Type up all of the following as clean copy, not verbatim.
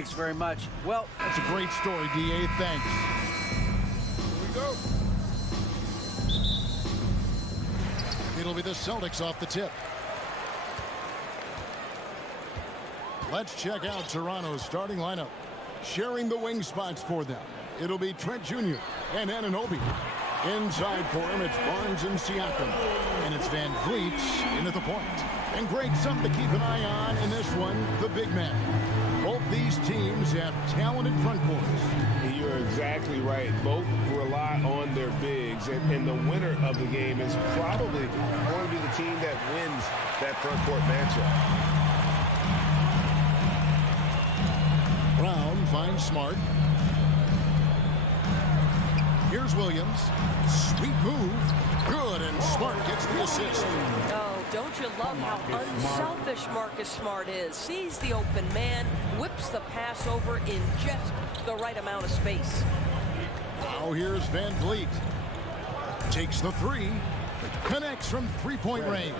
Thanks very much. Well, that's a great story, D.A. Thanks. Here we go. It'll be the Celtics off the tip. Let's check out Toronto's starting lineup. Sharing the wing spots for them, it'll be Trent Jr. and Anunoby. Inside for him, it's Barnes and Siakam. And it's Van Vliet in at the point. And great, something to keep an eye on in this one, the big man. Both these teams have talented front courts. You're exactly right. Both rely on their bigs, and the winner of the game is probably going to be the team that wins that front court matchup. Brown finds Smart. Here's Williams. Sweet move. Good, and Smart gets the assist. Oh, don't you love how unselfish Marcus Smart is? Sees the open man, whips the pass over in just the right amount of space. Now here's Van Vliet. Takes the three. Connects from three-point range.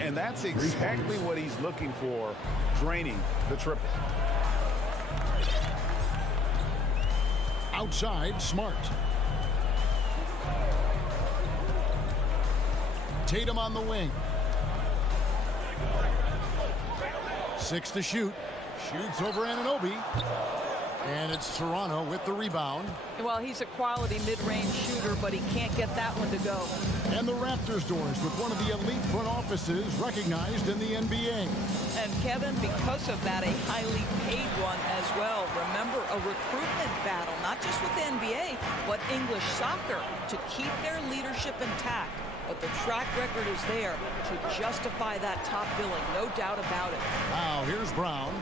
And that's exactly what he's looking for, draining the triple. Outside, Smart. Tatum on the wing. 6 to shoot. Shoots over Anunoby. And it's Toronto with the rebound. Well, he's a quality mid-range shooter, but he can't get that one to go. And the Raptors doors with one of the elite front offices recognized in the NBA. And Kevin, because of that, a highly paid one as well. Remember, a recruitment battle, not just with the NBA, but English soccer, to keep their leadership intact. But the track record is there to justify that top billing, no doubt about it. Now here's Brown,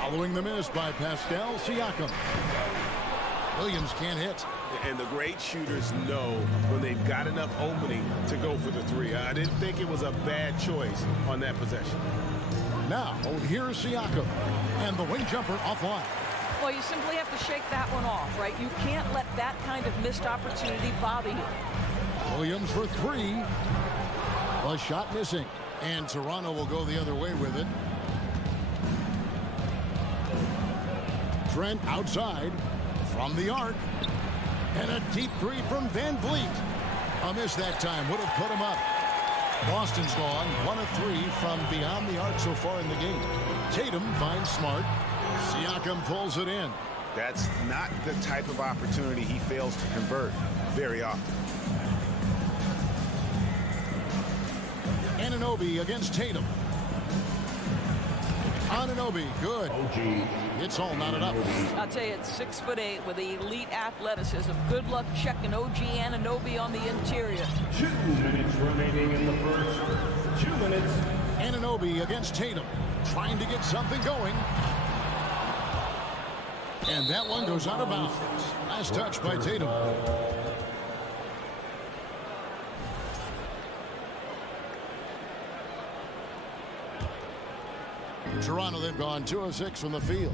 following the miss by Pascal Siakam. Williams can't hit. And the great shooters know when they've got enough opening to go for the three. I didn't think it was a bad choice on that possession. Now, here's Siakam, and the wing jumper offline. Well, you simply have to shake that one off, right? You can't let that kind of missed opportunity bother you. Williams for three. A shot missing, and Toronto will go the other way with it. Trent outside from the arc, and a deep three from Van Vliet. A miss that time would have put him up. Boston's gone 1 of 3 from beyond the arc so far in the game. Tatum finds Smart. Siakam pulls it in. That's not the type of opportunity he fails to convert very often. Anunoby against Tatum. Anunoby, good. It's all knotted up. I'll tell you, it's 6'8" with elite athleticism. Good luck checking OG Anunoby on the interior. 2 minutes remaining in the first. 2 minutes. Anunoby against Tatum, trying to get something going. And that one goes out of bounds. Last touch by Tatum. Toronto, they've gone 2 of 6 from the field.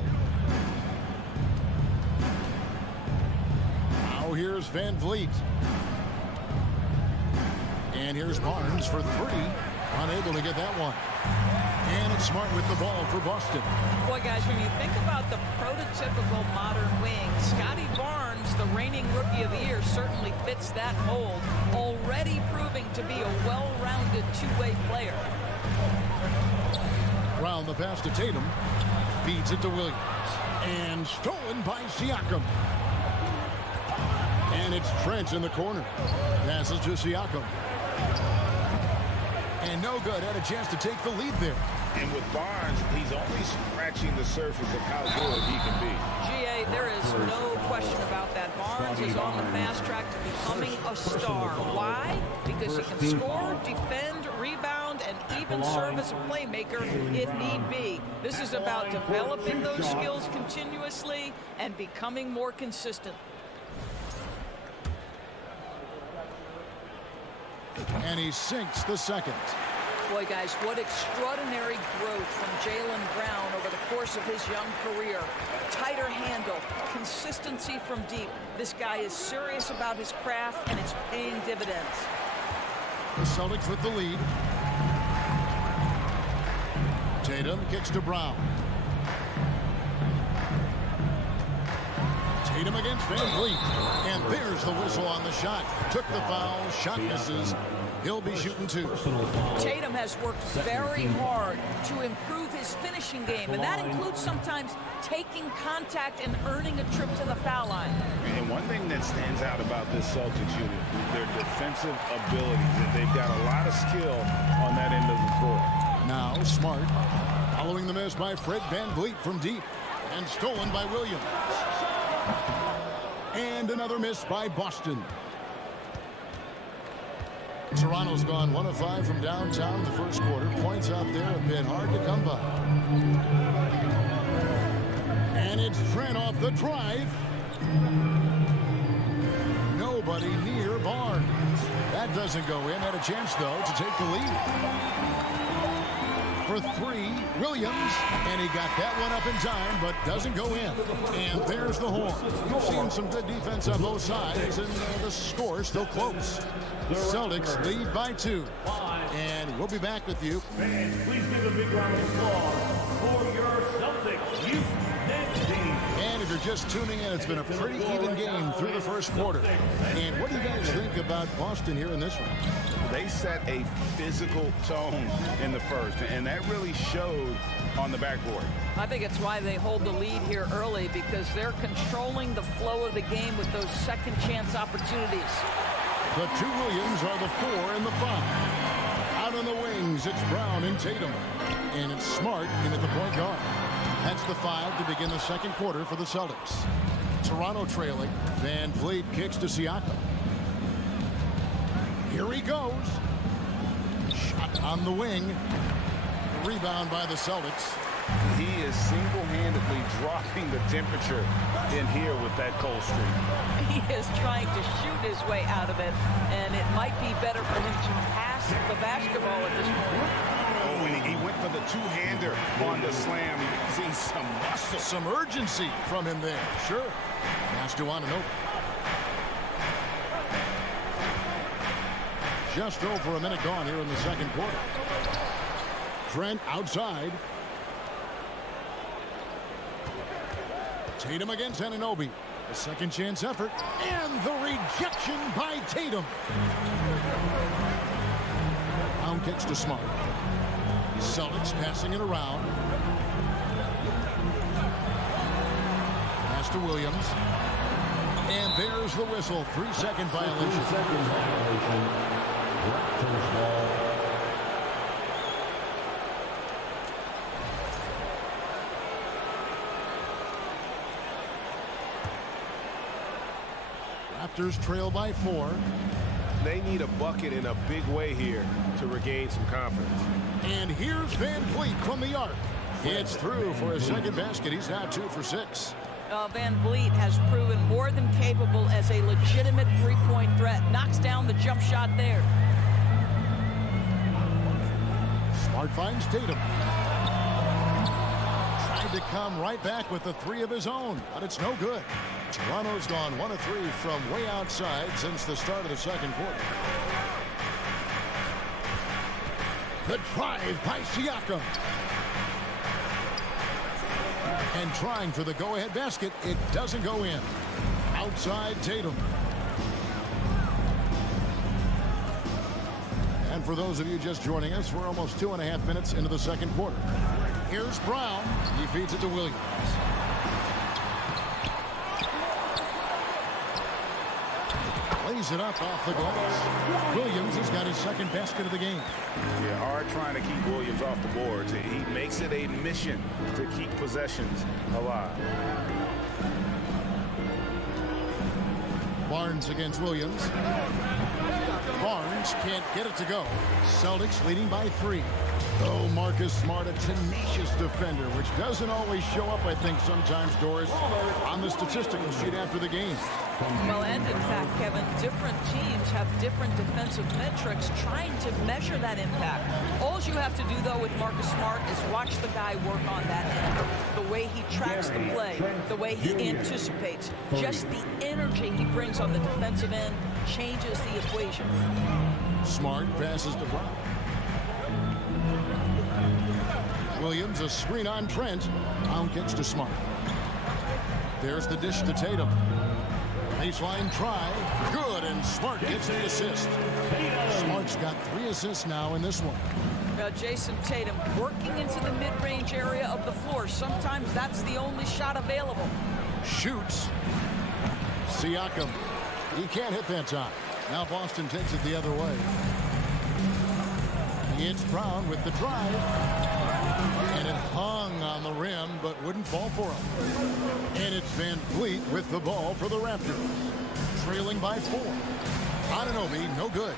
Now here's Van Vliet. And here's Barnes for 3. Unable to get that one. And it's Smart with the ball for Boston. Boy, guys, when you think about the prototypical modern wing, Scotty Barnes, the reigning Rookie of the Year, certainly fits that mold, already proving to be a well-rounded two-way player. Round the pass to Tatum. Feeds it to Williams. And stolen by Siakam. And it's Trent in the corner. Passes to Siakam. And no good. Had a chance to take the lead there. And with Barnes, he's only scratching the surface of how good he can be. GA, there is no question about that. Barnes is on the fast track to becoming a star. Why? Because he can score, defend, rebound, and even serve as a playmaker if need be. This is about developing those skills continuously and becoming more consistent. And he sinks the second. Boy, guys, what extraordinary growth from Jaylen Brown over the course of his young career. Tighter handle, consistency from deep. This guy is serious about his craft, and it's paying dividends. The Celtics with the lead. Tatum kicks to Brown. Tatum against Van Vliet. And there's the whistle on the shot. Took the foul. Shot misses. He'll be shooting 2. Tatum has worked very hard to improve his finishing game, and that includes sometimes taking contact and earning a trip to the foul line. And one thing that stands out about this Celtics unit is their defensive abilities. They've got a lot of skill on that end of the floor. Now Smart, following the miss by Fred Van Vliet from deep, and stolen by Williams. And another miss by Boston. Toronto's gone 1 of 5 from downtown in the first quarter. Points out there have been hard to come by. And it's Trent off the drive. Nobody near Barnes. That doesn't go in. Had a chance, though, to take the lead. For 3, Williams, and he got that one up in time, but doesn't go in. And there's the horn. You've seen some good defense on both sides, and the score still close. The Celtics lead by 2. And we'll be back with you. Fans, please give a big round of applause for your Celtics youth dance team. And if you're just tuning in, it's been a pretty even game through the first quarter. And what do you guys think about Boston here in this one? They set a physical tone in the first, and that really showed on the backboard. I think it's why they hold the lead here early, because they're controlling the flow of the game with those second chance opportunities. The 2 Williams are the 4 and the 5. Out on the wings, it's Brown and Tatum. And it's Smart in at the point guard. That's the 5 to begin the second quarter for the Celtics. Toronto trailing. Van Vliet kicks to Siakam. Here he goes. Shot on the wing. Rebound by the Celtics. He is single-handedly dropping the temperature in here with that cold streak. He is trying to shoot his way out of it, and it might be better for him to pass the basketball at this point. Oh, and he went for the two-hander on the slam. You can see some muscle. Some urgency from him there. Sure. Nazgul. Just over a minute gone here in the second quarter. Trent outside. Tatum against Anunoby. A second chance effort. And the rejection by Tatum. Brown kicks to Smart. Celtics passing it around. Pass to Williams. And there's the whistle. 3-second violation. 3-second violation. Raptors ball. Raptors trail by 4. They need a bucket in a big way here to regain some confidence. And here's Van Vliet from the arc. It's through for his second basket. He's now 2 for 6. Van Vliet has proven more than capable as a legitimate three-point threat. Knocks down the jump shot there. Smart finds Tatum. Tried to come right back with the 3 of his own, but it's no good. Toronto's gone 1 of 3 from way outside since the start of the second quarter. The drive by Siakam. And trying for the go-ahead basket, it doesn't go in. Outside Tatum. And for those of you just joining us, we're almost 2.5 minutes into the second quarter. Here's Brown. He feeds it to Williams. Lays it up off the glass. Williams has got his second basket of the game. Yeah, hard trying to keep Williams off the boards. He makes it a mission to keep possessions alive. Barnes against Williams. Barnes can't get it to go. Celtics leading by 3. Oh, Marcus Smart, a tenacious defender, which doesn't always show up, I think, sometimes, Doris, on the statistical sheet after the game. Well, and in fact, Kevin, different teams have different defensive metrics trying to measure that impact. All you have to do, though, with Marcus Smart is watch the guy work on that end. The way he tracks the play, the way he anticipates, just the energy he brings on the defensive end changes the equation. Smart passes to Brown. Williams, a screen on Trent. Brown kicks to Smart. There's the dish to Tatum. Baseline try. Good, and Smart gets the assist. Smart's got 3 assists now in this one. Jason Tatum working into the mid-range area of the floor. Sometimes that's the only shot available. Shoots. Siakam. He can't hit that time. Now Boston takes it the other way. It's Brown with the drive. And it hung on the rim, but wouldn't fall for him. And it's Van Vliet with the ball for the Raptors. Trailing by 4. Anunoby, no good.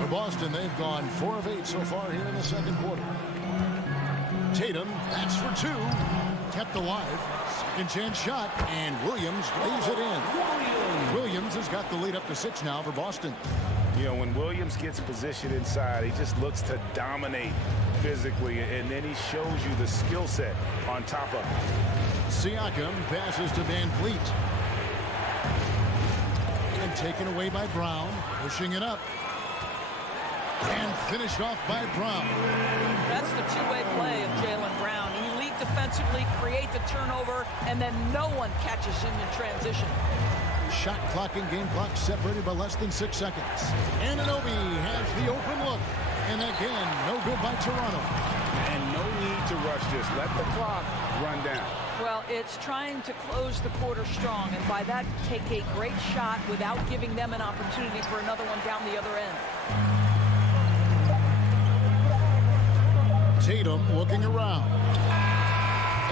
For Boston, they've gone 4 of 8 so far here in the second quarter. Tatum, that's for 2. Kept alive. Second chance shot, and Williams lays it in. Williams has got the lead up to 6 now for Boston. You know, when Williams gets positioned inside, he just looks to dominate physically, and then he shows you the skill set on top of it. Siakam passes to Van Vliet. And taken away by Brown, pushing it up. And finished off by Brown. That's the two-way play of Jaylen Brown. He lead defensively, create the turnover, and then no one catches him in transition. Shot clock and game clock separated by less than 6 seconds. Anunoby has the open look. And again, no good by Toronto. And no need to rush this. Let the clock run down. Well, it's trying to close the quarter strong, and by that, take a great shot without giving them an opportunity for another one down the other end. Tatum looking around.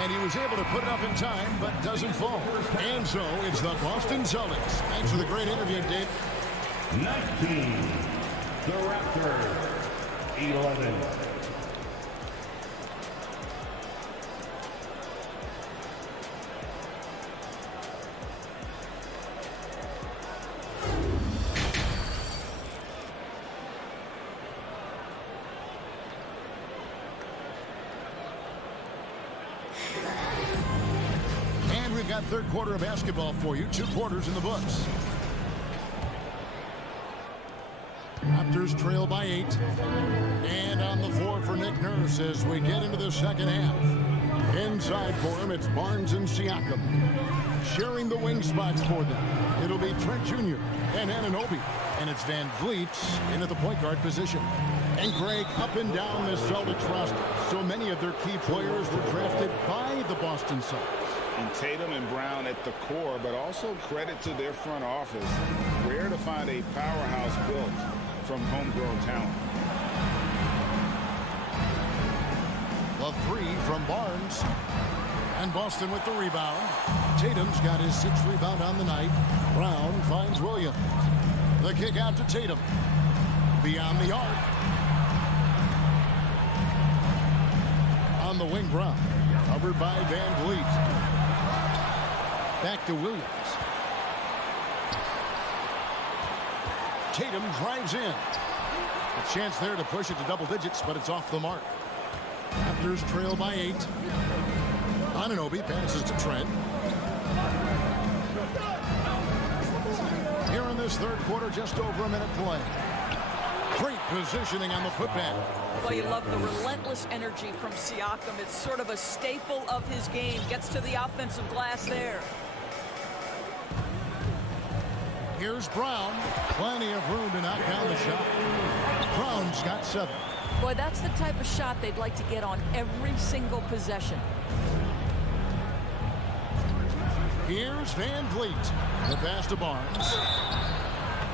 And he was able to put it up in time, but doesn't fall. And so it's the Boston Celtics. Thanks for the great interview, Dave. 19. The Raptors. 11. And we've got third quarter of basketball for you. 2 quarters in the books. Raptors trail by 8. And on the floor for Nick Nurse as we get into the second half. Inside for him, it's Barnes and Siakam. Sharing the wing spots for them. It'll be Trent Jr. and Anunoby. And it's Van Vliet in at the point guard position. And Greg, up and down the Celtics roster, so many of their key players were drafted by the Boston Celtics. And Tatum and Brown at the core, but also credit to their front office. Rare to find a powerhouse built from homegrown talent. The 3 from Barnes. And Boston with the rebound. Tatum's got his 6th rebound on the night. Brown finds Williams. The kick out to Tatum. Beyond the arc. On the wing, Brown. Covered by Van Vliet. Back to Williams. Tatum drives in. A chance there to push it to double digits, but it's off the mark. Raptors trail by 8. Anunoby passes to Trent. Here in this third quarter, just over a minute play. Great positioning on the putback. Well, you love the relentless energy from Siakam. It's sort of a staple of his game. Gets to the offensive glass there. Here's Brown. Plenty of room to knock down the shot. Brown's got 7. Boy, that's the type of shot they'd like to get on every single possession. Here's Van Vliet. The pass to Barnes.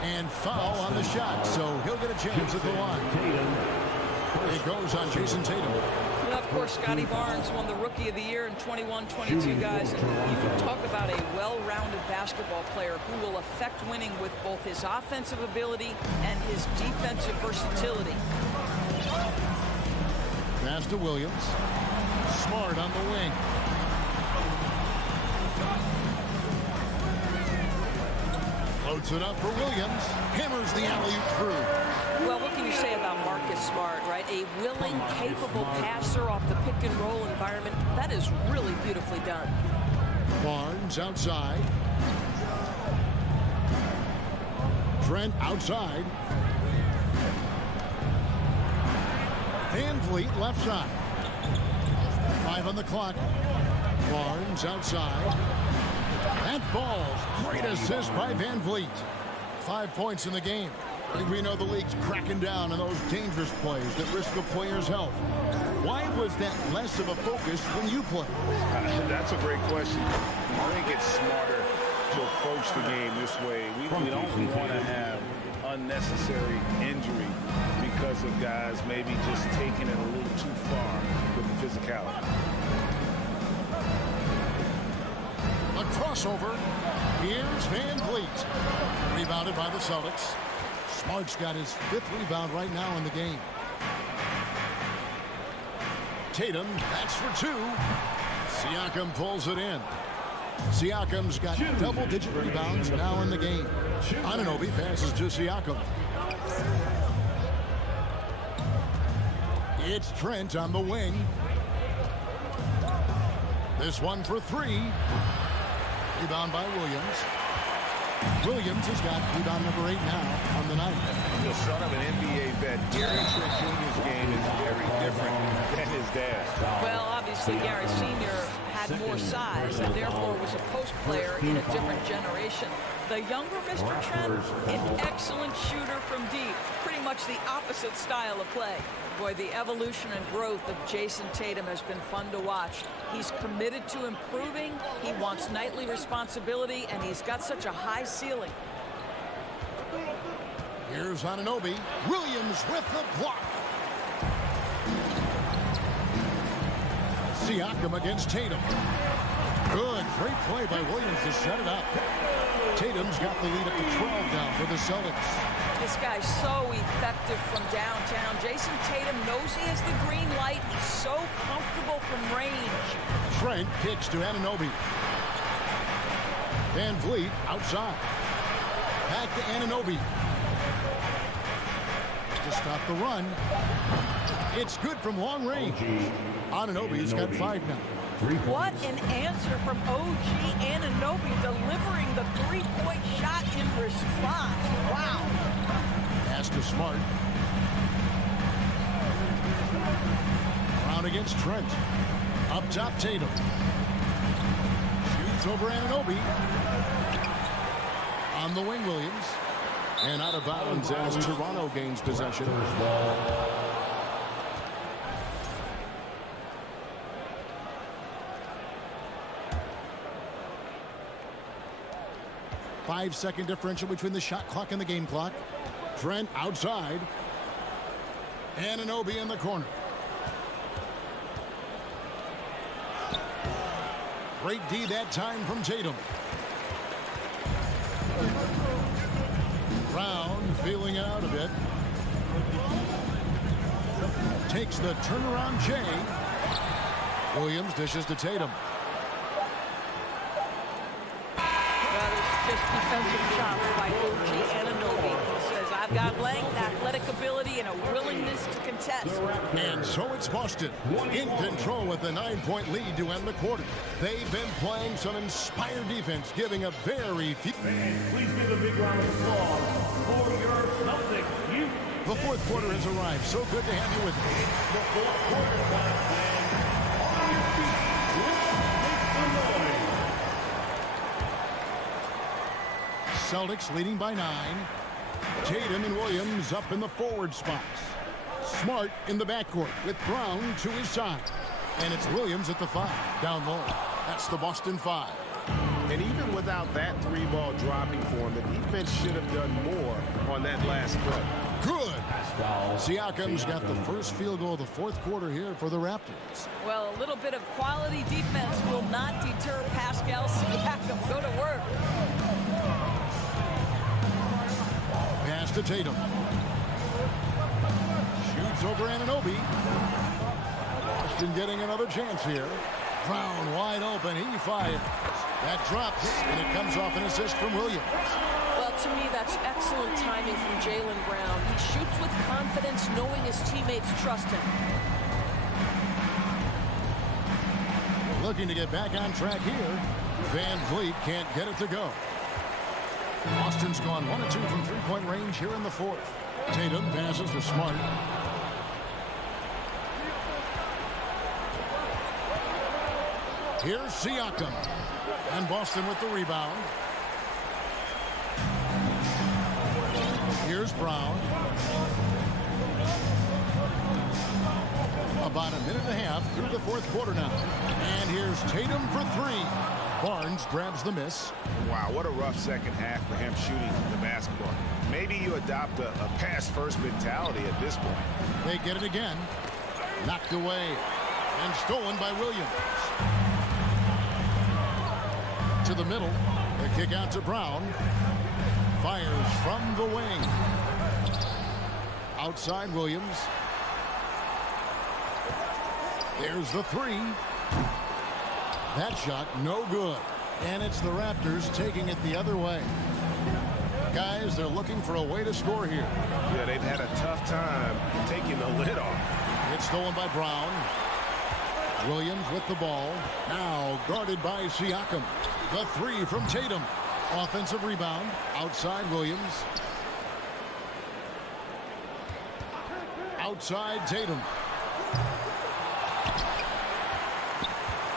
And foul on the shot, so he'll get a chance at the line. It goes on Jason Tatum. You know, of course, Scotty Barnes won the Rookie of the Year in 21-22, guys. And you can talk about a well-rounded basketball player who will affect winning with both his offensive ability and his defensive versatility. Pass to Williams. Smart on the wing. Floats it up for Williams. Hammers the alley-oop through. Well, what can you say about Marcus Smart, right? A willing, capable passer off the pick-and-roll environment. That is really beautifully done. Barnes outside. Trent outside. Van Vliet left side. 5 on the clock. Barnes outside. That falls. Great assist by Van Vliet. 5 points in the game. We know the league's cracking down on those dangerous plays that risk a player's health. Why was that less of a focus when you play? That's a great question. I think it's smarter to approach the game this way. We don't want to have unnecessary injury because of guys maybe just taking it a little too far with the physicality. A crossover. Here's Van Vliet. Rebounded by the Celtics. Smart's got his 5th rebound right now in the game. Tatum, that's for 2. Siakam pulls it in. Siakam's got double-digit rebounds now in the game. Anunoby passes to Siakam. It's Trent on the wing. This one for 3. Rebound by Williams. Williams has got rebound number 8 now on the night. The son of an NBA vet, Gary Trent Jr.'s game is very different than his dad. Well, obviously, Gary Sr. had more size and therefore was a post player in a different generation. The younger Mr. Trent, an excellent shooter from deep. Pretty much the opposite style of play. Boy, the evolution and growth of Jason Tatum has been fun to watch. He's committed to improving, he wants nightly responsibility, and he's got such a high ceiling. Here's Anunoby. Williams with the block. Siakam against Tatum. Good, great play by Williams to set it up. Tatum's got the lead up to 12 now for the Celtics. This guy's so effective from downtown. Jason Tatum knows he has the green light. He's so comfortable from range. Trent kicks to Anunoby. Van Vliet outside. Back to Anunoby. To stop the run. It's good from long range. Anunoby's got 5 now. What an answer from OG Anunoby, delivering the three-point shot in response. Wow. Pass to Smart. Brown against Trent. Up top, Tatum. Shoots over Anunoby. On the wing, Williams. And out of bounds as Toronto gains possession. 5-second differential between the shot clock and the game clock. Trent outside. Anunoby in the corner. Great D that time from Tatum. Brown feeling it out a bit. Takes the turnaround J. Williams dishes to Tatum. Just defensive shots by OG Anunoby. He says, I've got length, athletic ability, and a willingness to contest. And so it's Boston in control with a 9-point lead to end the quarter. They've been playing some inspired defense, giving a very few. Please give a big round of applause for your Celtics. You. The fourth quarter has arrived. So good to have you with us. The fourth quarter time, and on your feet, let's make some noise. Celtics leading by 9. Tatum and Williams up in the forward spots. Smart in the backcourt with Brown to his side. And it's Williams at the 5, down low. That's the Boston 5. And even without that 3-ball dropping for him, the defense should have done more on that last play. Good. Siakam's got the first field goal of the fourth quarter here for the Raptors. Well, a little bit of quality defense will not deter Pascal Siakam. Go to work. Pass to Tatum. Shoots over Anunoby. Boston getting another chance here. Brown wide open. He fires. That drops, and it comes off an assist from Williams. Well, to me, that's excellent timing from Jaylen Brown. He shoots with confidence, knowing his teammates trust him. Looking to get back on track here. Van Vliet can't get it to go. Boston's gone 1 of 2 from three-point range here in the fourth. Tatum passes to Smart. Here's Siakam. And Boston with the rebound. Here's Brown. About a minute and a half through the fourth quarter now. And here's Tatum for three. Barnes grabs the miss. Wow, what a rough second half for him shooting the basketball. Maybe you adopt a pass-first mentality at this point. They get it again. Knocked away. And stolen by Williams. To the middle. The kick out to Brown. Fires from the wing. Outside Williams. There's the three. That shot no good. And it's the Raptors taking it the other way. Guys, they're looking for a way to score here. Yeah, they've had a tough time taking the lid off. It's stolen by Brown. Williams with the ball. Now guarded by Siakam. The three from Tatum. Offensive rebound. Outside Williams. Outside Tatum.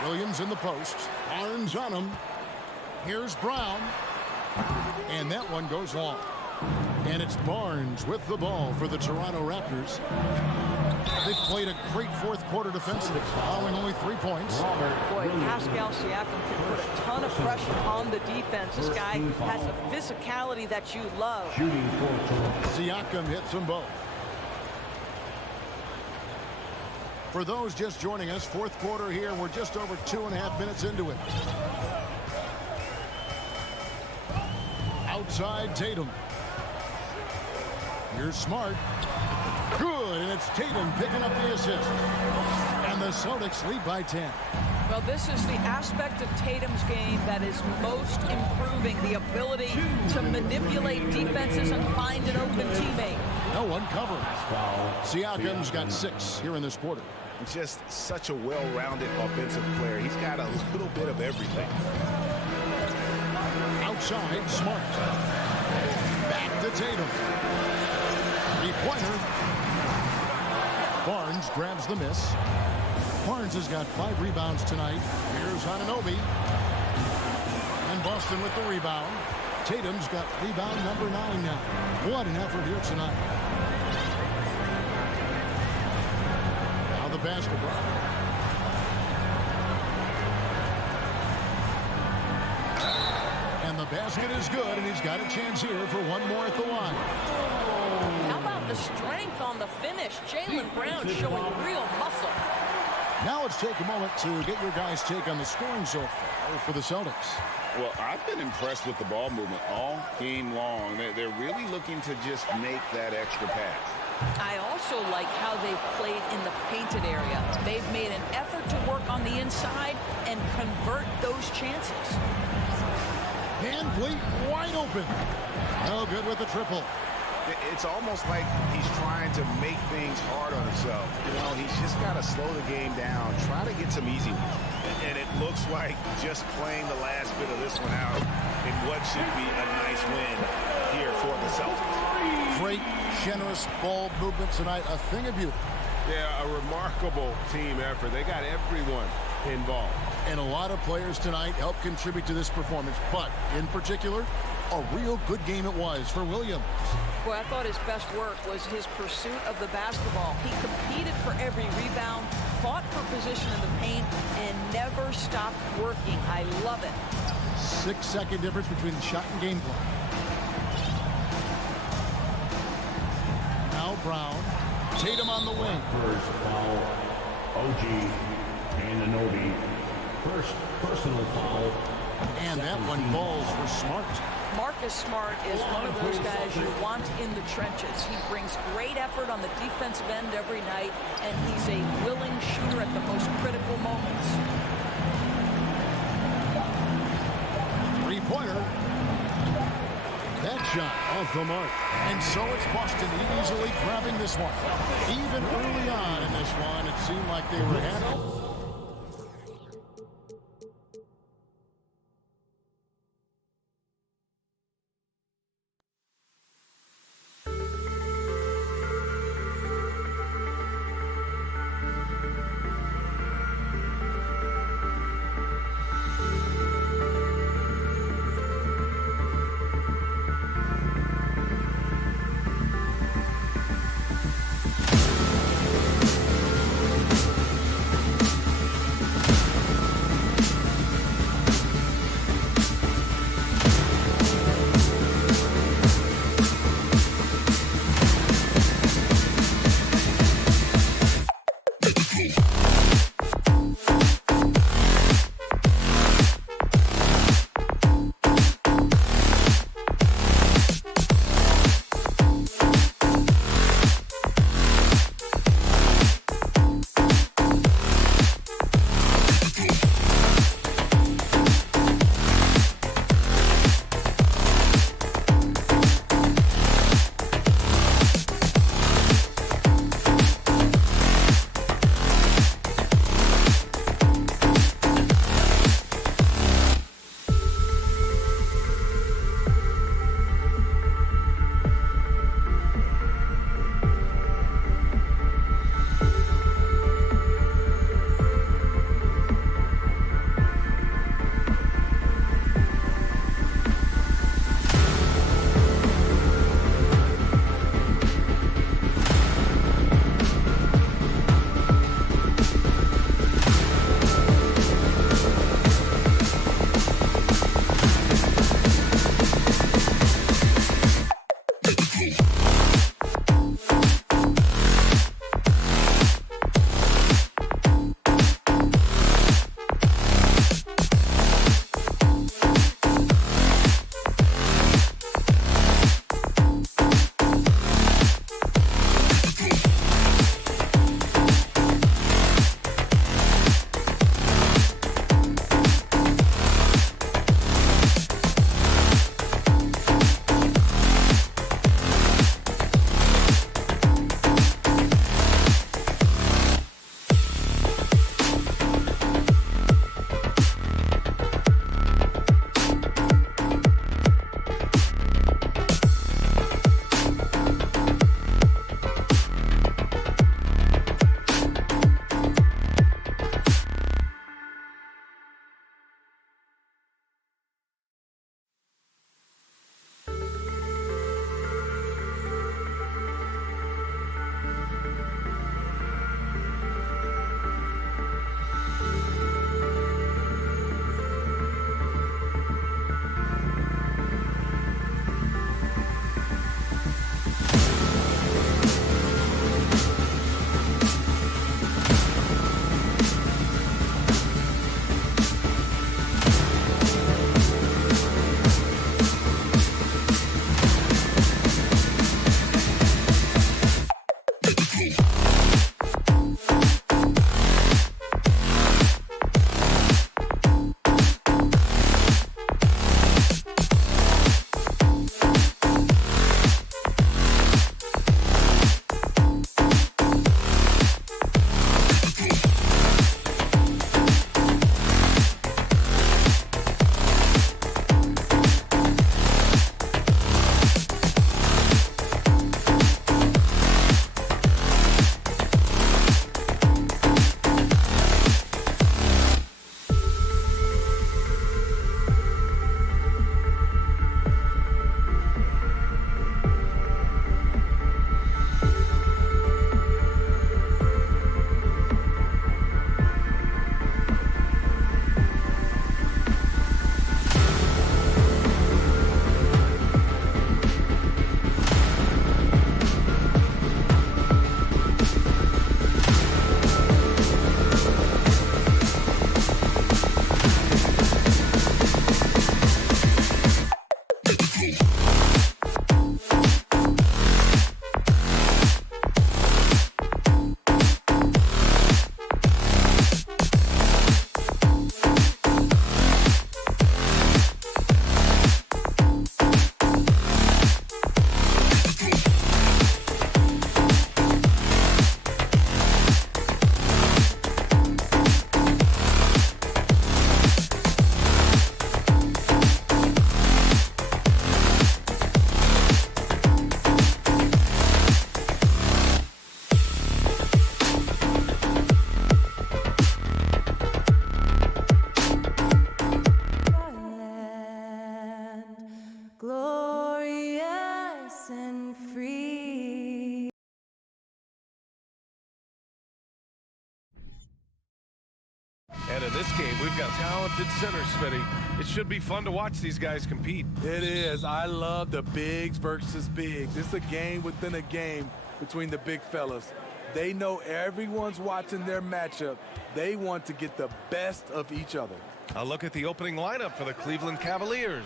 Williams in the post. Barnes on him. Here's Brown. And that one goes long. And it's Barnes with the ball for the Toronto Raptors. They've played a great fourth quarter defensively, following only 3 points. Boy, Pascal Siakam can put a ton of pressure on the defense. This guy has a physicality that you love. Siakam hits them both. For those just joining us, fourth quarter here. We're just over 2.5 minutes into it. Outside Tatum. Here's Smart. Good, and it's Tatum picking up the assist. And the Celtics lead by 10. Well, this is the aspect of Tatum's game that is most improving, the ability to manipulate defenses and find an open teammate. No one covers. Siakam's got 6 here in this quarter. Just such a well-rounded offensive player. He's got a little bit of everything. Outside, Smart. Back to Tatum. Three-pointer. Barnes grabs the miss. Barnes has got 5 rebounds tonight. Here's Anunoby. And Boston with the rebound. Tatum's got rebound number 9 now. What an effort here tonight. Now the basketball. And the basket is good, and he's got a chance here for one more at the line. How about the strength on the finish? Jaylen Brown showing real muscle. Now let's take a moment to get your guys' take on the scoring so far for the Celtics. Well, I've been impressed with the ball movement all game long. They're really looking to just make that extra pass. I also like how they've played in the painted area. They've made an effort to work on the inside and convert those chances. Van Vliet wide open. No good with the triple. It's almost like he's trying to make things hard on himself. You know, he's just got to slow the game down, try to get some easy ones. And it looks like just playing the last bit of this one out in what should be a nice win here for the Celtics. Great, generous ball movement tonight. A thing of beauty. Yeah, a remarkable team effort. They got everyone involved. And a lot of players tonight helped contribute to this performance. But, in particular, a real good game it was for Williams. Boy, I thought his best work was his pursuit of the basketball. He competed for every rebound, fought for position in the paint, and never stopped working. I love it. 6-second difference between the shot and game clock. Now Brown. Tatum on the wing. First foul, OG Anunoby. First personal foul. And that one falls for Smart. Marcus Smart is one of those guys you want in the trenches. He brings great effort on the defensive end every night, and he's a willing shooter at the most critical moments. Three-pointer. That shot off the mark. And so it's Boston easily grabbing this one. Even early on in this one, it seemed like they were handled. And in this game, we've got talented centers, Smitty. It should be fun to watch these guys compete. It is. I love the bigs versus bigs. It's a game within a game between the big fellas. They know everyone's watching their matchup. They want to get the best of each other. A look at the opening lineup for the Cleveland Cavaliers.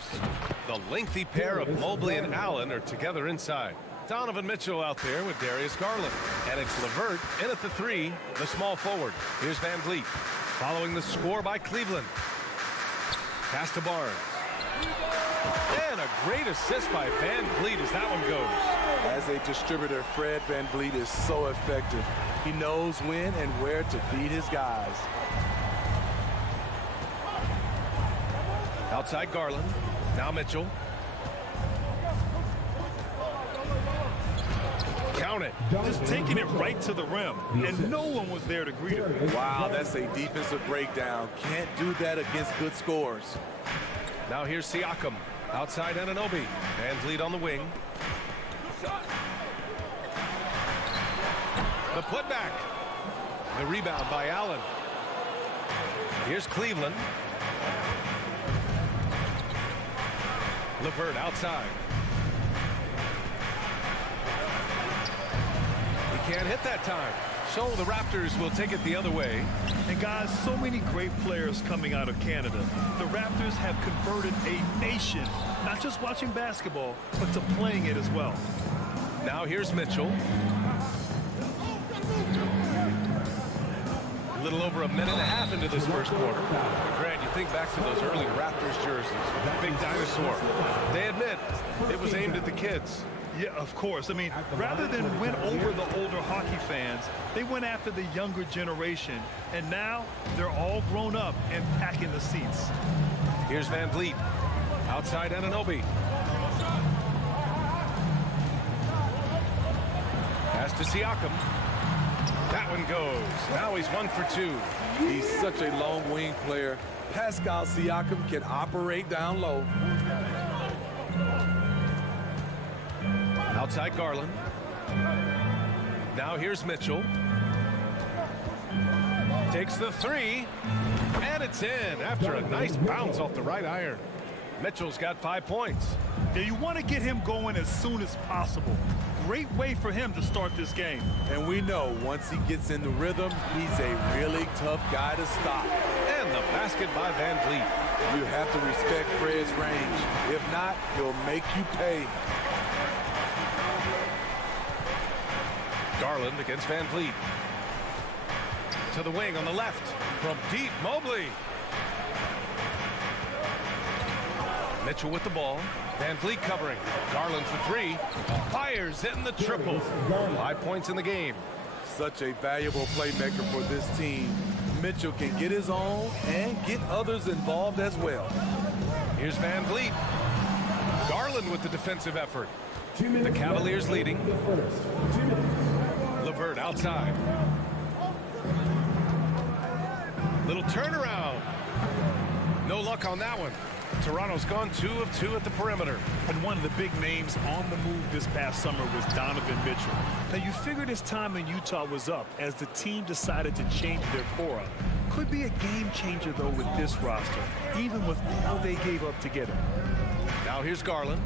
The lengthy pair of Mobley and Allen are together inside. Donovan Mitchell out there with Darius Garland. And it's LeVert in at the 3, the small forward. Here's Van Vliet. Following the score by Cleveland. Pass to Barnes. And a great assist by Van Vliet as that one goes. As a distributor, Fred Van Vliet is so effective. He knows when and where to feed his guys. Outside Garland. Now Mitchell. Count it. Just taking it right to the rim, and no one was there to greet him. Wow, that's a defensive breakdown. Can't do that against good scores. Now here's Siakam. Outside Anunoby. Van Vliet on the wing. The putback. The rebound by Allen. Here's Cleveland. LeVert outside. He can't hit that time. So the Raptors will take it the other way. And guys, so many great players coming out of Canada. The Raptors have converted a nation, not just watching basketball, but to playing it as well. Now here's Mitchell. A little over a minute and a half into this first quarter. Grant, you think back to those early Raptors jerseys, big dinosaur. They admit it was aimed at the kids. Yeah, of course. I mean, rather than win over the older hockey fans, they went after the younger generation. And now they're all grown up and packing the seats. Here's Van Vliet. Outside Anunoby. Pass to Siakam. That one goes. Now he's 1 for 2. He's such a long wing player. Pascal Siakam can operate down low. Outside Garland. Now here's Mitchell. Takes the 3. And it's in after a nice bounce off the right iron. Mitchell's got 5 points. Now you want to get him going as soon as possible. Great way for him to start this game. And we know once he gets in the rhythm, he's a really tough guy to stop. And the basket by Van Vliet. You have to respect Fred's range. If not, he'll make you pay. Garland against Van Vliet. To the wing on the left. From deep, Mobley. Mitchell with the ball. Van Vliet covering. Garland for 3. Fires in the triple. 5 points in the game. Such a valuable playmaker for this team. Mitchell can get his own and get others involved as well. Here's Van Vliet. Garland with the defensive effort. The Cavaliers leading. LeVert outside. Little turnaround. No luck on that one. Toronto's gone 2 of 2 at the perimeter. And one of the big names on the move this past summer was Donovan Mitchell. Now you figured his time in Utah was up as the team decided to change their core up. Could be a game changer though with this roster, even with all they gave up to get him. Now here's Garland.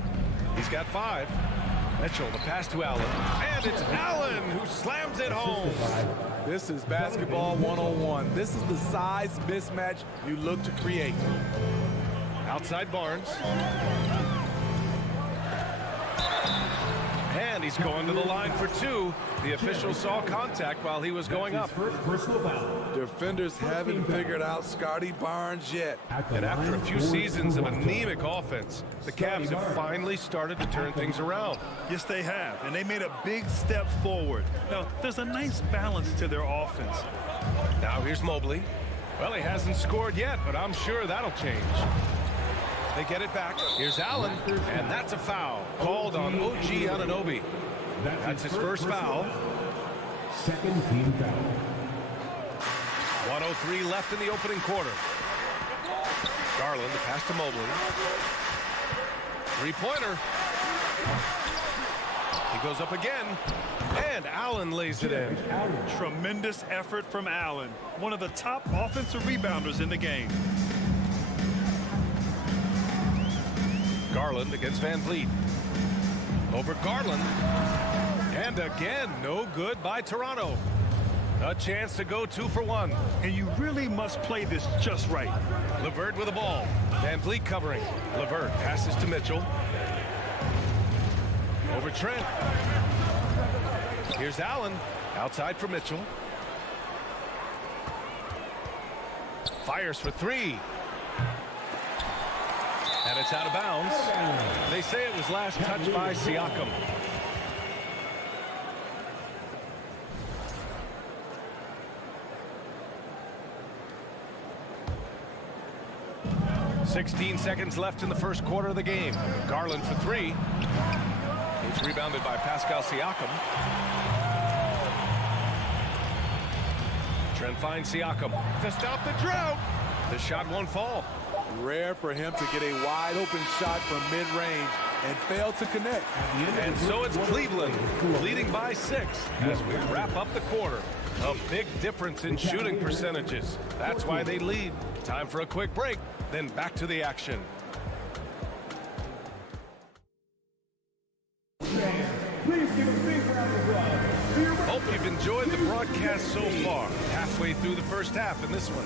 He's got 5. Mitchell, the pass to Allen. And it's Allen who slams it home. This is basketball 101. This is the size mismatch you look to create. Outside Barnes. And he's going to the line for 2. The official saw contact while he was going up. Defenders haven't figured out Scotty Barnes yet. And after a few seasons of anemic offense, the Cavs have finally started to turn things around. Yes, they have, and they made a big step forward. Now, there's a nice balance to their offense. Now here's Mobley. Well, he hasn't scored yet, but I'm sure that'll change. They get it back. Here's Allen, and that's a foul called on OG Anunoby. That's his first foul. Second team foul. 1:03 left in the opening quarter. Garland, the pass to Mobley. Three-pointer. He He goes up again, and Allen lays it in. Tremendous effort from Allen, one of the top offensive rebounders in the game. Garland against Van Vliet. Over Garland. And again, no good by Toronto. A chance to go 2 for 1. And you really must play this just right. LeVert with the ball. Van Vliet covering. LeVert passes to Mitchell. Over Trent. Here's Allen. Outside for Mitchell. Fires for 3. And it's out of bounds. They say it was last touched by Siakam. "16 seconds left in the first quarter of the game. Garland for 3. It's rebounded by Pascal Siakam. Trent finds Siakam to stop the drought. The shot won't fall. Rare for him to get a wide open shot from mid-range and fail to connect. And so it's Cleveland leading by 6 as we wrap up the quarter. A big difference in shooting percentages. That's why they lead. Time for a quick break, then back to the action. Please give a big round of applause. Hope you've enjoyed the broadcast so far. Halfway through the first half in this one.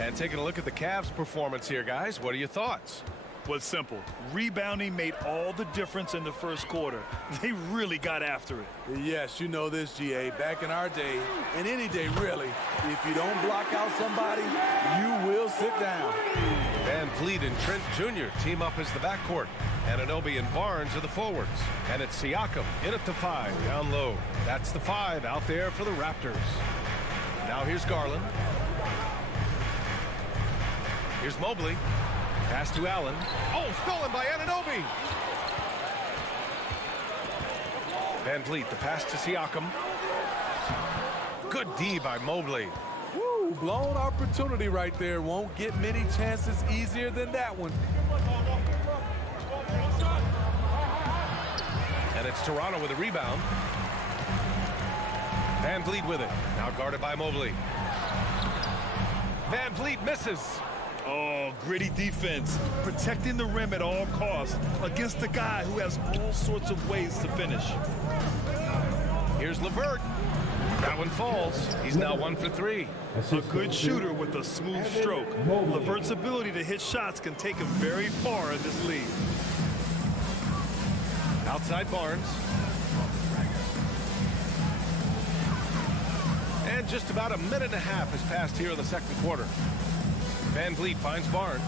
And taking a look at the Cavs' performance here, guys. What are your thoughts? Was simple. Rebounding made all the difference in the first quarter. They really got after it. Yes, you know this, GA. Back in our day, and any day really, if you don't block out somebody, you will sit down. Van Vliet and Trent Jr. team up as the backcourt. Anunoby and Barnes are the forwards. And it's Siakam in at the 5, down low. That's the 5 out there for the Raptors. Now here's Garland. Here's Mobley. Pass to Allen. Oh, stolen by Anunoby. Van Vliet, the pass to Siakam. Good D by Mobley. Woo, blown opportunity right there. Won't get many chances easier than that one. And it's Toronto with a rebound. Van Vliet with it. Now guarded by Mobley. Van Vliet misses. Oh, gritty defense. Protecting the rim at all costs against a guy who has all sorts of ways to finish. Here's LeVert. That one falls. He's now 1 for 3. A good shooter with a smooth stroke. LeVert's ability to hit shots can take him very far in this league. Outside Barnes. And just about a minute and a half has passed here in the second quarter. Van Vliet finds Barnes.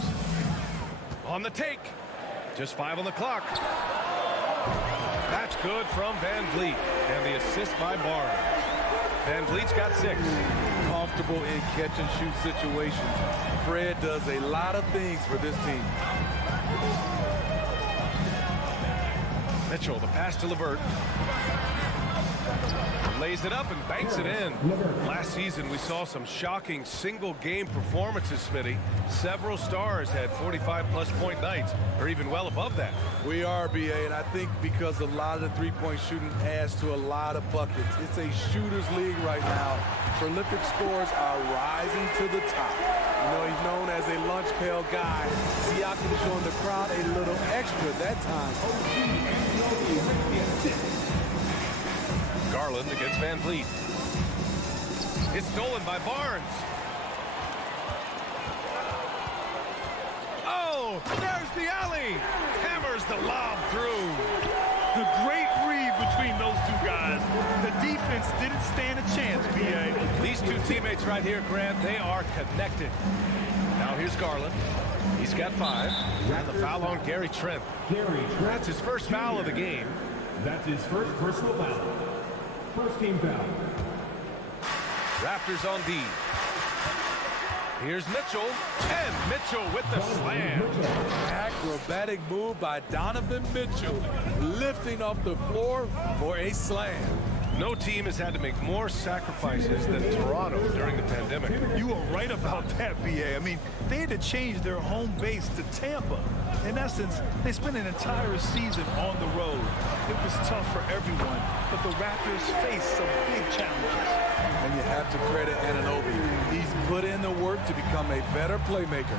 On the take. Just 5 on the clock. That's good from Van Vliet. And the assist by Barnes. Van Vliet's got 6. Comfortable in catch-and-shoot situations. Fred does a lot of things for this team. Mitchell, the pass to LeVert. Lays it up and banks it in. Last season, we saw some shocking single-game performances, Smitty. Several stars had 45-plus point nights, or even well above that. We are, BA, and I think because a lot of the three-point shooting adds to a lot of buckets. It's a shooter's league right now. Prolific scorers are rising to the top. You know, he's known as a lunch pail guy. Siakam showing the crowd a little extra that time. Garland against Van Vliet. It's stolen by Barnes. Oh, there's the alley. Hammers the lob through. The great read between those two guys. The defense didn't stand a chance, BA. These two teammates right here, Grant, they are connected. Now here's Garland. He's got 5. And the foul on Gary Trent. That's his first foul of the game. That's his first personal foul. First team foul. Raptors on D. Here's Mitchell. And Mitchell with the slam. Acrobatic move by Donovan Mitchell, lifting off the floor for a slam. No team has had to make more sacrifices than Toronto during the pandemic. You were right about that, BA. I mean, they had to change their home base to Tampa. In essence, they spent an entire season on the road. It was tough for everyone, but the Raptors faced some big challenges. And you have to credit Anunoby. He's put in the work to become a better playmaker.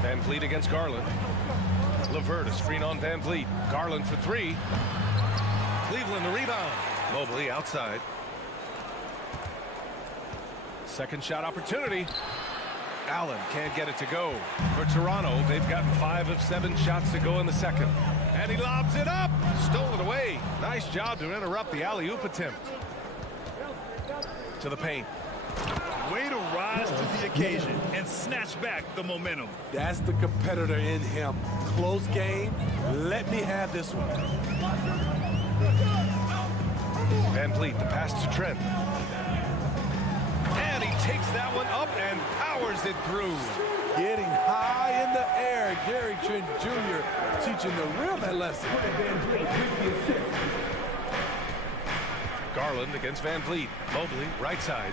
Van Vliet against Garland. LeVert, a screen on Van Vliet. Garland for three. Cleveland the rebound. Mobley outside. Second shot opportunity. Allen can't get it to go. For Toronto, they've gotten 5 of 7 shots to go in the second. And he lobs it up. Stolen away. Nice job to interrupt the alley-oop attempt. To the paint. Way to rise to the occasion and snatch back the momentum. That's the competitor in him. Close game. Let me have this one. Van Vliet, the pass to Trent. And he takes that one up and powers it through. Getting high in the air. Gary Trent Jr. teaching the real that lesson. Garland against Van Vliet. Mobley, right side.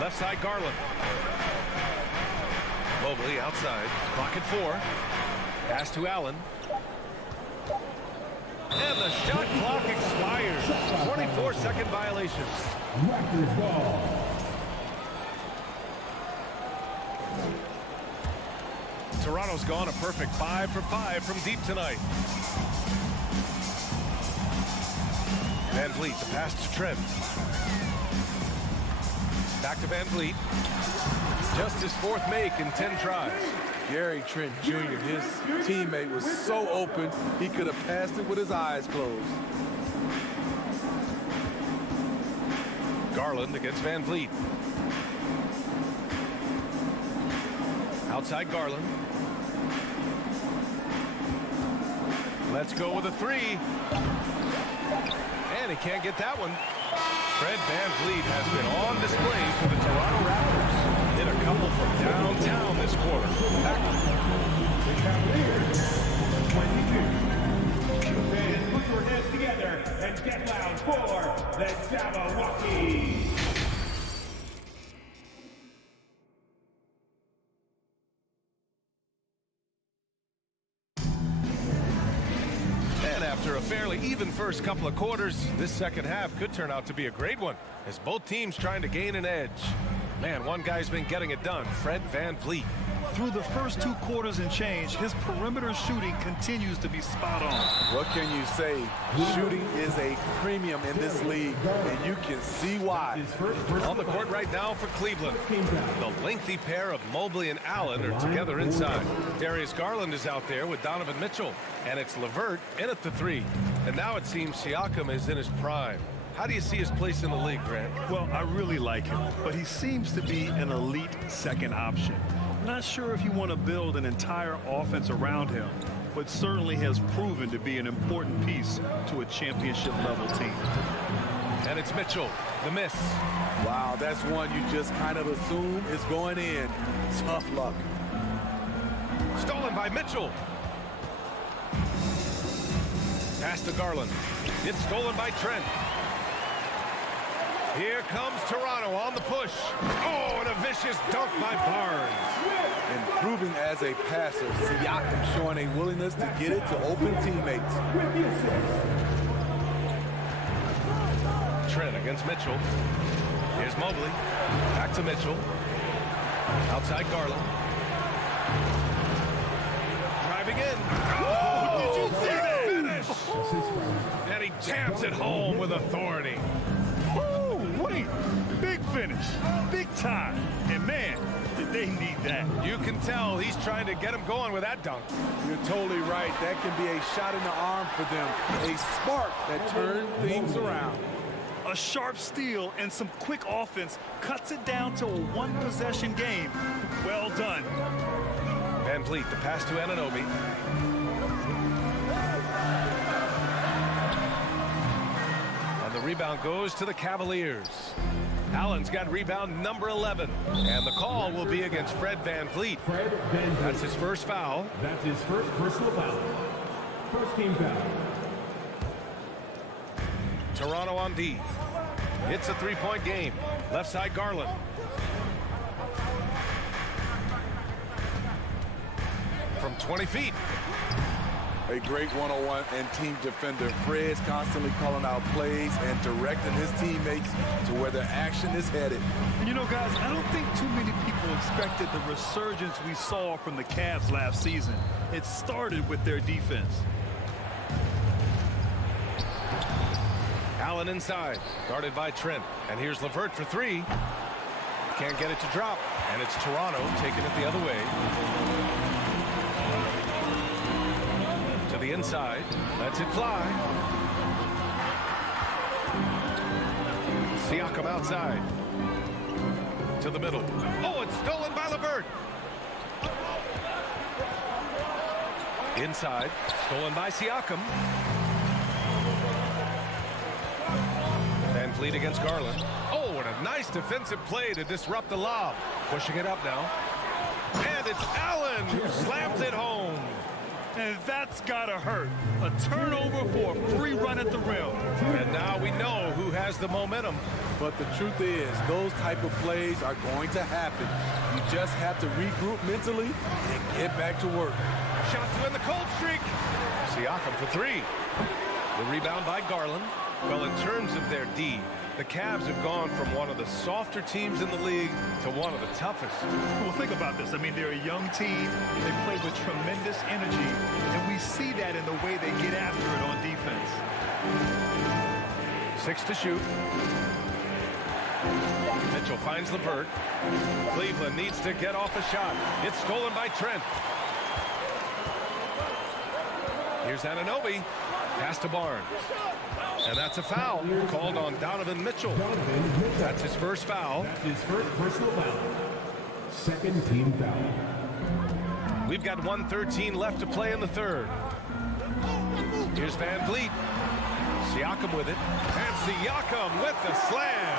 Left side, Garland. Mobley outside. Clock at 4. Pass to Allen. And the shot clock expires. 24-second violation. Raptors ball. Toronto's gone a perfect 5 for 5 from deep tonight. Van Vliet, the pass to Trent. Back to Van Vliet. Just his 4th make in 10 tries. Gary Trent Jr., his teammate, was so open, he could have passed it with his eyes closed. Garland against Van Vliet. Outside Garland. Let's go with a 3. And he can't get that one. Fred Van Vliet has been on display for the Toronto Raptors. Hit a couple from downtown this quarter. The Cavaliers, 22. Fans, put your hands together and get loud for the Jabberwockies. And after a fairly even first couple of quarters, this second half could turn out to be a great one, as both teams trying to gain an edge. Man, one guy's been getting it done, Fred Van Vliet. Through the first 2 quarters and change, his perimeter shooting continues to be spot on. What can you say? Shooting is a premium in this league, and you can see why. On the court right now for Cleveland, the lengthy pair of Mobley and Allen are together inside. Darius Garland is out there with Donovan Mitchell, and it's LeVert in at the 3. And now it seems Siakam is in his prime. How do you see his place in the league, Grant? Well, I really like him, but he seems to be an elite second option. Not sure if you want to build an entire offense around him, but certainly has proven to be an important piece to a championship-level team. And it's Mitchell, the miss. Wow, that's one you just kind of assume is going in. Tough luck. Stolen by Mitchell. Pass to Garland. It's stolen by Trent. Here comes Toronto on the push. Oh, and a vicious dunk by Barnes. Improving as a passer, Siakam showing a willingness to get it to open teammates. Trent against Mitchell. Here's Mobley. Back to Mitchell. Outside Garland. Driving in. Oh, did you see that finish? And he jams it home with authority. Wait, big finish, big time, and man, did they need that. You can tell he's trying to get him going with that dunk. You're totally right. That can be a shot in the arm for them, a spark that turns things around. A sharp steal and some quick offense cuts it down to a 1-possession game. Well done. Van Vliet, the pass to Anunoby. And the rebound goes to the Cavaliers. Allen's got rebound number 11. And the call will be against Fred VanVleet. Fred VanVleet. That's his first foul. That's his first personal foul. First team foul. Toronto on D. It's a three-point game. Left side, Garland. From 20 feet. A great one-on-one and team defender. Fred's constantly calling out plays and directing his teammates to where their action is headed. And you know, guys, I don't think too many people expected the resurgence we saw from the Cavs last season. It started with their defense. Allen inside, guarded by Trent. And here's LeVert for three. Can't get it to drop. And it's Toronto taking it the other way. To the inside, lets it fly. Siakam outside. To the middle. Oh, it's stolen by LeVert. Inside, stolen by Siakam. VanVleet against Garland. Oh, what a nice defensive play to disrupt the lob. Pushing it up now. And it's Allen who slams it home. And that's gotta hurt. A turnover for a free run at the rim. And now we know who has the momentum. But the truth is, those type of plays are going to happen. You just have to regroup mentally and get back to work. Shots to win the cold streak. Siakam for three. The rebound by Garland. Well, in terms of their D, the Cavs have gone from one of the softer teams in the league to one of the toughest. Well, think about this. I mean, they're a young team. They play with tremendous energy, and we see that in the way they get after it on defense. 6 to shoot. Mitchell finds LeVert. Cleveland needs to get off a shot. It's stolen by Trent. Here's Anunoby. Pass to Barnes. And that's a foul called on Donovan Mitchell. That's his first foul. That's his first personal foul. Second team foul. We've got 1:13 left to play in the third. Here's VanVleet. Siakam with it. And Siakam with the slam.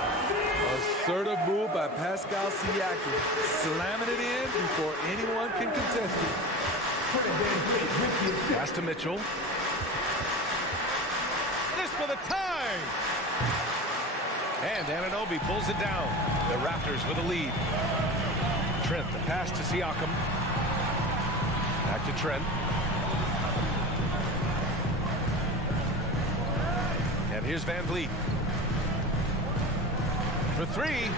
Assertive move by Pascal Siakam. Slamming it in before anyone can contest it. Pass to Mitchell. For the tie. And Anunoby pulls it down. The Raptors with a lead. Trent, the pass to Siakam. Back to Trent. And here's VanVleet. For three.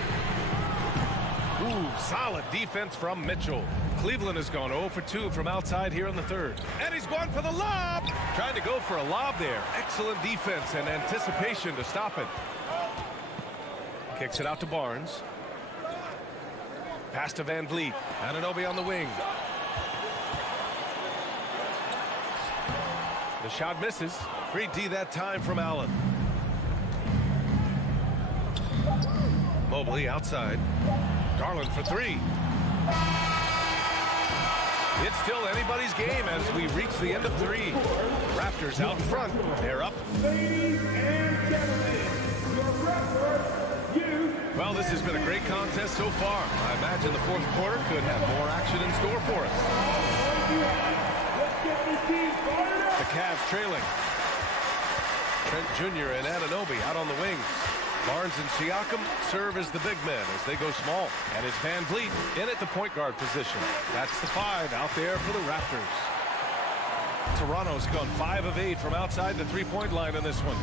Ooh, solid defense from Mitchell. Cleveland has gone 0 for 2 from outside here in the third. And he's going for the lob. Trying to go for a lob there. Excellent defense and anticipation to stop it. Kicks it out to Barnes. Pass to VanVleet. Anunoby on the wing. The shot misses. Great D that time from Allen. Mobley outside. Garland for three. It's still anybody's game as we reach the end of three. Raptors out in front. They're up. Ladies and gentlemen, your Raptors youth. Well, this has been a great contest so far. I imagine the fourth quarter could have more action in store for us. Let's get this team fired up. The Cavs trailing. Trent Jr. and Anunoby out on the wings. Barnes and Siakam serve as the big men as they go small. And it's VanVleet in at the point guard position. That's the 5 out there for the Raptors. Toronto's gone 5 of 8 from outside the three-point line in this one.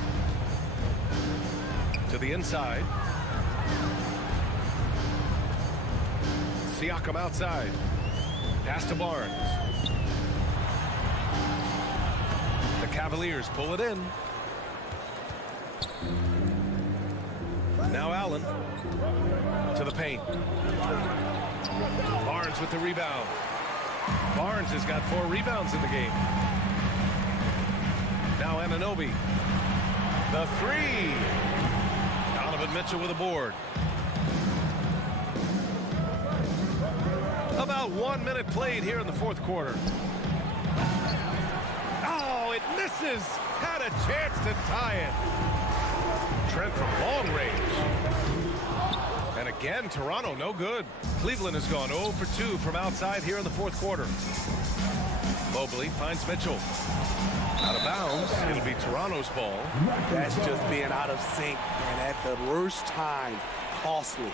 To the inside. Siakam outside. Pass to Barnes. The Cavaliers pull it in. Now Allen to the paint. Barnes with the rebound. Barnes has got 4 rebounds in the game. Now Anunoby. The 3. Donovan Mitchell with a board. About 1 minute played here in the fourth quarter. Oh, it misses. Had a chance to tie it. Trent from long range. And again, Toronto no good. Cleveland has gone 0 for 2 from outside here in the fourth quarter. Mobley finds Mitchell. Out of bounds. It'll be Toronto's ball. That's just being out of sync and at the worst time. Costly.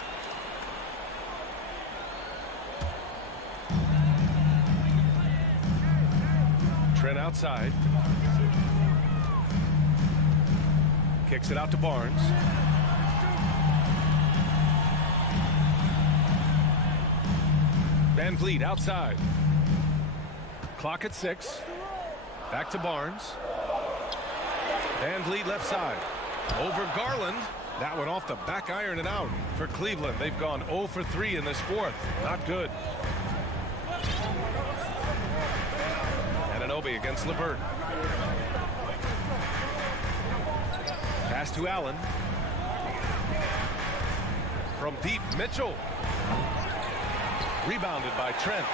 Trent outside. Kicks it out to Barnes. Van Vliet outside. Clock at 6. Back to Barnes. Van Vliet left side. Over Garland. That one off the back iron and out for Cleveland. They've gone 0 for 3 in this fourth. Not good. Anunoby against LeVert. Pass to Allen. From deep, Mitchell. Rebounded by Trent.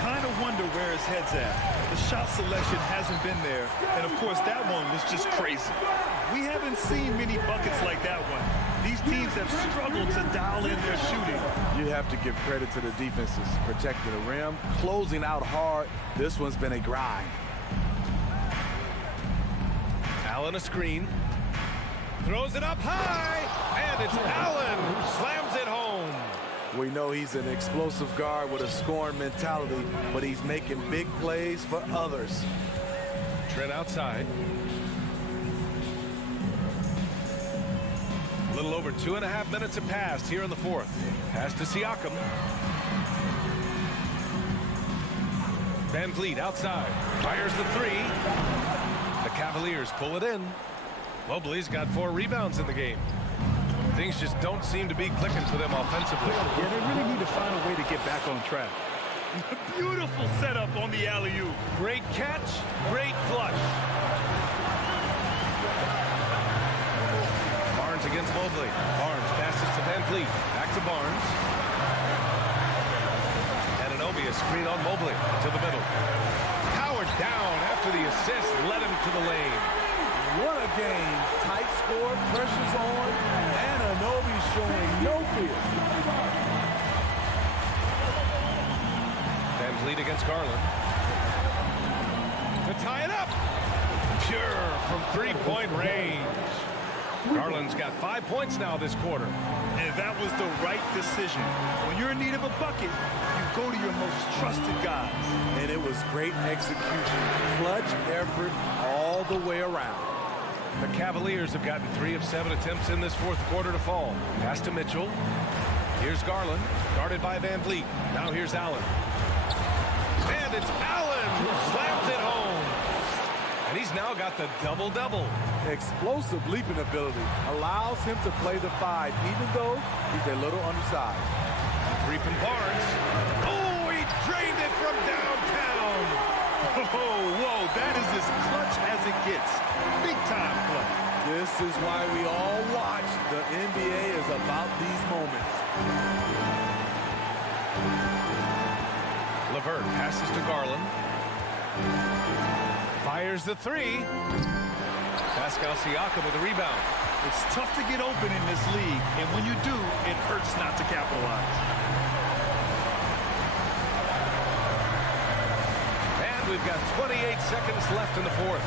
Kind of wonder where his head's at. The shot selection hasn't been there. And, of course, that one was just crazy. We haven't seen many buckets like that one. These teams have struggled to dial in their shooting. You have to give credit to the defenses. Protecting the rim, closing out hard. This one's been a grind. Allen a screen. Throws it up high. And it's Allen who slams it home. We know he's an explosive guard with a scoring mentality, but he's making big plays for others. Trent outside. A little over 2.5 minutes have passed here in the fourth. Pass to Siakam. Van Vliet outside. Fires the 3. The Cavaliers pull it in. Mobley's got 4 rebounds in the game. Things just don't seem to be clicking for them offensively. Yeah, they really need to find a way to get back on track. Beautiful setup on the alley-oop. Great catch, great flush. Barnes against Mobley. Barnes passes to Van Vliet. Back to Barnes. Anunoby, a screen on Mobley to the middle. Powered down after the assist, led him to the lane. What a game. Tight score, pressure's on, and Anunoby showing no fear. Van Vliet against Garland. To tie it up. Pure from three-point range. Garland's got 5 points now this quarter. And that was the right decision. When you're in need of a bucket, you go to your most trusted guys. And it was great execution. Clutch effort all the way around. The Cavaliers have gotten 3 of 7 attempts in this fourth quarter to fall. Pass to Mitchell. Here's Garland, guarded by Van Vliet. Now here's Allen. And it's Allen who slams it home. And he's now got the double-double. Explosive leaping ability allows him to play the 5, even though he's a little undersized. 3 from Barnes. Oh, he drained it from downtown. Oh, whoa, that is as clutch as it gets. Big time clutch. This is why we all watch. The NBA is about these moments. LeVert passes to Garland. Fires the 3. Pascal Siakam with a rebound. It's tough to get open in this league, and when you do, it hurts not to capitalize. And we've got 28 seconds left in the fourth.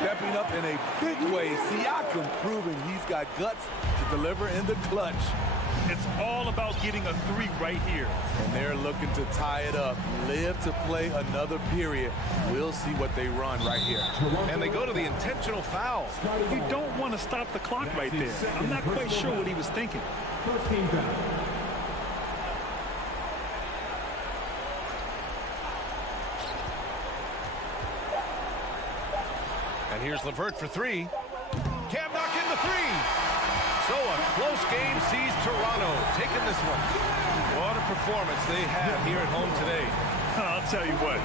Stepping up in a big way, Siakam proving he's got guts to deliver in the clutch. It's all about getting a 3 right here. And they're looking to tie it up, live to play another period. We'll see what they run right here. And they go to the intentional foul. You don't want to stop the clock right there. I'm not quite sure what he was thinking. First team foul. And here's LeVert for 3. Cam knock in the 3. So a close game sees Toronto taking this one. What a performance they have here at home today. I'll tell you what.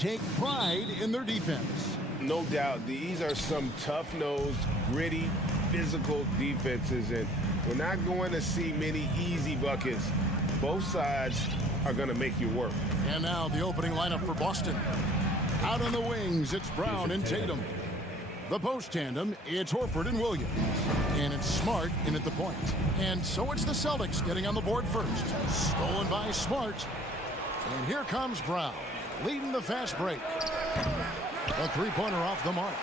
take pride in their defense. No doubt, these are some tough-nosed, gritty, physical defenses, and we're not going to see many easy buckets. Both sides are going to make you work. And now the opening lineup for Boston. Out on the wings, it's Brown and Tatum. The post tandem, it's Horford and Williams. And it's Smart in at the point. And so it's the Celtics getting on the board first. Stolen by Smart. And here comes Brown, leading the fast break. A three-pointer off the mark.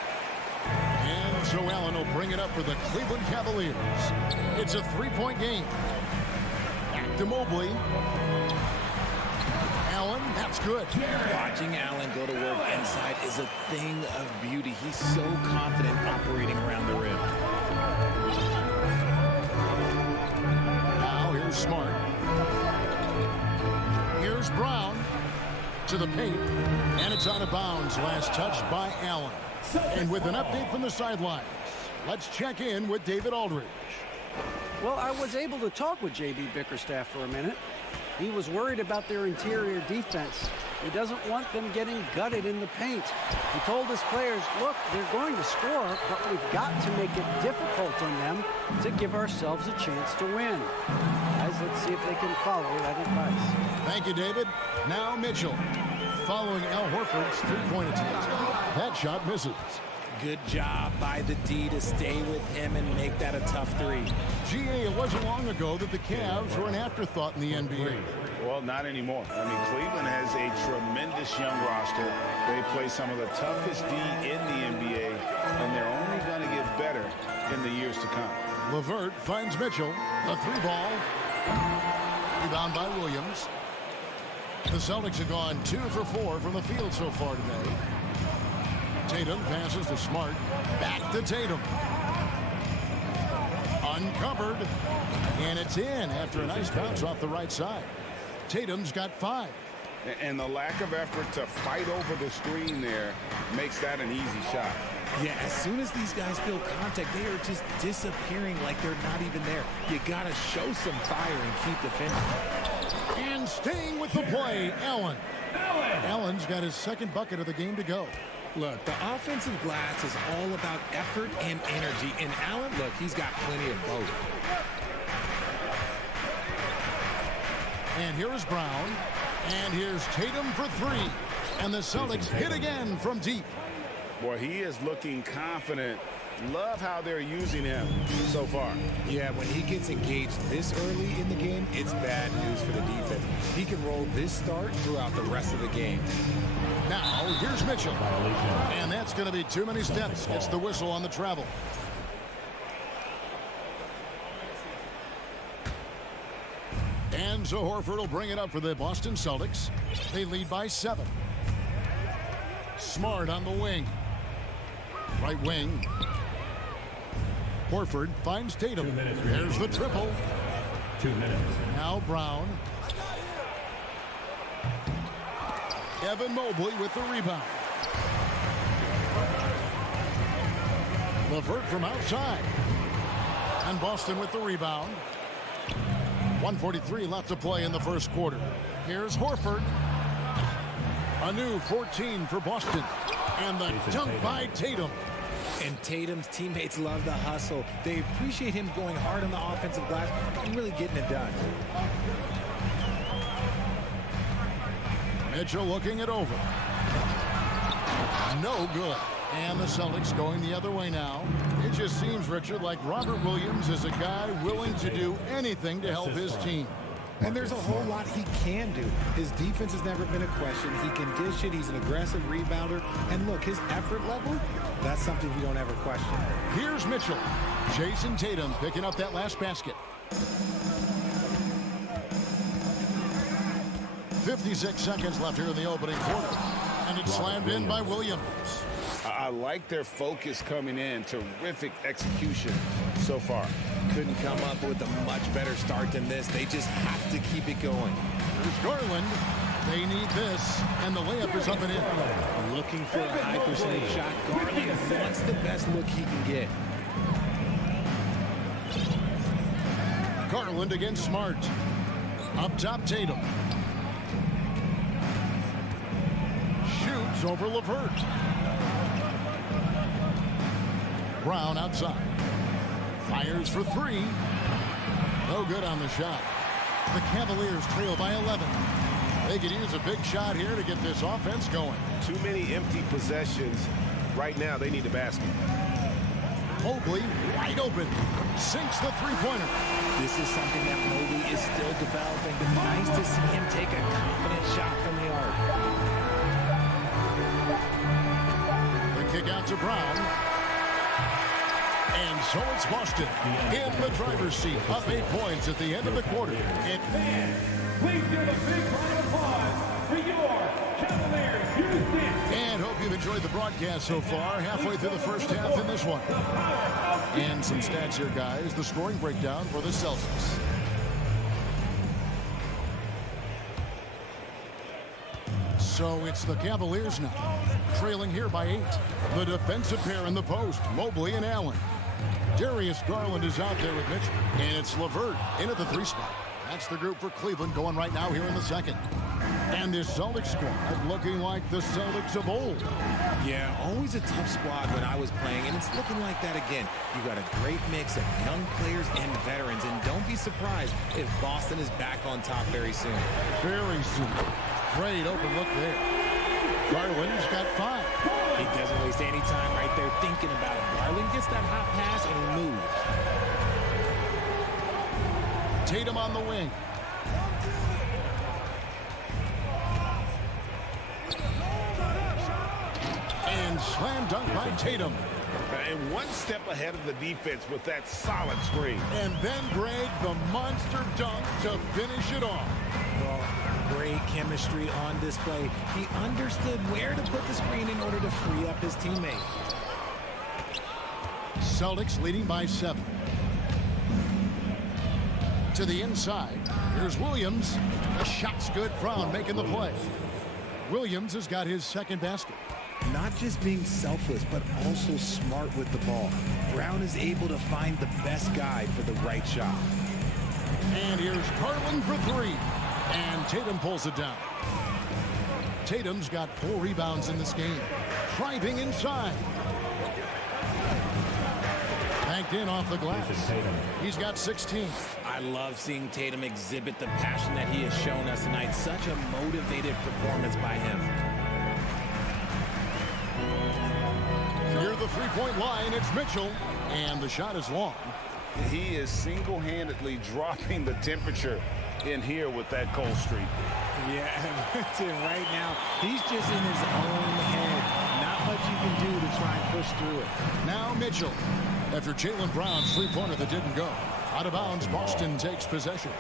And so Allen will bring it up for the Cleveland Cavaliers. It's a three-point game. Back to Mobley. Allen, that's good. Watching Allen go to work inside is a thing of beauty. He's so confident operating around the rim. Now here's Smart. Here's Brown to the paint, and it's out of bounds. Last touch by Allen. And with an update from the sidelines, let's check in with David Aldridge. Well, I was able to talk with J.B. Bickerstaff for a minute. He was worried about their interior defense. He doesn't want them getting gutted in the paint. He told his players, look, they're going to score, but we've got to make it difficult on them to give ourselves a chance to win. Guys, let's see if they can follow that advice. Thank you, David. Now Mitchell, following Al Horford's three-point attempt. That shot misses. Good job by the D to stay with him and make that a tough three. GA, it wasn't long ago that the Cavs were an afterthought in the NBA. Well, not anymore. I mean, Cleveland has a tremendous young roster. They play some of the toughest D in the NBA, and they're only going to get better in the years to come. LeVert finds Mitchell. A three ball. Rebound by Williams. The Celtics have gone 2 for 4 from the field so far today. Tatum passes to Smart. Back to Tatum. Uncovered. And it's in after a nice bounce off the right side. Tatum's got 5. And the lack of effort to fight over the screen there makes that an easy shot. Yeah, as soon as these guys feel contact, they are just disappearing like they're not even there. You got to show some fire and keep defending. And staying with the play, Allen. Allen's got his second bucket of the game to go. Look, the offensive glass is all about effort and energy. And Allen, look, he's got plenty of both. And here is Brown. And here's Tatum for 3. And the Celtics hit again from deep. Boy, he is looking confident. Love how they're using him so far. Yeah, when he gets engaged this early in the game, it's bad news for the defense. He can roll this start throughout the rest of the game. Now, here's Mitchell. And that's going to be too many steps. Gets the whistle on the travel. And so Horford will bring it up for the Boston Celtics. They lead by 7. Smart on the wing. Right wing. Horford finds Tatum. There's the triple. 2 minutes. Now Brown. Evan Mobley with the rebound. LeVert from outside. And Boston with the rebound. 1:43 left to play in the first quarter. Here's Horford. A new 14 for Boston. And the dunk by Tatum. And Tatum's teammates love the hustle. They appreciate him going hard on the offensive glass and really getting it done. Mitchell looking it over. No good. And the Celtics going the other way now. It just seems, Richard, like Robert Williams is a guy willing to do anything to help his team. And there's a whole lot he can do. His defense has never been a question. He can dish it. He's an aggressive rebounder. And look, his effort level, that's something you don't ever question. Here's Mitchell. Jason Tatum picking up that last basket. 56 seconds left here in the opening quarter. And it's slammed in by Williams. I like their focus coming in. Terrific execution so far. Couldn't come up with a much better start than this. They just have to keep it going. There's Garland. They need this. And the layup is up and in. Looking for a high percentage shot. Garland wants the best look he can get. Garland against Smart. Up top, Tatum. Shoots. Takes over Levert. Brown outside. Fires for three. No good on the shot. The Cavaliers trail by 11. They could use a big shot here to get this offense going. Too many empty possessions. Right now, they need a basket. Mobley wide open. Sinks the three-pointer. This is something that Mobley is still developing, but nice to see him take a confident shot from the arc. The kick out to Brown. And so it's Boston in the driver's seat, up 8 points at the end of the quarter. Fans, please give a big round of applause for your Cavaliers. And hope you've enjoyed the broadcast so far. Halfway through the first half in this one. And some stats here, guys. The scoring breakdown for the Celtics. So it's the Cavaliers now, trailing here by 8. The defensive pair in the post, Mobley and Allen. Darius Garland is out there with Mitchell. And it's Levert in at the 3 spot. That's the group for Cleveland going right now here in the second. And this Celtics squad looking like the Celtics of old. Yeah, always a tough squad when I was playing, and it's looking like that again. You got a great mix of young players and veterans, and don't be surprised if Boston is back on top very soon. Very soon. Great open look there. Garland's got 5. He doesn't waste any time right there thinking about it. Garland gets that hot pass and he moves. Tatum on the wing. And slam dunk by Tatum. And one step ahead of the defense with that solid screen. And then, Greg, the monster dunk to finish it off. Well, great chemistry on display. He understood where to put the screen in order to free up his teammate. Celtics leading by 7. To the inside. Here's Williams. The shot's good. Brown making the play. Williams has got his second basket. Not just being selfless, but also smart with the ball. Brown is able to find the best guy for the right shot. And here's Garland for 3. And Tatum pulls it down. Tatum's got 4 rebounds in this game. Driving inside. Banked in off the glass. He's got 16. I love seeing Tatum exhibit the passion that he has shown us tonight. Such a motivated performance by him. Near the three-point line, it's Mitchell. And the shot is long. He is single-handedly dropping the temperature in here with that cold streak. Yeah, right now, he's just in his own head. Not much you can do to try and push through it. Now Mitchell. After Jaylen Brown's three-pointer that didn't go. Out of bounds, Boston takes possession.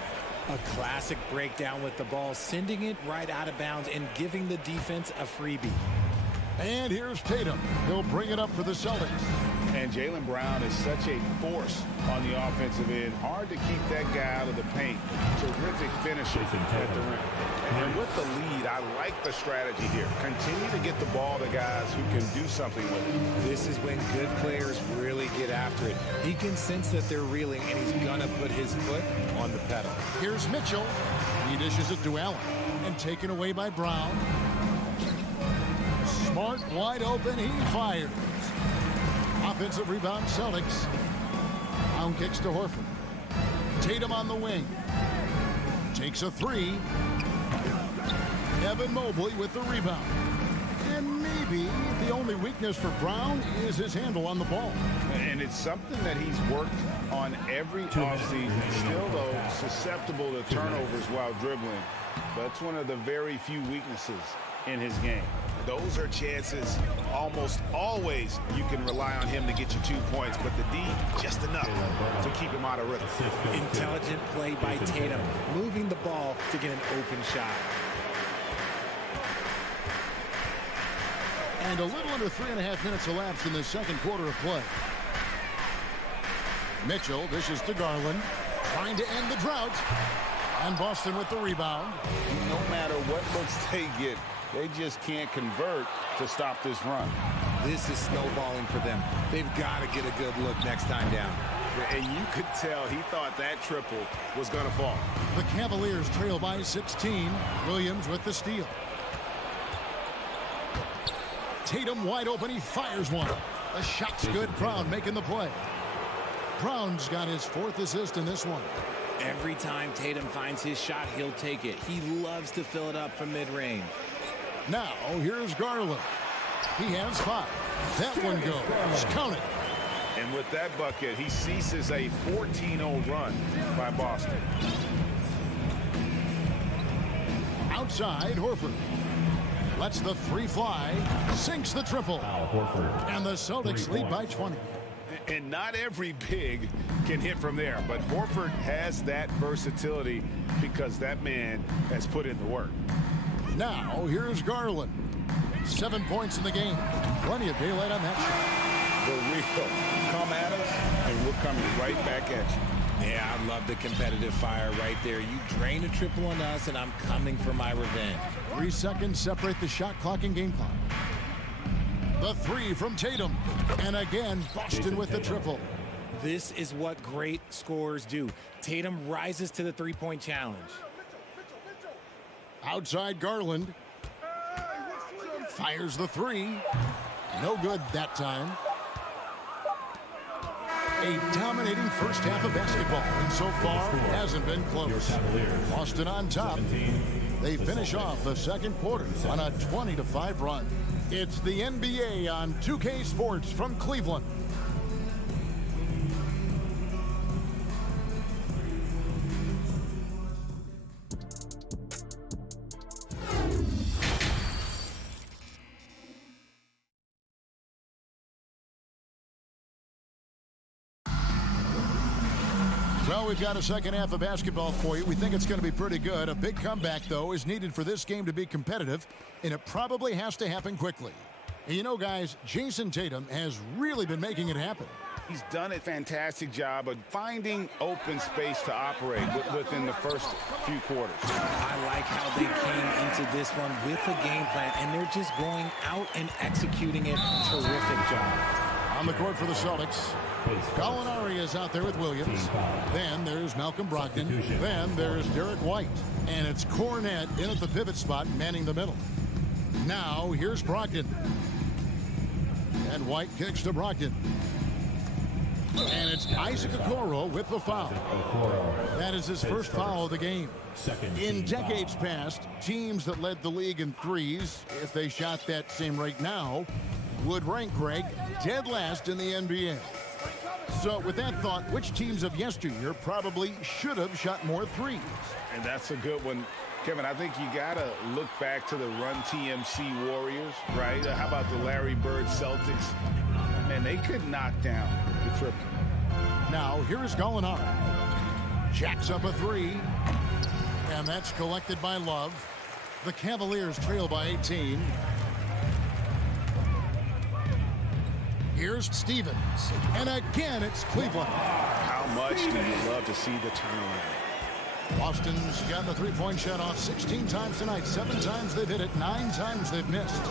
A classic breakdown with the ball, sending it right out of bounds and giving the defense a freebie. And here's Tatum. He'll bring it up for the Celtics. And Jaylen Brown is such a force on the offensive end. Hard to keep that guy out of the paint. Terrific finisher at the rim. And with the lead, I like the strategy here. Continue to get the ball to guys who can do something with it. This is when good players really get after it. He can sense that they're reeling, and he's going to put his foot on the pedal. Here's Mitchell. He dishes it to Allen. And taken away by Brown. Smart, wide open, he fires. Offensive rebound, Celtics. Brown kicks to Horford. Tatum on the wing. Takes a 3. Evan Mobley with the rebound. And maybe the only weakness for Brown is his handle on the ball. And it's something that he's worked on every offseason. Still, though, susceptible to turnovers while dribbling. That's one of the very few weaknesses in his game. Those are chances almost always you can rely on him to get you 2 points, but the D, just enough to keep him out of rhythm. Intelligent play by Tatum, moving the ball to get an open shot. And a little under 3.5 minutes elapsed in the second quarter of play. Mitchell dishes to Garland, trying to end the drought. And Boston with the rebound. No matter what looks they get, they just can't convert to stop this run. This is snowballing for them. They've got to get a good look next time down. And you could tell he thought that triple was going to fall. The Cavaliers trail by 16. Williams with the steal. Tatum wide open. He fires one. The shot's good. Brown making the play. Brown's got his 4th assist in this one. Every time Tatum finds his shot, he'll take it. He loves to fill it up from mid-range. Now, here's Garland. He has 5. That one goes. Count it. And with that bucket, he ceases a 14-0 run by Boston. Outside, Horford. Lets the 3 fly. Sinks the triple. And the Celtics lead by 20. And not every big can hit from there, but Horford has that versatility because that man has put in the work. Now, here's Garland. 7 points in the game. Plenty of daylight on that shot. For real. Come at us, and we're coming right back at you. Yeah, I love the competitive fire right there. You drain a triple on us, and I'm coming for my revenge. 3 seconds separate the shot clock and game clock. The 3 from Tatum. And again, Boston with the triple. This is what great scorers do. Tatum rises to the three-point challenge. Outside Garland. Fires the 3. No good that time. A dominating first half of basketball, and so far hasn't been close. Boston on top. They finish off the second quarter on a 20-5 run. It's the NBA on 2K Sports from Cleveland. Well, we've got a second half of basketball for you. We think it's going to be pretty good. A big comeback, though, is needed for this game to be competitive, and it probably has to happen quickly. And you know, guys, Jason Tatum has really been making it happen. He's done a fantastic job of finding open space to operate within the first few quarters. I like how they came into this one with a game plan, and they're just going out and executing it. Terrific job. On the court for the Celtics, Gallinari is out there with Williams. Then there's Malcolm Brogdon. Then there's Derek White. And it's Cornette in at the pivot spot, manning the middle. Now, here's Brogdon. And White kicks to Brogdon. And it's Isaac Okoro with the foul. That is his first foul of the game. In decades past, teams that led the league in threes, if they shot that same rate now, would rank Greg dead last in the NBA. So with that thought, which teams of yesteryear probably should have shot more threes? And that's a good one. Kevin, I think you got to look back to the Run TMC Warriors, right? How about the Larry Bird Celtics? Man, they could knock down the triple. Now, here is Gallinari. Jacks up a 3. And that's collected by Love. The Cavaliers trail by 18. Here's Stevens. And again, it's Cleveland. How much do you love to see the turnaround? Boston's gotten the three-point shot off 16 times tonight. 7 times they've hit it. 9 times they've missed.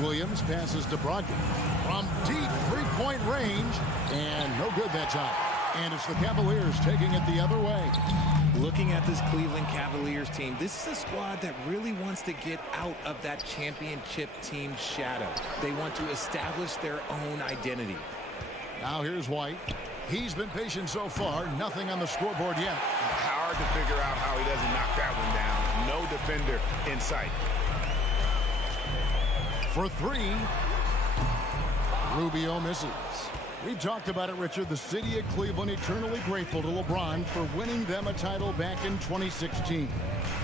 Williams passes to Brogdon from deep three-point range. And no good that time. And it's the Cavaliers taking it the other way. Looking at this Cleveland Cavaliers team, this is a squad that really wants to get out of that championship team shadow. They want to establish their own identity. Now here's White. He's been patient so far. Nothing on the scoreboard yet. Hard to figure out how he doesn't knock that one down. No defender in sight. For 3, Rubio misses. We've talked about it, Richard. The city of Cleveland eternally grateful to LeBron for winning them a title back in 2016.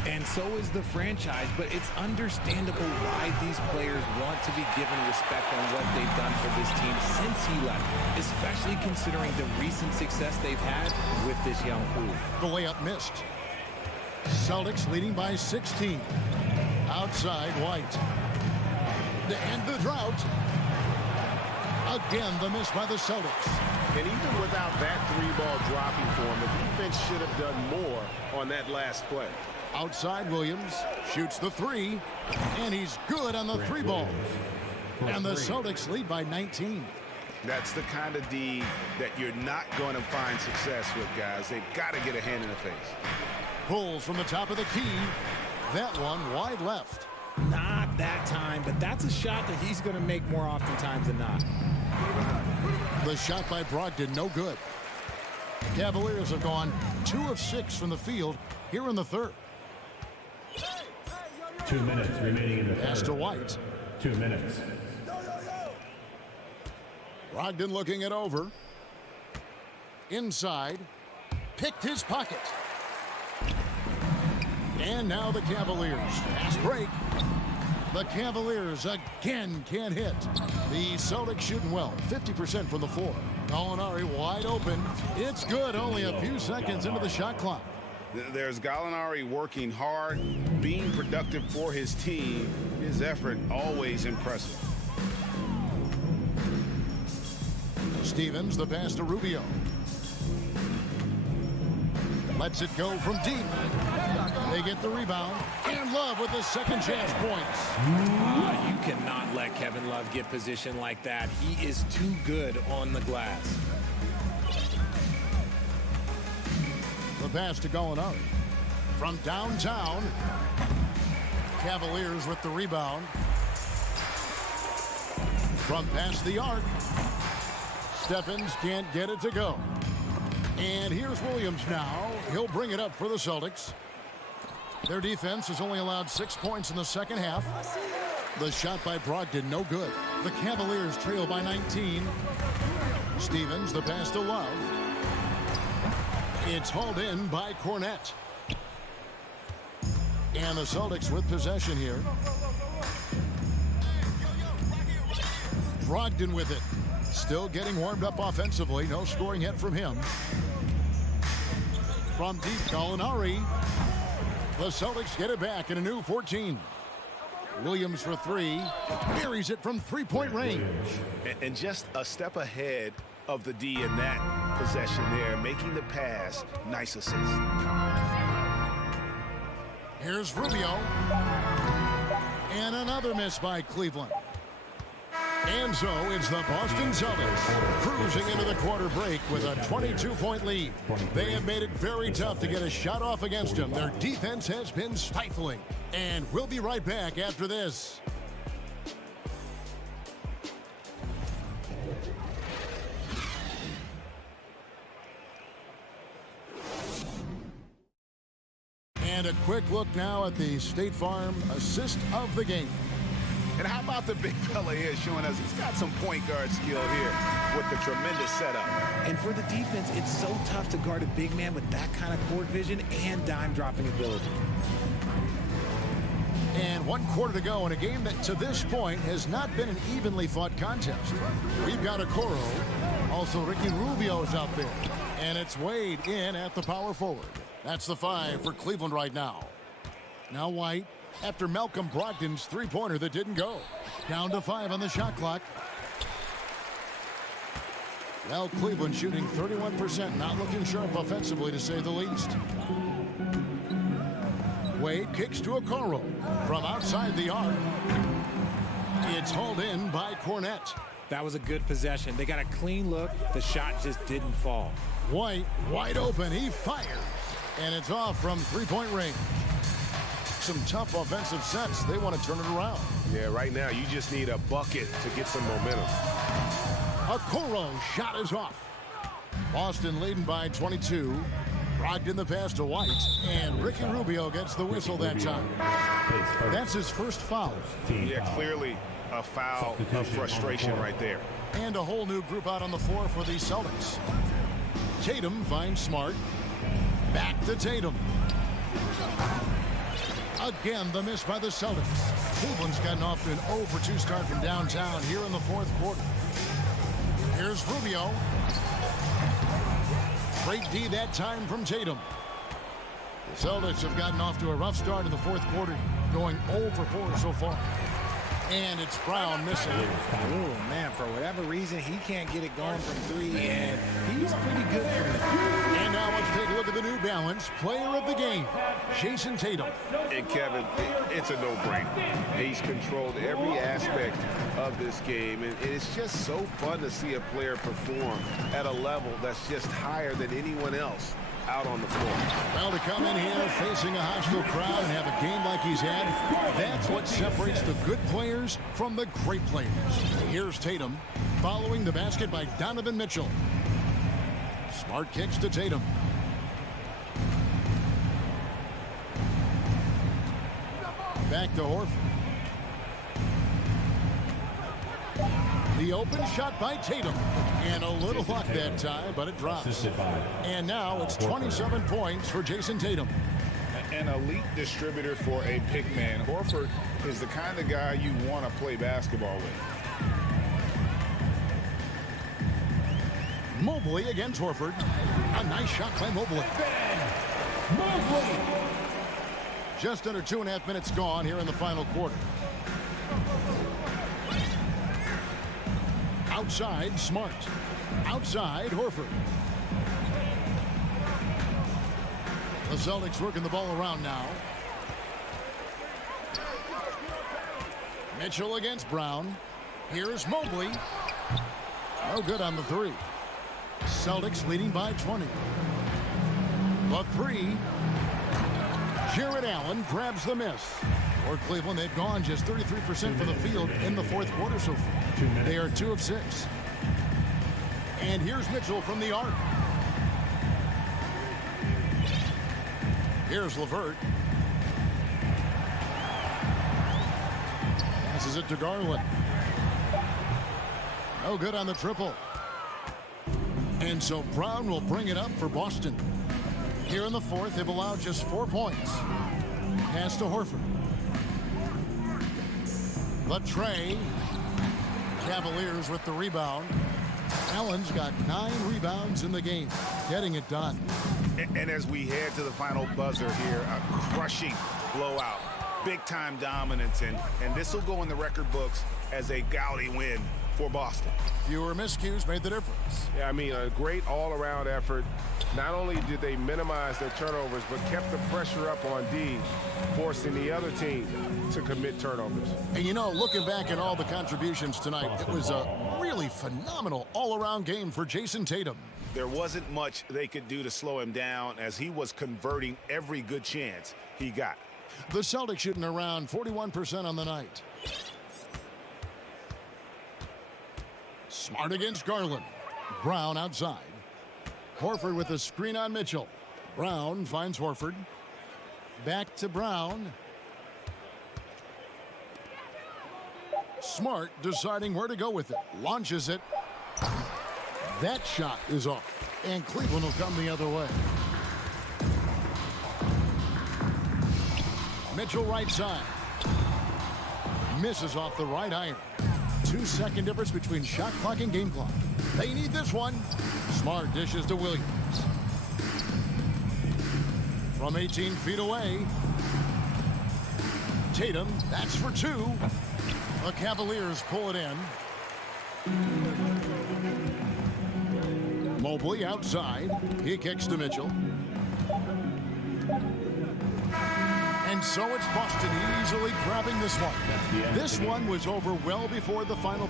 And so is the franchise, but it's understandable why these players want to be given respect on what they've done for this team since he left, especially considering the recent success they've had with this young crew. The layup missed. Celtics leading by 16. Outside White. To end the drought. Again, the miss by the Celtics. And even without that 3-ball dropping for him, the defense should have done more on that last play. Outside Williams shoots the 3, and he's good on the 3-ball. And the Celtics lead by 19. That's the kind of D that you're not going to find success with, guys. They've got to get a hand in the face. Pulls from the top of the key. That one wide left. Not that time, but that's a shot that he's going to make more oftentimes than not. The shot by Brogdon, no good. The Cavaliers have gone 2 of 6 from the field here in the third. 2 minutes remaining in the Pass third. to White. 2 minutes. Brogdon looking it over. Inside. Picked his pocket. And now the Cavaliers. Fast break. The Cavaliers again can't hit. The Celtics shooting well. 50% from the floor. Gallinari wide open. It's good. Only a few seconds into the shot clock. There's Gallinari working hard, being productive for his team. His effort always impressive. Stevens, the pass to Rubio. Lets it go from deep. They get the rebound. And Love with the second chance points. You cannot let Kevin Love get position like that. He is too good on the glass. The pass to Gallinari. From downtown. Cavaliers with the rebound. From past the arc. Stephens can't get it to go. And here's Williams now. He'll bring it up for the Celtics. Their defense has only allowed 6 points in the second half. The shot by Brogdon, no good. The Cavaliers trail by 19. Stevens, the pass to Love. It's hauled in by Cornette. And the Celtics with possession here. Brogdon with it. Still getting warmed up offensively. No scoring hit from him. From deep, Gallinari. The Celtics get it back in a new 14. Williams for three. Buries it from three-point range. And just a step ahead of the D in that possession there, making the pass. Nice assist. Here's Rubio. And another miss by Cleveland. And so it's the Boston Celtics cruising into the quarter break with a 22-point lead. They have made it very tough to get a shot off against them. Their defense has been stifling. And we'll be right back after this. And a quick look now at the State Farm assist of the game. And how about the big fella here showing us he's got some point guard skill here with the tremendous setup. And for the defense, it's so tough to guard a big man with that kind of court vision and dime dropping ability. And 1 quarter to go in a game that to this point has not been an evenly fought contest. We've got Okoro. Also Ricky Rubio's out there. And it's Wade in at the power forward. That's the 5 for Cleveland right now. Now White. After Malcolm Brogdon's three-pointer that didn't go. Down to 5 on the shot clock. Well, Cleveland shooting 31%, not looking sharp offensively to say the least. Wade kicks to Okoro from outside the arc. It's hauled in by Cornette. That was a good possession. They got a clean look. The shot just didn't fall. White wide open. He fires. And it's off from three-point range. Some tough offensive sets. They want to turn it around. Yeah, right now you just need a bucket to get some momentum. Okoro shot is off. Boston leading by 22. Brogdon the pass to White. And Ricky Rubio gets the whistle that time. That's his first foul. Yeah, clearly a foul of frustration right there. And a whole new group out on the floor for the Celtics. Tatum finds Smart. Back to Tatum. Again, the miss by the Celtics. Cleveland's gotten off to an 0-for-2 start from downtown here in the fourth quarter. Here's Rubio. Great D that time from Tatum. The Celtics have gotten off to a rough start in the fourth quarter, going 0-for-4 so far. And it's Brown missing. Oh, man, for whatever reason, he can't get it going from three, and he's pretty good from that. And now let's take a look at the New Balance player of the game, Jason Tatum. And Kevin, it's a no-brainer. He's controlled every aspect of this game, and it's just so fun to see a player perform at a level that's just higher than anyone else. out on the floor. Well, to come in here facing a hostile crowd and have a game like he's had, that's what separates the good players from the great players. Here's Tatum following the basket by Donovan Mitchell. Smart kicks to Tatum. Back to Horford. The open shot by Tatum. And a little luck that time, but it drops. And now it's 27 points for Jason Tatum. An elite distributor for a pick man. Horford is the kind of guy you want to play basketball with. Mobley against Horford. A nice shot by Mobley. Just under 2.5 minutes gone here in the final quarter. Outside, Smart. Outside, Horford. The Celtics working the ball around now. Mitchell against Brown. Here's Mobley. No good on the three. Celtics leading by 20. The three. Jared Allen grabs the miss. For Cleveland, they've gone just 33% from the field in the fourth quarter so far. They are 2 of 6. And here's Mitchell from the arc. Here's LeVert. Passes it to Garland. No good on the triple. And so Brown will bring it up for Boston. Here in the fourth, they've allowed just 4 points. Pass to Horford. The tray. Cavaliers with the rebound. Allen's got 9 rebounds in the game, getting it done. And as we head to the final buzzer here, a crushing blowout, big-time dominance, and this will go in the record books as a gaudy win for Boston. Fewer miscues made the difference. Yeah, I mean, a great all-around effort. Not only did they minimize their turnovers, but kept the pressure up on D, forcing the other team to commit turnovers. And you know, looking back at all the contributions tonight, it was a really phenomenal all-around game for Jason Tatum. There wasn't much they could do to slow him down as he was converting every good chance he got. The Celtics shooting around 41% on the night. Smart against Garland. Brown outside. Horford with a screen on Mitchell. Brown finds Horford. Back to Brown. Smart deciding where to go with it. Launches it. That shot is off. And Cleveland will come the other way. Mitchell right side. Misses off the right iron. 2-second difference between shot clock and game clock. They need this one. Smart dishes to Williams. From 18 feet away. Tatum, that's for 2. The Cavaliers pull it in. Mobley outside. He kicks to Mitchell. And so it's Boston easily grabbing this one. This one was over well before the final.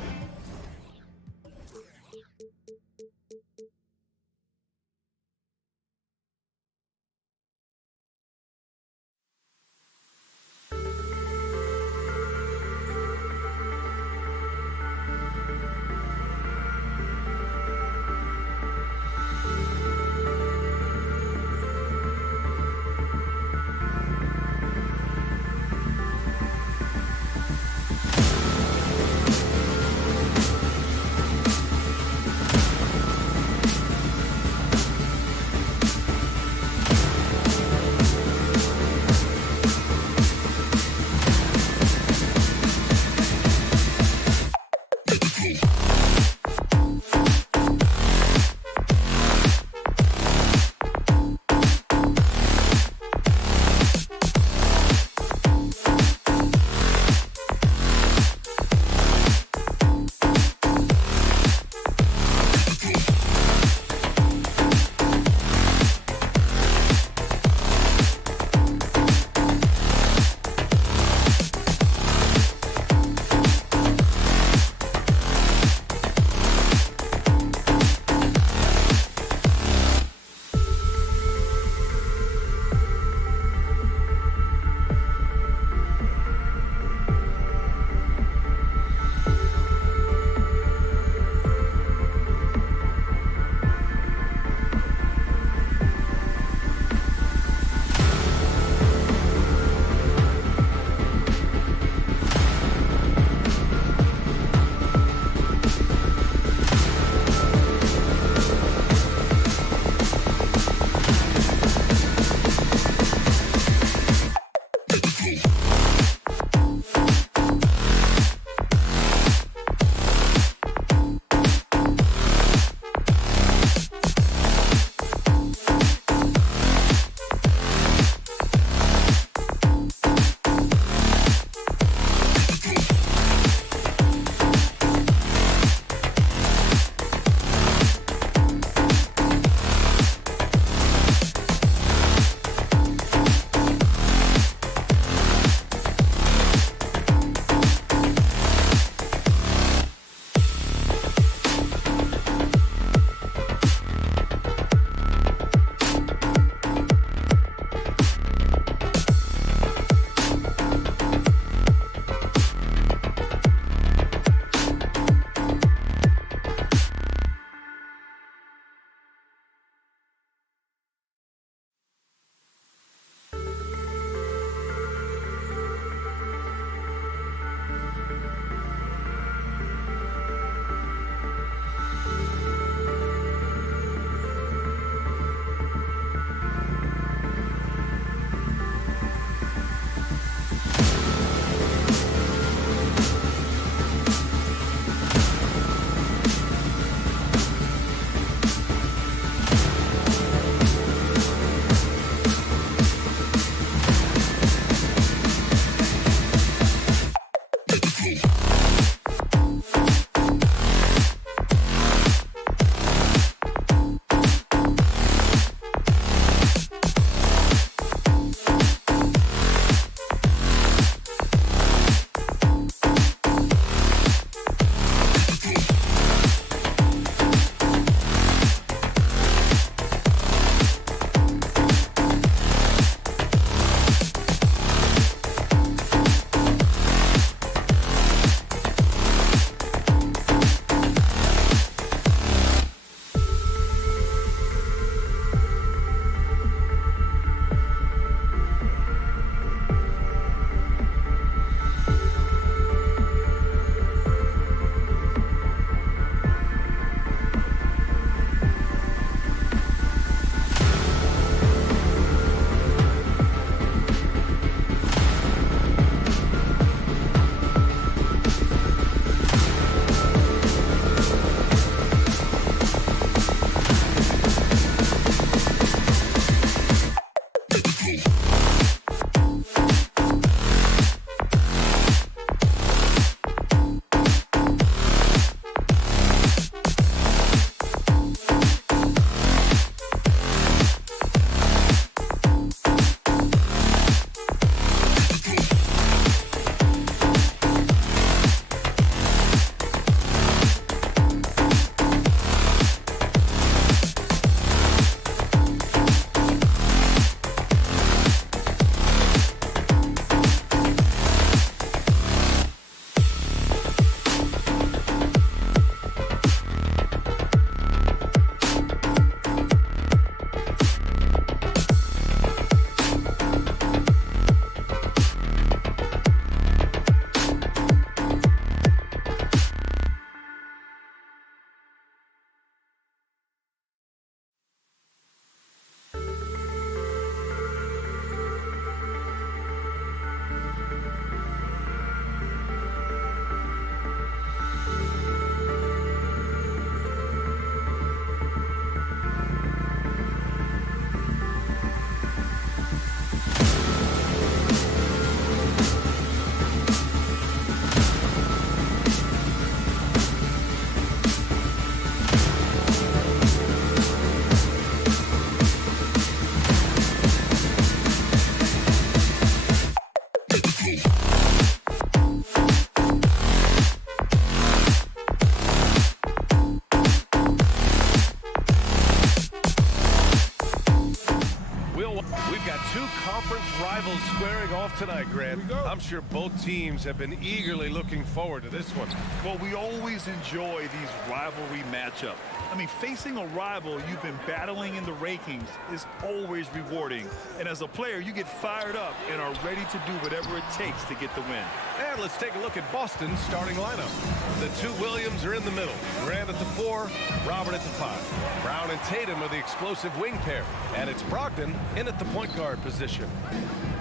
tonight, Grant. I'm sure both teams have been eagerly looking forward to this one. Well, we always enjoy these rivalry matchups. I mean, facing a rival you've been battling in the rankings is always rewarding. And as a player, you get fired up and are ready to do whatever it takes to get the win. And let's take a look at Boston's starting lineup. The two Williams are in the middle. Grant at the 4, Robert at the 5. Brown and Tatum are the explosive wing pair. And it's Brogdon in at the point guard position.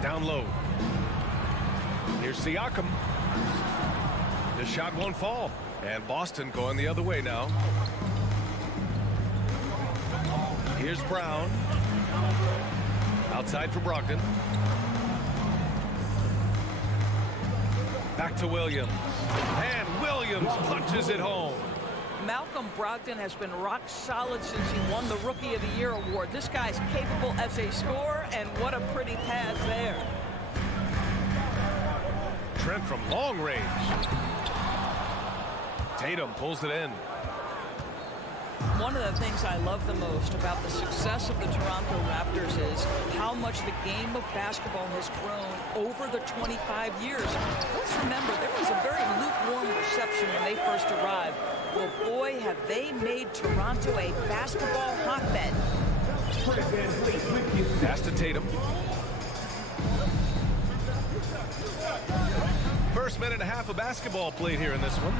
Down low. Here's Siakam. The shot won't fall. And Boston going the other way now. Here's Brown. Outside for Brogdon. Back to Williams. And Williams punches it home. Malcolm Brogdon has been rock solid since he won the Rookie of the Year award. This guy's capable as a scorer, and what a pretty pass there. Trent from long range. Tatum pulls it in. One of the things I love the most about the success of the Toronto Raptors is how much the game of basketball has grown over the 25 years. Let's remember, there was a very lukewarm reception when they first arrived. Well, boy, have they made Toronto a basketball hotbed. Pass to Tatum. First minute and a half of basketball played here in this one.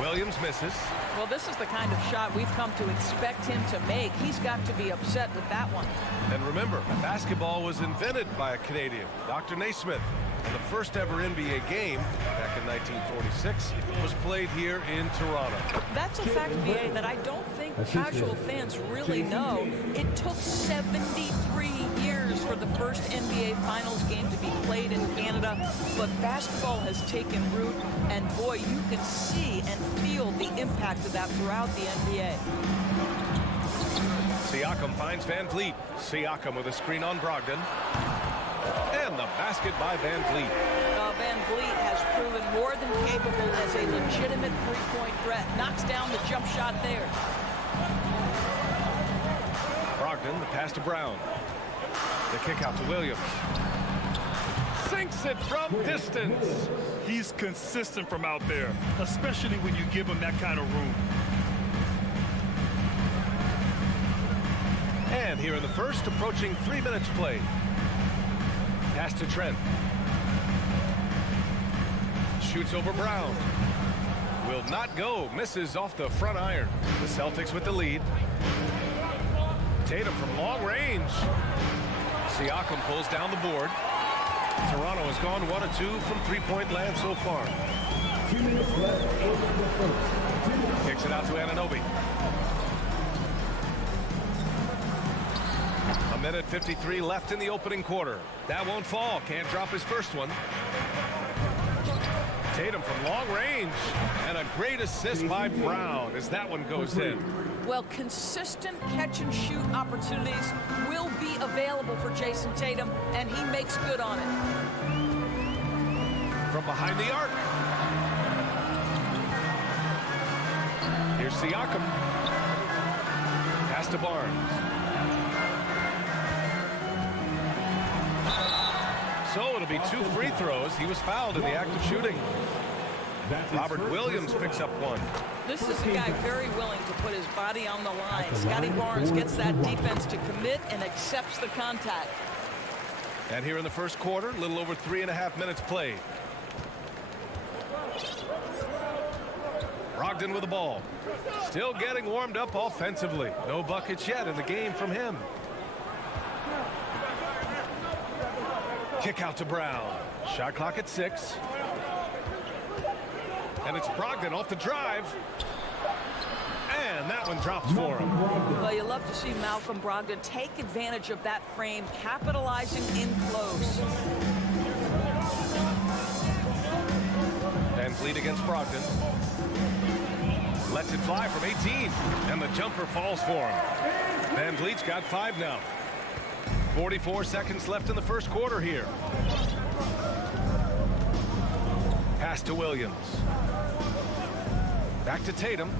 Williams misses. Well, this is the kind of shot we've come to expect him to make. He's got to be upset with that one. And remember, basketball was invented by a Canadian, Dr. Naismith. And the first ever NBA game, back in 1946, was played here in Toronto. That's a fact, BA, that I don't think casual fans really know. It took 73 years for the first NBA Finals game to be played in Canada, but basketball has taken root, and boy, you can see and feel the impact of that throughout the NBA. Siakam finds Van Vliet. Siakam with a screen on Brogdon. And the basket by Van Vliet. Van Vliet has proven more than capable as a legitimate three-point threat. Knocks down the jump shot there. Brogdon, the pass to Brown. The kick out to Williams. Sinks it from distance. He's consistent from out there, especially when you give him that kind of room. And here in the first, approaching 3 minutes played. Pass to Trent. Shoots over Brown. Will not go. Misses off the front iron. The Celtics with the lead. Tatum from long range. Siakam pulls down the board. Toronto has gone 1 of 2 from three-point land so far. 2 minutes left in the first. Kicks it out to Anunoby. A minute 53 left in the opening quarter. That won't fall. Can't drop his first one. Tatum from long range. And a great assist by Brown as that one goes in. Well, consistent catch-and-shoot opportunities will be available for Jason Tatum, and he makes good on it. From behind the arc. Here's Siakam. Pass to Barnes. So it'll be 2 free throws. He was fouled in the act of shooting. Robert Williams picks up 1. This is a guy very willing to put his body on the line. Scotty Barnes gets that defense to commit and accepts the contact. And here in the first quarter, a little over 3.5 minutes played. Brogdon with the ball. Still getting warmed up offensively. No buckets yet in the game from him. Kick out to Brown. Shot clock at 6. And it's Brogdon off the drive. And that one drops for him. Well, you love to see Malcolm Brogdon take advantage of that frame, capitalizing in close. Van Vliet against Brogdon. Lets it fly from 18. And the jumper falls for him. Van Vliet's got 5 now. 44 seconds left in the first quarter here. Pass to Williams. Back to Tatum.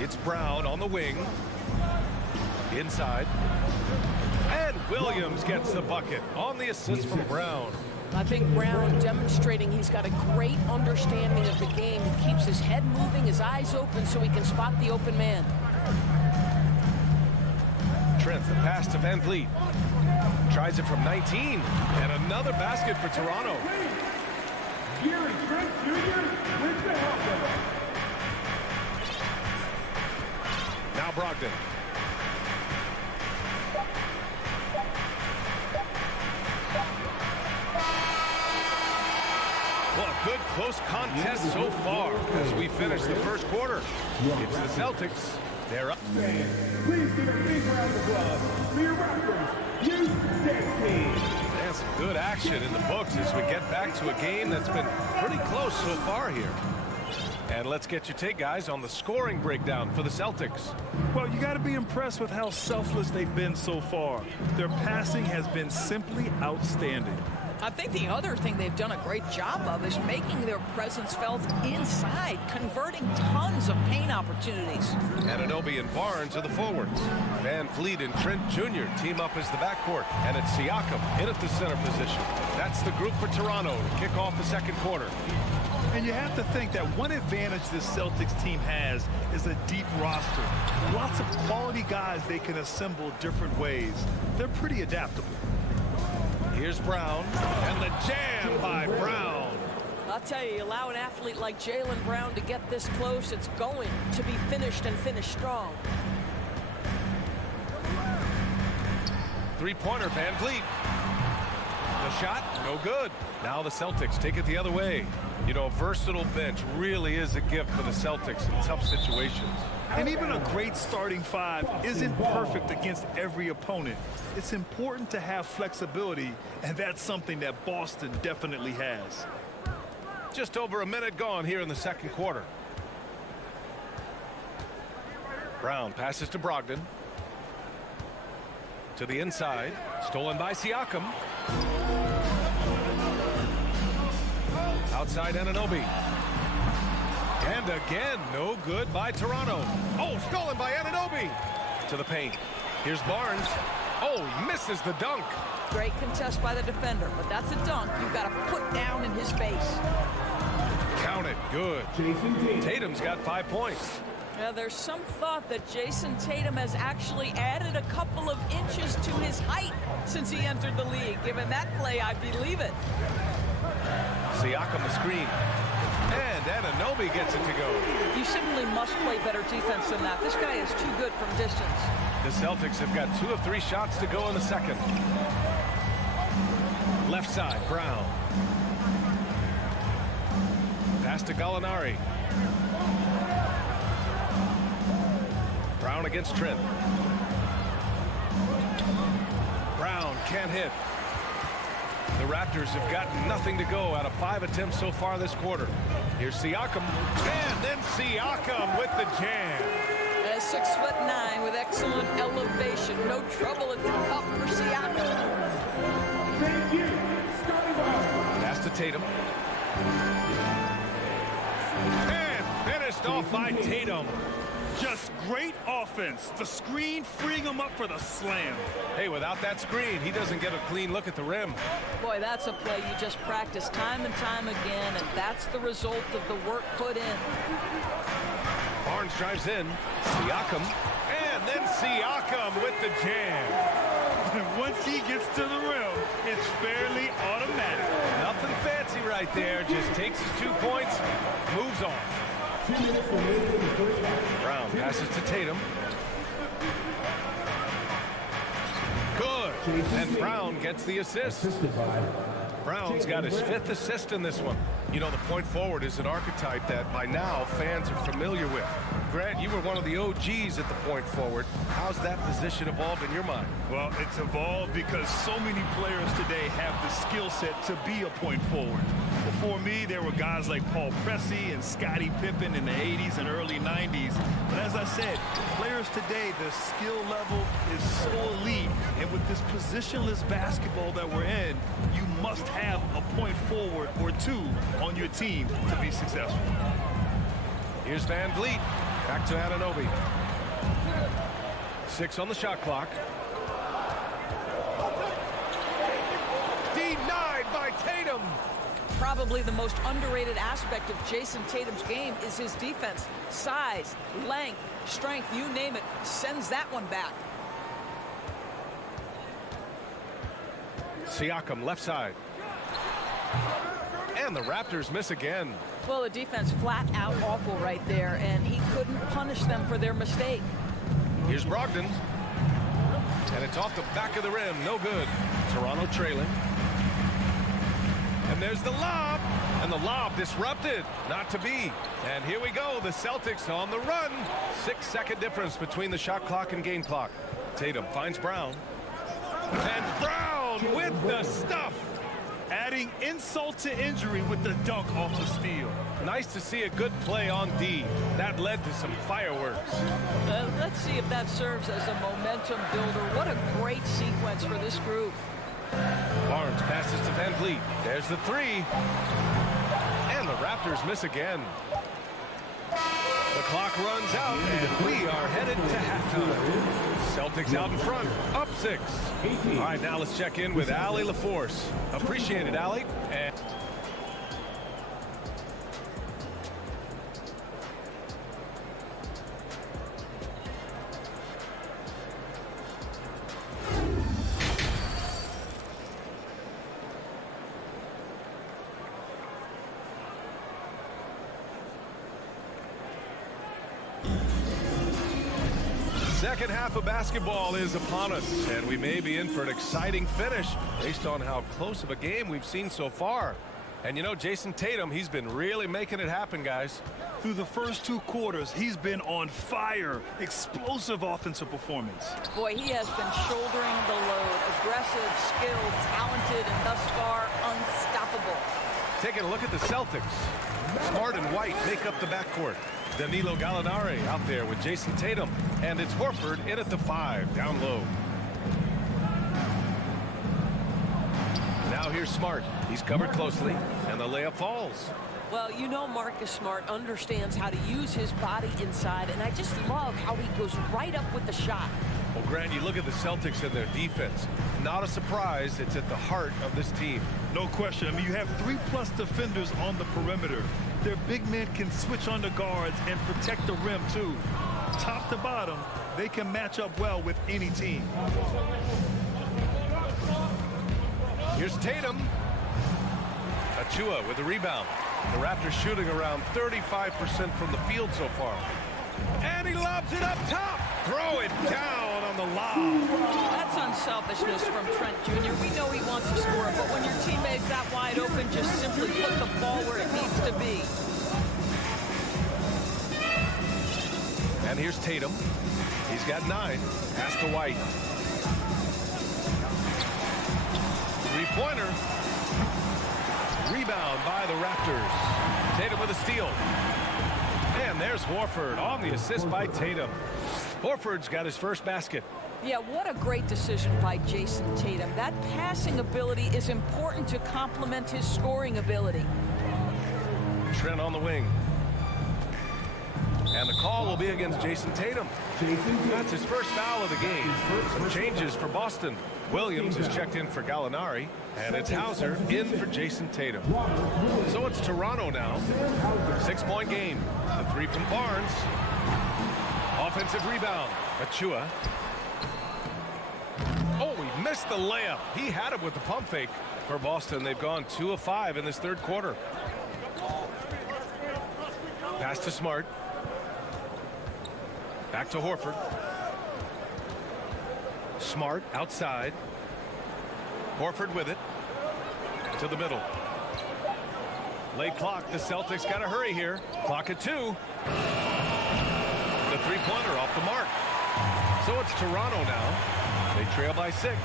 It's Brown on the wing. Inside. And Williams gets the bucket on the assist from Brown. I think Brown demonstrating he's got a great understanding of the game. He keeps his head moving, his eyes open so he can spot the open man. Trent, the pass to Van Vliet. Tries it from 19. And another basket for Toronto. Gary Trent Jr. with the help. Now Brogdon. Well, a good close contest so far as we finish the first quarter. It's the Celtics. They're up. Please give a big round of applause for your Raptors Youth Team. And some good action in the books as we get back to a game that's been pretty close so far here. And let's get your take, guys, on the scoring breakdown for the Celtics. Well, you got to be impressed with how selfless they've been so far. Their passing has been simply outstanding. I think the other thing they've done a great job of is making their presence felt inside, converting tons of paint opportunities. Anunoby and Barnes are the forwards. Van Vliet and Trent Jr. team up as the backcourt. And it's Siakam in at the center position. That's the group for Toronto to kick off the second quarter. And you have to think that one advantage this Celtics team has is a deep roster. Lots of quality guys they can assemble different ways. They're pretty adaptable. Here's Brown, and the jam by Brown. I'll tell you, allow an athlete like Jaylen Brown to get this close, it's going to be finished and finished strong. Three-pointer, Van Vliet. The shot, no good. Now the Celtics take it the other way. You know, a versatile bench really is a gift for the Celtics in tough situations. And even a great starting five isn't perfect against every opponent. It's important to have flexibility, and that's something that Boston definitely has. Just over a minute gone here in the second quarter. Brown passes to Brogdon. To the inside. Stolen by Siakam. Outside Anunoby. And again, no good by Toronto. Oh, stolen by Anunoby. To the paint. Here's Barnes. Oh, misses the dunk. Great contest by the defender, but that's a dunk you've got to put down in his face. Count it. Good. Tatum's got 5 points. Now, there's some thought that Jason Tatum has actually added a couple of inches to his height since he entered the league. Given that play, I believe it. Siakam the screen. And Anunoby gets it to go. You simply must play better defense than that. This guy is too good from distance. The Celtics have got 2 of 3 shots to go in the second. Left side, Brown. Pass to Gallinari. Brown against Trent. Brown can't hit. The Raptors have got nothing to go out of 5 attempts so far this quarter. Here's Siakam. And then Siakam with the jam. 6'9" with excellent elevation. No trouble at the cup for Siakam. Thank you. Pass to Tatum. And finished off by Tatum. Just great offense. The screen freeing him up for the slam. Hey, without that screen, he doesn't get a clean look at the rim. Boy, that's a play you just practice time and time again, and that's the result of the work put in. Barnes drives in. Siakam. And then Siakam with the jam. Once he gets to the rim, it's fairly automatic. Nothing fancy right there. Just takes his 2 points, moves on. Brown passes to Tatum. Good. And Brown gets the assist. Brown's got his 5th assist in this one. You know, the point forward is an archetype that by now fans are familiar with. Grant, you were one of the OGs at the point forward. How's that position evolved in your mind? Well, it's evolved because so many players today have the skill set to be a point forward. Before me, there were guys like Paul Pressey and Scottie Pippen in the 80s and early 90s. But as I said, players today, the skill level is so elite. And with this positionless basketball that we're in, you must have a point forward or 2 on your team to be successful. Here's Van Vliet. Back to Anunoby. 6 on the shot clock. Probably the most underrated aspect of Jason Tatum's game is his defense. Size, length, strength, you name it, sends that one back. Siakam left side. And the Raptors miss again. Well, the defense flat out awful right there, and he couldn't punish them for their mistake. Here's Brogdon. And it's off the back of the rim. No good. Toronto trailing. And there's the lob. And the lob disrupted. Not to be. And here we go. The Celtics on the run. 6-second difference between the shot clock and game clock. Tatum finds Brown. And Brown with the stuff. Adding insult to injury with the dunk off the steal. Nice to see a good play on D. That led to some fireworks. Let's see if that serves as a momentum builder. What a great sequence for this group. Barnes passes to Van Vliet. There's the three. And the Raptors miss again. The clock runs out, and we are headed to halftime. Celtics out in front, up 6. All right, now let's check in with Allie LaForce. Appreciate it, Allie. And second half of basketball is upon us, and we may be in for an exciting finish based on how close of a game we've seen so far. And you know, Jason Tatum, he's been really making it happen, guys. Through the first 2 quarters, he's been on fire. Explosive offensive performance. Boy, he has been shouldering the load. Aggressive, skilled, talented, and thus far unstoppable. Taking a look at the Celtics. Smart and White make up the backcourt. Danilo Gallinari out there with Jason Tatum. And it's Horford in at the 5, down low. Now here's Smart. He's covered closely, and the layup falls. Well, you know Marcus Smart understands how to use his body inside, and I just love how he goes right up with the shot. Well, Grant, you look at the Celtics and their defense. Not a surprise, it's at the heart of this team. No question. I mean, you have 3+ defenders on the perimeter. Their big men can switch on the guards and protect the rim, too. Top to bottom, they can match up well with any team. Here's Tatum. Achua with the rebound. The Raptors shooting around 35% from the field so far. And he lobs it up top. Throw it down on the lob. That's unselfishness from Trent Jr. We know he wants to score, but when your teammate's that wide open, just simply put the ball where it needs to be. And here's Tatum. He's got 9. Pass to White. Three-pointer. Rebound by the Raptors. Tatum with a steal. And there's Horford on the assist by Tatum. Horford's got his first basket. Yeah, what a great decision by Jason Tatum. That passing ability is important to complement his scoring ability. Trent on the wing. And the call will be against Jason Tatum. That's his first foul of the game. Some changes for Boston. Williams is checked in for Gallinari, and it's Hauser in for Jason Tatum. So it's Toronto now. 6-point game. The 3 from Barnes. Offensive rebound. Achua. Oh, he missed the layup. He had it with the pump fake. For Boston, they've gone 2 of 5 in this third quarter. Pass to Smart. Back to Horford. Smart outside. Horford with it. To the middle. Late clock. The Celtics got to hurry here. Clock at 2. The three-pointer off the mark. So it's Toronto now. They trail by 6.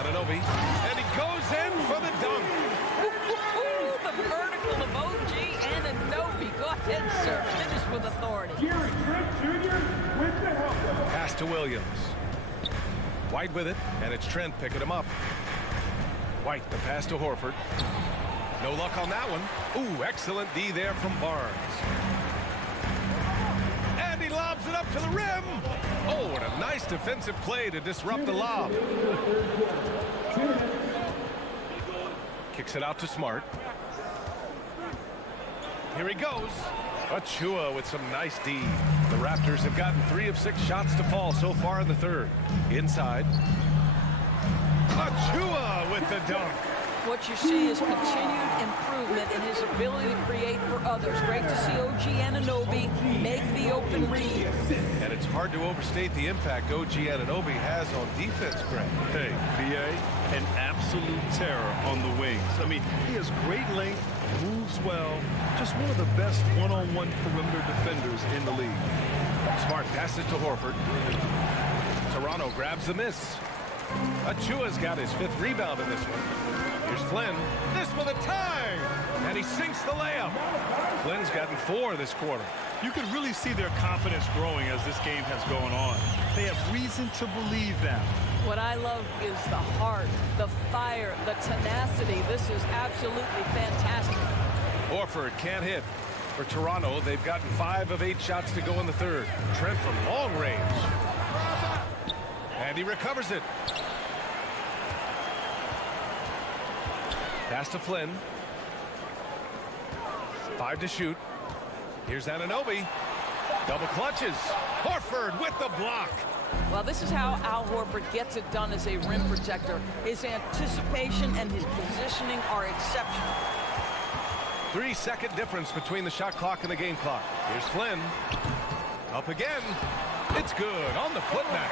Anunoby. And he goes in for the dunk. The vertical of OG and Anunoby. Go ahead, sir. Finish with authority. Pass to Williams. White with it, and it's Trent picking him up. White, the pass to Horford. No luck on that one. Ooh, excellent D there from Barnes. And he lobs it up to the rim. Oh, and a nice defensive play to disrupt the lob. Kicks it out to Smart. Here he goes. Achua with some nice D. The Raptors have gotten 3 of 6 shots to fall so far in the third. Inside. Achua with the dunk. What you see is continued improvement in his ability to create for others. Great to see OG Anunoby make the open read. And it's hard to overstate the impact OG Anunoby has on defense, Greg. Hey, BA, an absolute terror on the wings. I mean, he has great length, moves well, just one of the best one-on-one perimeter defenders in the league. Smart passes to Horford. Toronto grabs the miss. Achua's got his 5th rebound in this one. Here's Flynn. This for the tie! And he sinks the layup. Flynn's gotten 4 this quarter. You can really see their confidence growing as this game has gone on. They have reason to believe that. What I love is the heart, the fire, the tenacity. This is absolutely fantastic. Horford can't hit. For Toronto, they've gotten 5 of 8 shots to go in the third. Trent from long range. And he recovers it. Pass to Flynn. 5 to shoot. Here's Anunoby. Double clutches. Horford with the block. Well, this is how Al Horford gets it done as a rim protector. His anticipation and his positioning are exceptional. 3-second difference between the shot clock and the game clock. Here's Flynn. Up again. It's good on the putback.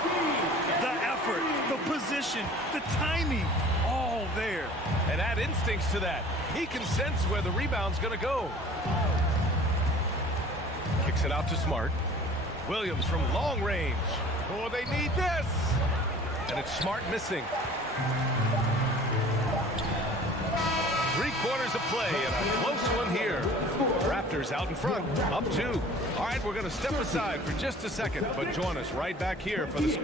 The effort, the position, the timing, all there. And add instincts to that. He can sense where the rebound's going to go. Kicks it out to Smart. Williams from long range. Oh, they need this. And it's Smart missing. 3/4 of play and a close one here. Raptors out in front, up 2. All right, we're going to step aside for just a second, but join us right back here for the...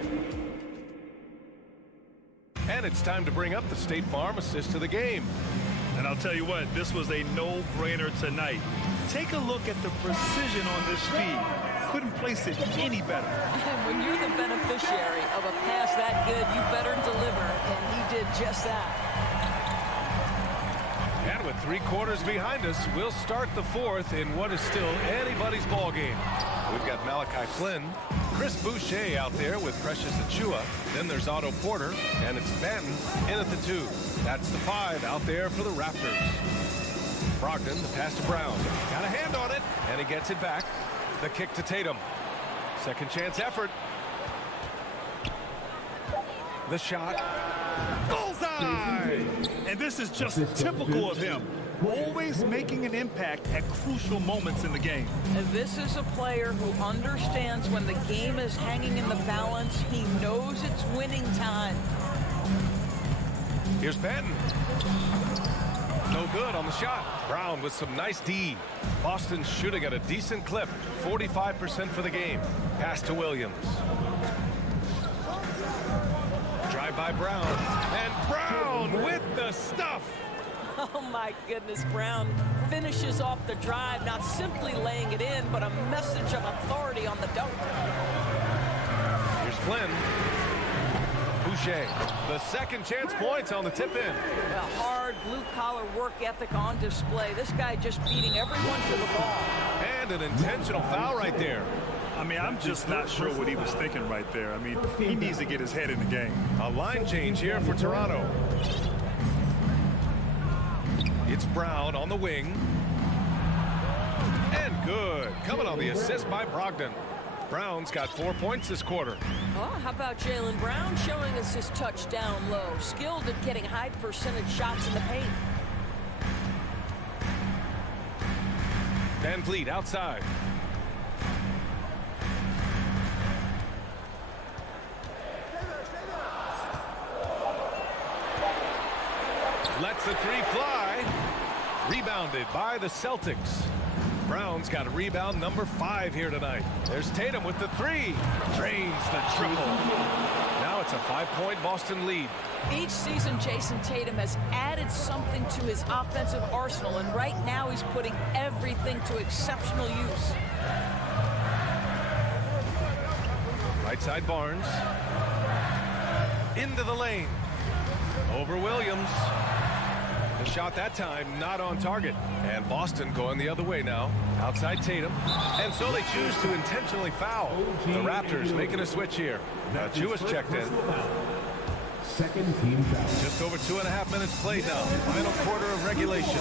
And it's time to bring up the State Farm assist to the game. And I'll tell you what, this was a no-brainer tonight. Take a look at the precision on this feed. Couldn't place it any better. And when you're the beneficiary of a pass that good, you better deliver, and he did just that. And with 3/4 behind us, we'll start the 4th in what is still anybody's ball game. We've got Malachi Flynn, Chris Boucher out there with Precious Achua. Then there's Otto Porter, and it's Banton in at the 2. That's the 5 out there for the Raptors. Brogdon, the pass to Brown. Got a hand on it, and he gets it back. The kick to Tatum. Second chance effort. The shot. Bullseye! And this is just typical of him. Always making an impact at crucial moments in the game. And this is a player who understands when the game is hanging in the balance. He knows it's winning time. Here's Banton. No good on the shot. Brown with some nice D. Boston's shooting at a decent clip. 45% for the game. Pass to Williams. Drive by Brown. And Brown with the stuff. Oh, my goodness. Brown finishes off the drive, not simply laying it in, but a message of authority on the dunk. Here's Flynn. Boucher. The second chance points on the tip-in. A hard blue-collar work ethic on display. This guy just beating everyone to the ball. And an intentional foul right there. I mean, I'm just not sure what he was thinking right there. I mean, he needs to get his head in the game. A line change here for Toronto. It's Brown on the wing. And good. Coming on the assist by Brogdon. Brown's got 4 points this quarter. Oh, how about Jaylen Brown showing us his touchdown low? Skilled at getting high percentage shots in the paint. Van Vliet outside. Lets the 3 fly. Rebounded by the Celtics. Brown's got a rebound number 5 here tonight. There's Tatum with the 3. Drains the triple. Now it's a 5-point Boston lead. Each season, Jason Tatum has added something to his offensive arsenal, and right now he's putting everything to exceptional use. Right side Barnes. Into the lane. Over Williams. The shot that time not on target. And Boston going the other way now. Outside Tatum. And so they choose to intentionally foul. The Raptors making a switch here. Jewish checked in. Second team foul. Just over 2.5 minutes played now. Final quarter of regulation.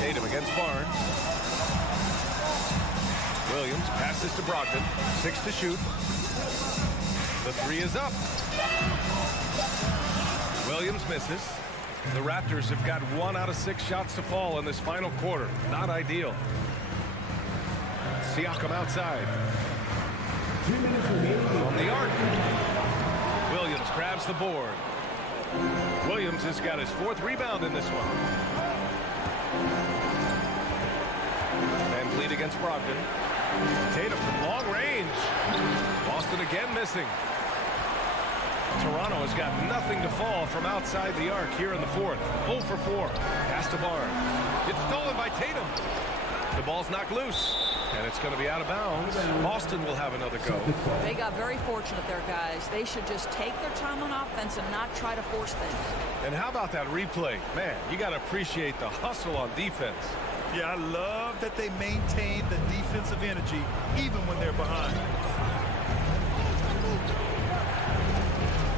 Tatum against Barnes. Williams passes to Brogdon. 6 to shoot. The 3 is up. Williams misses. The Raptors have got 1 out of 6 shots to fall in this final quarter. Not ideal. Siakam outside. 2 minutes remaining. From the arc. Williams grabs the board. Williams has got his 4th rebound in this one. Van Vliet against Brogdon. Tatum from long range. Boston again missing. Toronto has got nothing to fall from outside the arc here in the 4th. 0 for 4. Pass to Barnes. It's stolen by Tatum. The ball's knocked loose. And it's going to be out of bounds. Boston will have another go. They got very fortunate there, guys. They should just take their time on offense and not try to force things. And how about that replay? Man, you got to appreciate the hustle on defense. Yeah, I love that they maintain the defensive energy even when they're behind.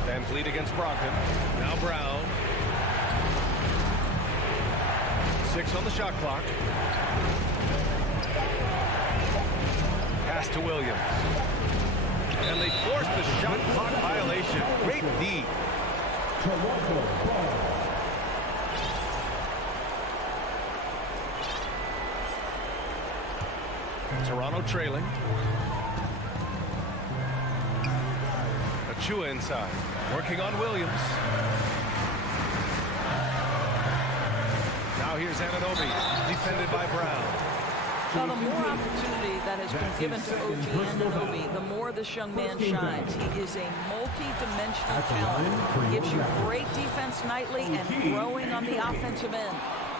Van Vliet against Brogdon. Now Brown. 6 on the shot clock. Pass to Williams. And they force the shot clock violation. Great D. Toronto trailing. Achua inside. Working on Williams. Now here's Anunoby. Defended by Brown. Well, the more opportunity that has been given to OG Anunoby, the more this young man shines. He is a multi-dimensional talent. He gives you great defense nightly and growing on the offensive end.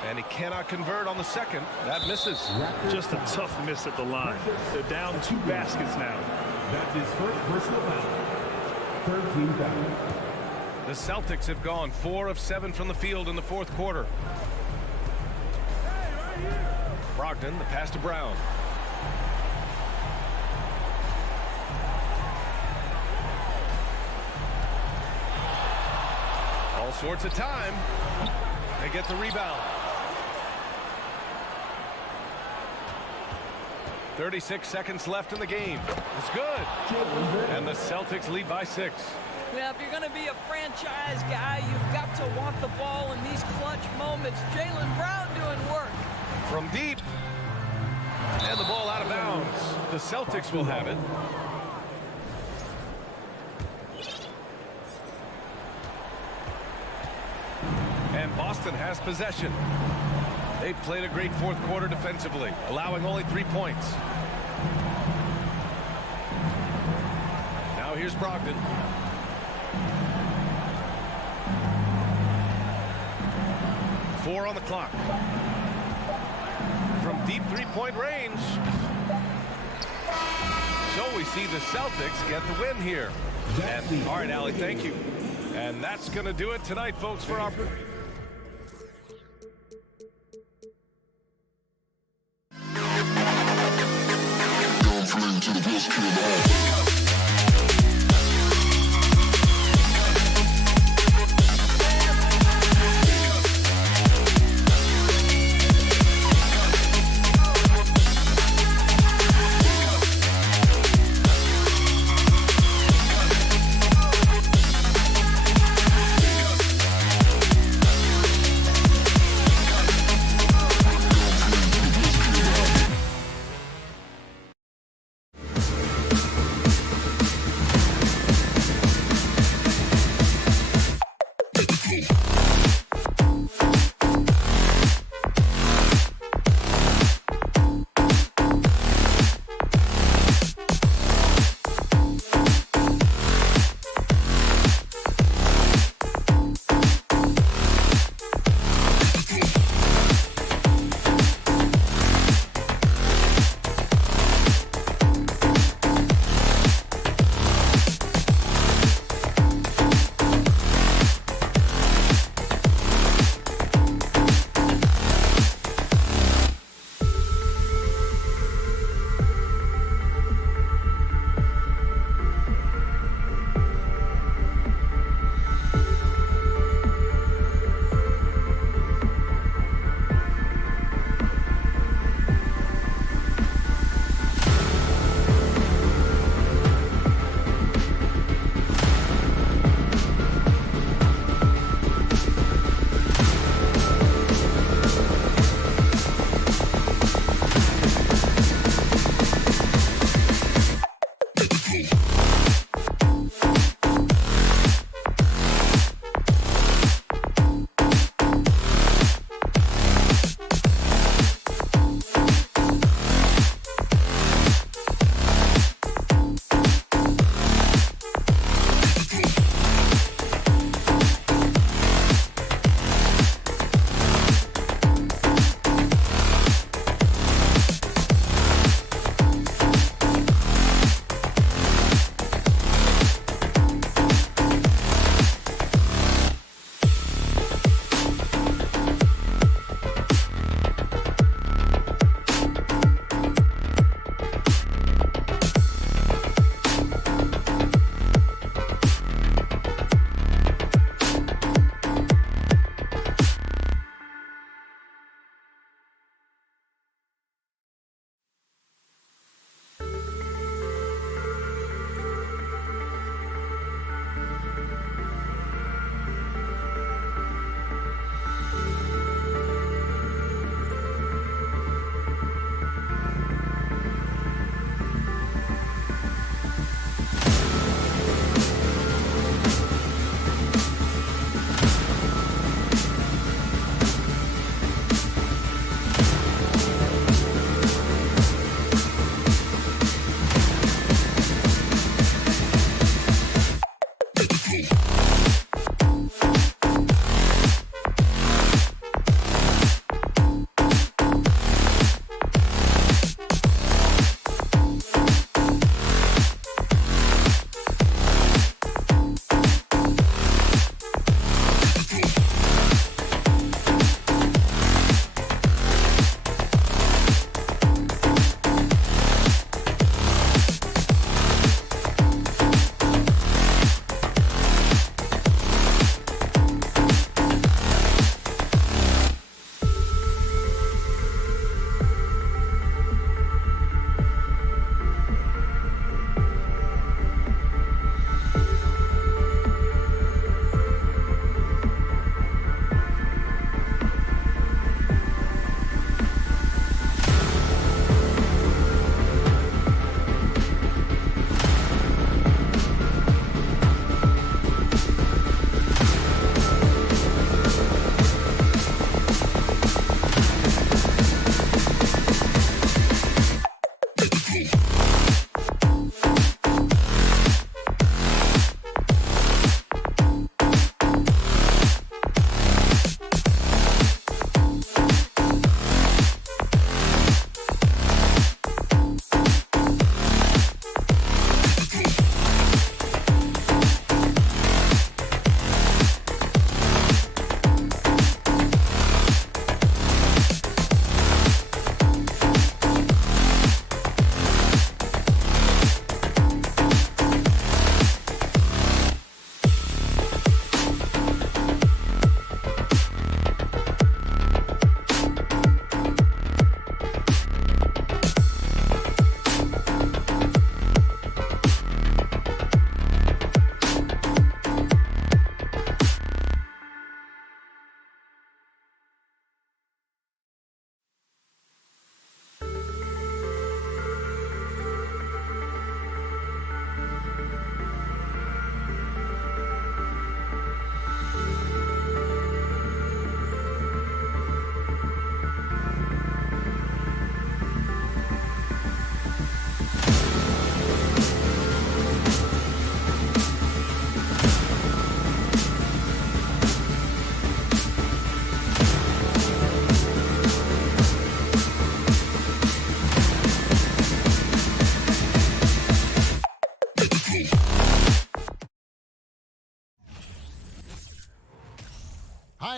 And he cannot convert on the second. That misses. Just a tough miss at the line. They're down 2 baskets now. That's his first personal foul. 3rd team foul. The Celtics have gone 4 of 7 from the field in the 4th quarter. Brogdon, the pass to Brown. All sorts of time. They get the rebound. 36 seconds left in the game. It's good. And the Celtics lead by 6. Well, if you're going to be a franchise guy, you've got to want the ball in these clutch moments. Jaylen Brown doing work. From deep. And the ball out of bounds. The Celtics will have it. And Boston has possession. They've played a great 4th quarter defensively, allowing only 3 points. Now here's Brogdon. Four on the clock. From deep 3-point range. So we see the Celtics get the win here. And, all right, Allie, thank you. And that's going to do it tonight, folks, for our...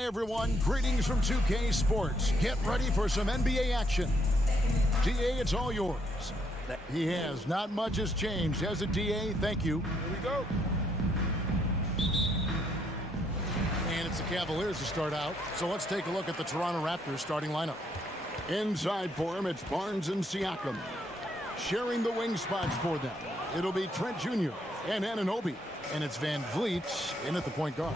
Hi, everyone. Greetings from 2K Sports. Get ready for some NBA action. DA, it's all yours. He has. Not much has changed, has it, DA? Thank you. Here we go. And it's the Cavaliers to start out. So let's take a look at the Toronto Raptors starting lineup. Inside for him, it's Barnes and Siakam. Sharing the wing spots for them, it'll be Trent Jr. and Anunoby. And it's Van Vliet in at the point guard.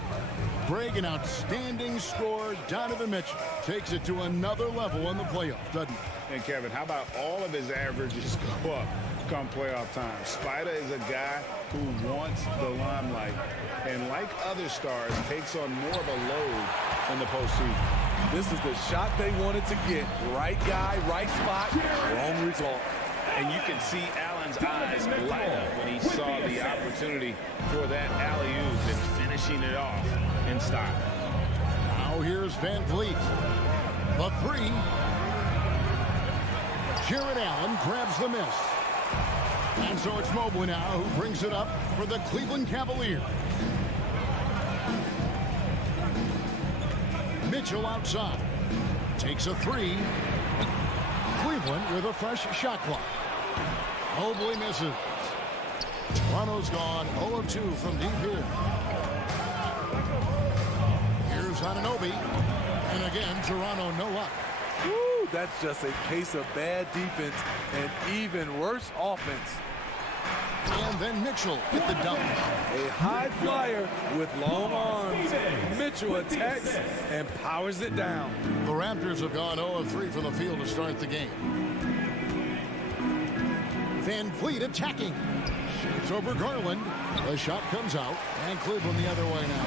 Greg, an outstanding scorer. Donovan Mitchell takes it to another level in the playoffs, doesn't he? And Kevin, how about all of his averages go up come playoff time? Spider is a guy who wants the limelight, and like other stars, takes on more of a load in the postseason. This is the shot they wanted to get. Right guy, right spot, wrong result. And you can see Allen's eyes light up when he saw the opportunity for that alley-oop and finishing it off in style. Now here's Van Vliet. The three. Jared Allen grabs the miss. And so it's Mobley now who brings it up for the Cleveland Cavaliers. Mitchell outside. Takes a three. Cleveland with a fresh shot clock. Mobley misses. Toronto's gone 0 of 2 from deep here. Here's Anunoby. And again, Toronto no luck. Woo, that's just a case of bad defense and even worse offense. And then Mitchell with the dunk. A high flyer with long arms. Mitchell attacks and powers it down. The Raptors have gone 0 of 3 from the field to start the game. Van Vliet attacking. Shoots over Garland. The shot comes out. And Cleveland the other way now.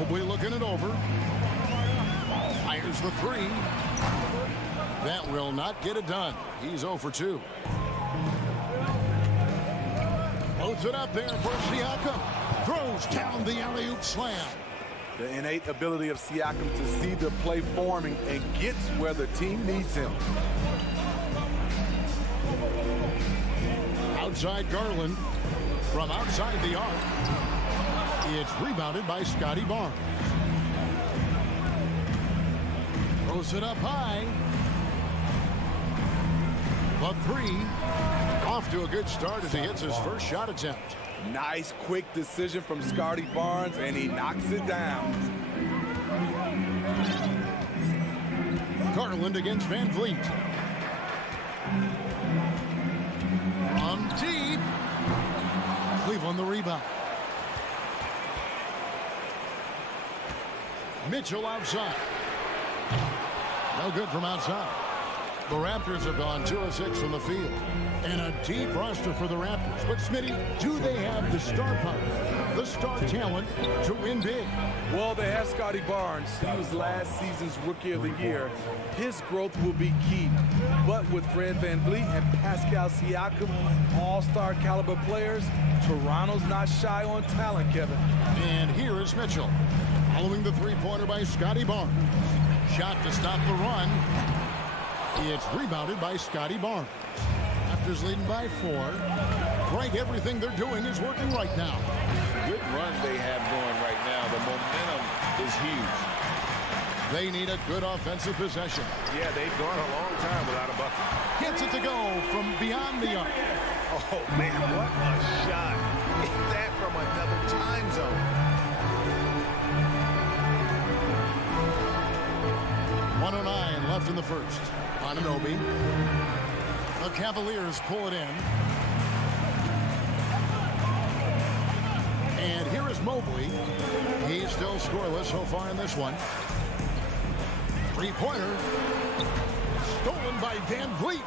Mobley looking it over. Fires the three. That will not get it done. He's 0 for 2. Loads it up there for Siakam. Throws down the alley-oop slam. The innate ability of Siakam to see the play forming and gets where the team needs him. Outside Garland. From outside the arc. It's rebounded by Scotty Barnes. Throws it up high. The three. Off to a good start as he hits his first shot attempt. Nice quick decision from Scotty Barnes, and he knocks it down. Garland against Van Vliet. From deep. Cleveland the rebound. Mitchell outside. No good from outside. The Raptors have gone 2 of 6 from the field. And a deep roster for the Raptors. But Smitty, do they have the star power, the star talent to win big? Well, they have Scotty Barnes. He was last season's Rookie of the Year. His growth will be key. But with Fred VanVleet and Pascal Siakam, all-star caliber players, Toronto's not shy on talent, Kevin. And here is Mitchell. Following the three-pointer by Scotty Barnes. Shot to stop the run. It's rebounded by Scotty Barnes. Raptors leading by 4. Right, everything they're doing is working right now. Good run they have going right now. The momentum is huge. They need a good offensive possession. Yeah, they've gone a long time without a bucket. Gets it to go from beyond the arc. Oh, man, what a shot. Hit that from another time zone. 1:09 left in the first. Anunoby. The Cavaliers pull it in. And here is Mobley. He's still scoreless so far in this one. Three-pointer. Stolen by Van Vliet.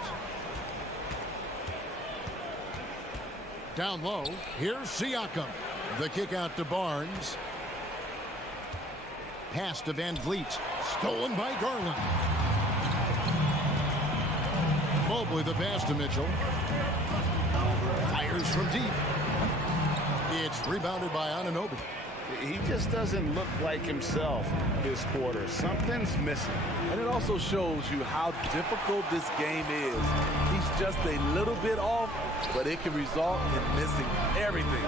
Down low. Here's Siakam. The kick out to Barnes. Pass to Van Vliet. Stolen by Garland. Mobley the pass to Mitchell. Fires from deep. It's rebounded by Anunoby. He just doesn't look like himself this quarter. Something's missing. And it also shows you how difficult this game is. He's just a little bit off, but it can result in missing everything.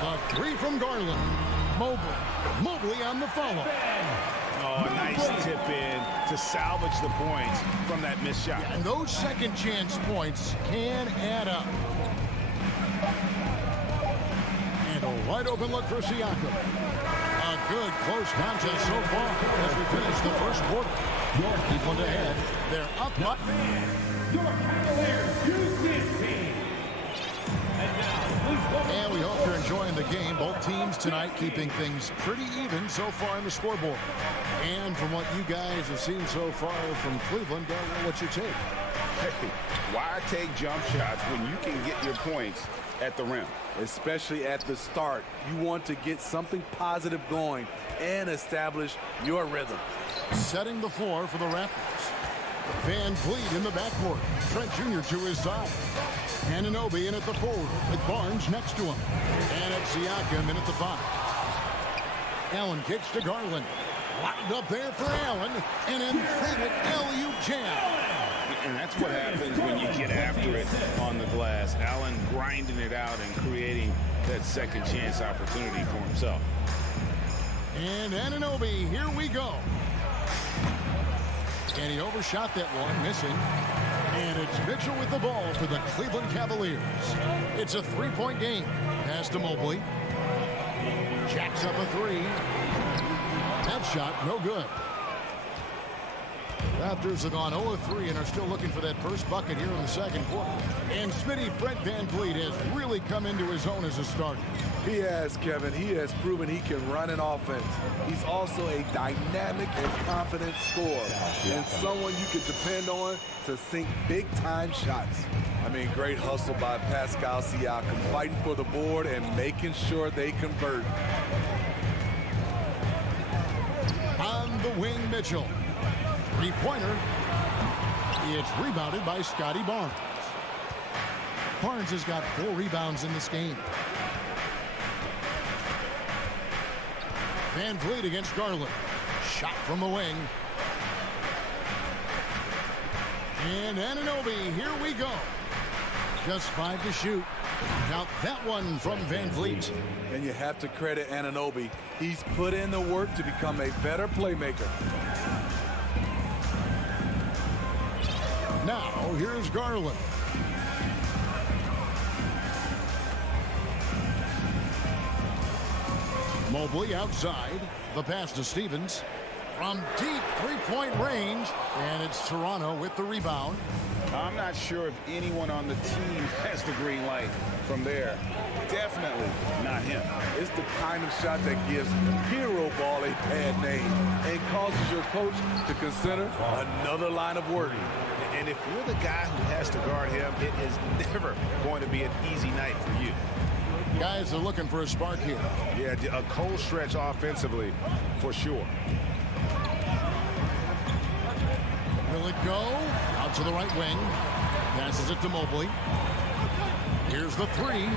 The three from Garland. Mobley on the follow. Oh, a nice tip in to salvage the points from that missed shot. And those second chance points can add up. And a wide open look for Siakam. A good close contest so far as we finish the first quarter. Cleveland ahead. They're up. Your Cavaliers use this team. And we hope you're enjoying the game. Both teams tonight keeping things pretty even so far in the scoreboard. And from what you guys have seen so far from Cleveland, what's your take? Hey, why take jump shots when you can get your points at the rim? Especially at the start. You want to get something positive going and establish your rhythm. Setting the floor for the Raptors. Van Vliet in the backcourt. Trent Jr. to his side. Anunoby in at the forward with Barnes next to him. And it's Siakam in at the 5. Allen kicks to Garland. Lined up there for Allen. An emphatic alley-oop jam. And that's what happens when you get after it on the glass. Allen grinding it out and creating that second chance opportunity for himself. And Anunoby, here we go. And he overshot that one, missing. And it's Mitchell with the ball for the Cleveland Cavaliers. It's a three-point game. Pass to Mobley. Jacks up a three. That shot, no good. Raptors have gone 0-3 and are still looking for that first bucket here in the second quarter. And Smitty, Fred VanVleet has really come into his own as a starter. He has, Kevin. He has proven he can run an offense. He's also a dynamic and confident scorer and someone you can depend on to sink big-time shots. I mean, great hustle by Pascal Siakam, fighting for the board and making sure they convert. On the wing, Mitchell. Three-pointer. It's rebounded by Scotty Barnes. Barnes has got 4 rebounds in this game. Van Vliet against Garland. Shot from the wing. And Anunoby, here we go. Just 5 to shoot. Now that one from Van Vliet. And you have to credit Anunoby. He's put in the work to become a better playmaker. Now, here's Garland. Mobley outside. The pass to Stevens. From deep three-point range. And it's Toronto with the rebound. I'm not sure if anyone on the team has the green light from there. Definitely not him. It's the kind of shot that gives hero ball a bad name and causes your coach to consider another line of work. And if you're the guy who has to guard him, it is never going to be an easy night for you. Guys are looking for a spark here. Yeah, a cold stretch offensively, for sure. Will it go? Out to the right wing. Passes it to Mobley. Here's the 3.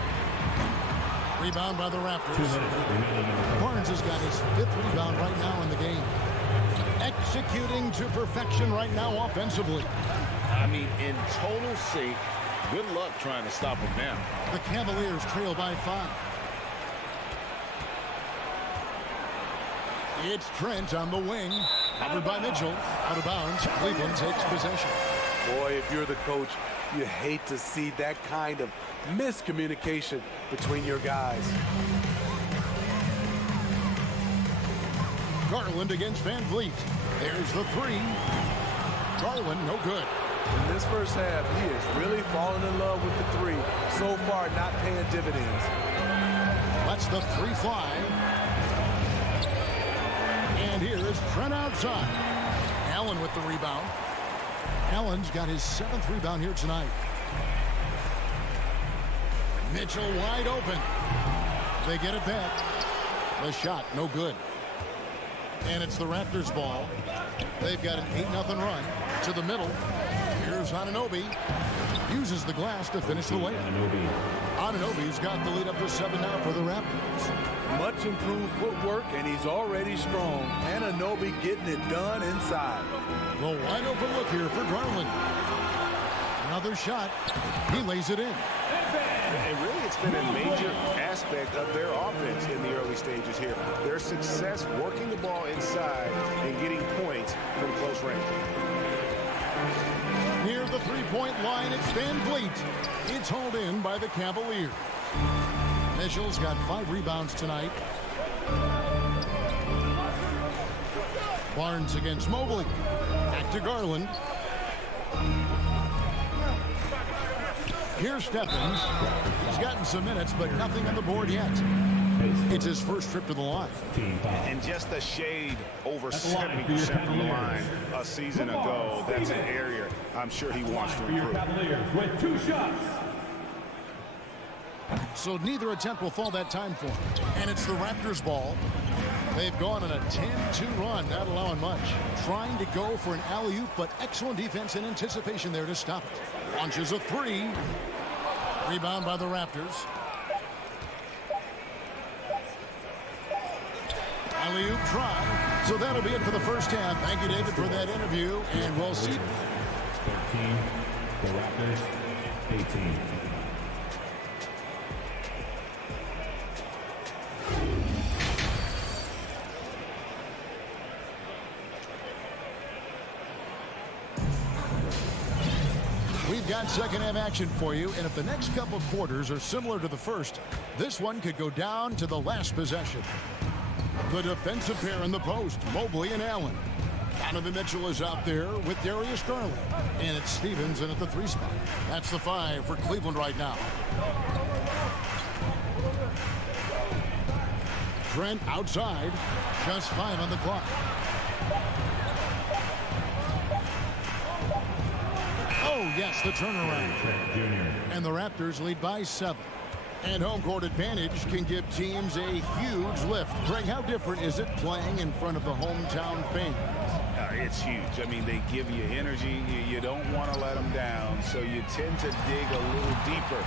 Rebound by the Raptors. Barnes has got his 5th rebound right now in the game. Executing to perfection right now offensively. I mean, in total sync. Good luck trying to stop him now. The Cavaliers trail by 5. It's Trent on the wing. Covered by Mitchell. Out of bounds. Cleveland takes possession. Boy, if you're the coach, you hate to see that kind of miscommunication between your guys. Garland against Van Vliet. There's the 3. Garland, no good. In this first half, he is really falling in love with the 3. So far, not paying dividends. Lets the 3 fly. And here is Trent outside. Allen with the rebound. Allen's got his 7th rebound here tonight. Mitchell wide open. They get it back. The shot, no good. And it's the Raptors' ball. They've got an 8-0 run to the middle. Here's Anunoby. Uses the glass to finish the layup. Anunoby's got the lead up to 7 now for the Raptors. Much improved footwork, and he's already strong. Anunoby getting it done inside. The wide open look here for Garland. Another shot. He lays it in. And really, it's been a major aspect of their offense in the early stages here. Their success working the ball inside and getting points from close range. Near the three-point line, it's Van Vliet. It's hauled in by the Cavaliers. Mitchell's got 5 rebounds tonight. Barnes against Mobley. Back to Garland. Here's Stephens. He's gotten some minutes, but nothing on the board yet. It's his first trip to the line. And just a shade over 70% from the line a season ago. That's an area I'm sure he wants to improve. Cavaliers with 2 shots. So neither attempt will fall that time for him. And it's the Raptors' ball. They've gone on a 10-2 run, not allowing much. Trying to go for an alley-oop, but excellent defense and anticipation there to stop it. Launches a 3. Rebound by the Raptors. Alley-oop try. So that'll be it for the first half. Thank you, David, for that interview. And we'll see. 13, the Raptors, 18. We've got second half action for you, and if the next couple quarters are similar to the first, this one could go down to the last possession. The defensive pair in the post, Mobley and Allen. Donovan Mitchell is out there with Darius Garland, and it's Stevens in at the 3 spot. That's the 5 for Cleveland right now. Trent outside, just 5 on the clock. Oh, yes, the turnaround. And the Raptors lead by 7. And home court advantage can give teams a huge lift. Greg, how different is it playing in front of the hometown fans? It's huge. I mean, they give you energy. You don't want to let them down, so you tend to dig a little deeper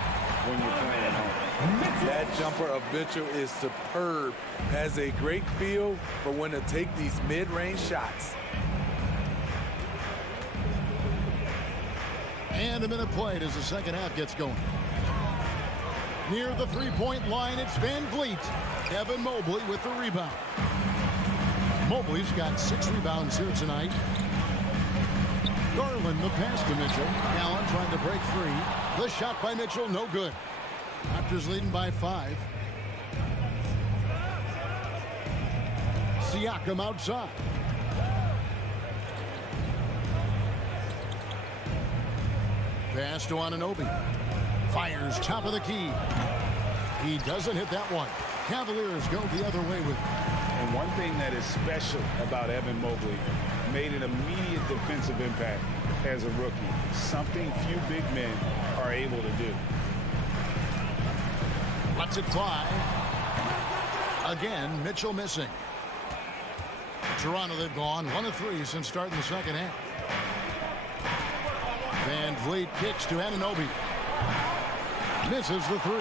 when you're playing at home. That jumper of Mitchell is superb. Has a great feel for when to take these mid-range shots. And a minute played as the second half gets going. Near the three-point line, it's Van Vliet. Evan Mobley with the rebound. Mobley's got 6 rebounds here tonight. Garland the pass to Mitchell. Allen trying to break free. The shot by Mitchell, no good. Raptors leading by 5. Siakam outside. Pass to Anunoby. Fires top of the key. He doesn't hit that one. Cavaliers go the other way with it. And one thing that is special about Evan Mobley, made an immediate defensive impact as a rookie. Something few big men are able to do. Lets it fly. Again, Mitchell missing. Toronto, they've gone 1 of 3 since starting the second half. Van Vliet kicks to Anunoby. Misses the 3.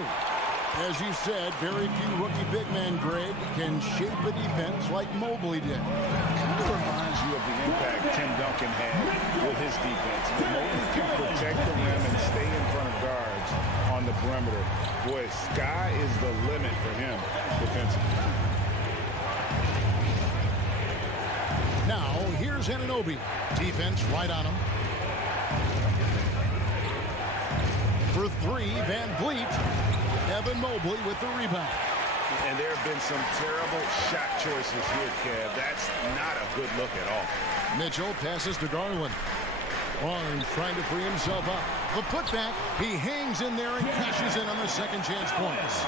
As you said, very few rookie big men, Greg, can shape a defense like Mobley did. Kind of reminds you of the impact Tim Duncan had with his defense. Mobley can protect the rim and stay in front of guards on the perimeter. Boy, sky is the limit for him defensively. Now, here's Anunoby. Defense right on him. For 3, Van Vliet. Evan Mobley with the rebound. And there have been some terrible shot choices here, Kev. That's not a good look at all. Mitchell passes to Garland. Barnes trying to free himself up. The putback, he hangs in there and cashes in on the second chance points.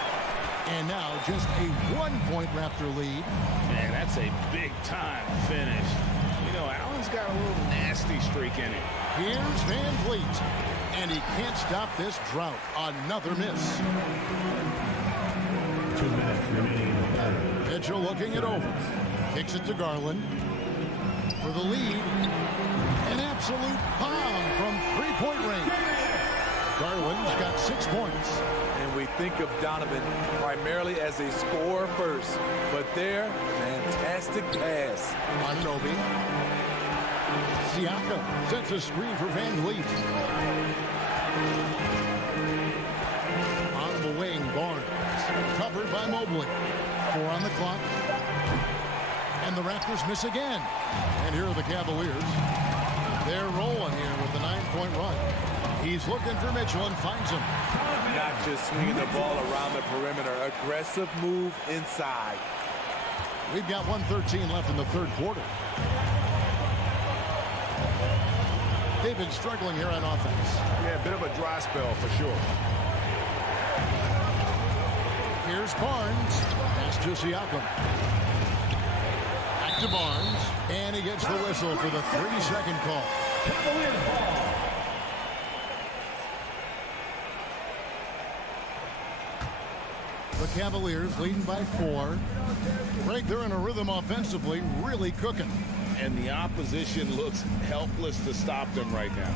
And now just a 1-point Raptor lead. Man, that's a big-time finish. You know, Allen's got a little nasty streak in it. Here's Van Vliet. And he can't stop this drought. Another miss. 2 minutes remaining in the third. Mitchell looking it over. Kicks it to Garland. For the lead. An absolute bomb from 3-point range. Garland's got 6 points. And we think of Donovan primarily as a scorer first. But there, fantastic pass. Anunoby. Siakam sets a screen for Van Vliet. On the wing, Barnes. Covered by Mobley. 4 on the clock. And the Raptors miss again. And here are the Cavaliers. They're rolling here with the 9-point run. He's looking for Mitchell and finds him. Not just swinging the ball around the perimeter. Aggressive move inside. We've got 1:13 left in the third quarter. They've been struggling here on offense. Yeah, a bit of a dry spell for sure. Here's Barnes. Pass to Siakam. Back to Barnes. And he gets the whistle for the 3-second call. Cavaliers ball. The Cavaliers leading by 4. Greg, they're in a rhythm offensively, really cooking. And the opposition looks helpless to stop them right now.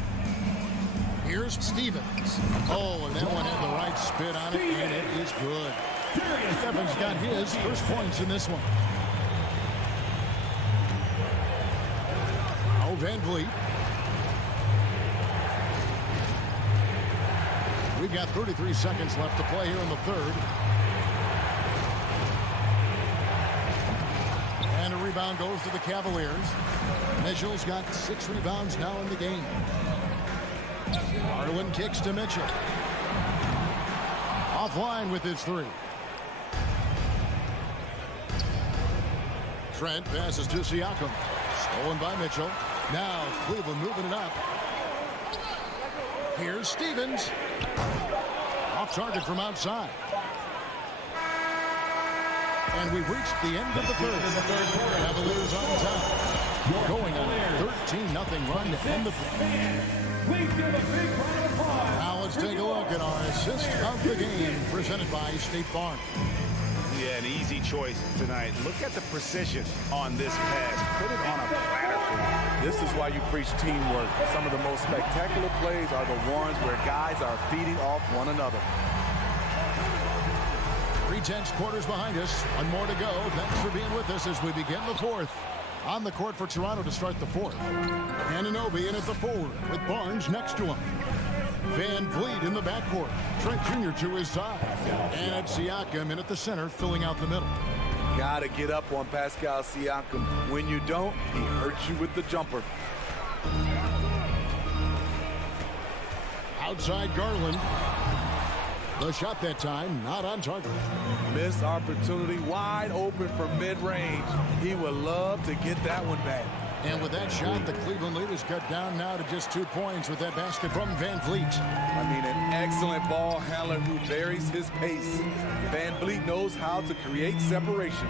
Here's Stevens. Oh, and that one had the right spin on it, and it is good. Stevens got his first points in this one. Oh, Van Vliet. We've got 33 seconds left to play here in the third. And a rebound goes to the Cavaliers. Mitchell's got 6 rebounds now in the game. Garland kicks to Mitchell. Offline with his 3. Trent passes to Siakam. Stolen by Mitchell. Now Cleveland moving it up. Here's Stevens. Off target from outside. And we've reached the end of the third. Cavaliers on top. Going on a 13-0 run to end the third. Now let's take a look at our assist of the game presented by State Farm. Yeah, an easy choice tonight. Look at the precision on this pass. Put it on a platter. This is why you preach teamwork. Some of the most spectacular plays are the ones where guys are feeding off one another. 3/10 quarters behind us. One more to go. Thanks for being with us as we begin the fourth. On the court for Toronto to start the fourth. Anunoby in at the forward with Barnes next to him. Van Vliet in the backcourt. Trent Jr. to his side. And it's Siakam in at the center, filling out the middle. Gotta get up on Pascal Siakam. When you don't, he hurts you with the jumper. Outside Garland. The shot that time, not on target. Missed opportunity, wide open for mid-range. He would love to get that one back. And with that shot, the Cleveland lead is cut down now to just 2 points with that basket from Van Vliet. I mean, an excellent ball handler who varies his pace. Van Vliet knows how to create separation.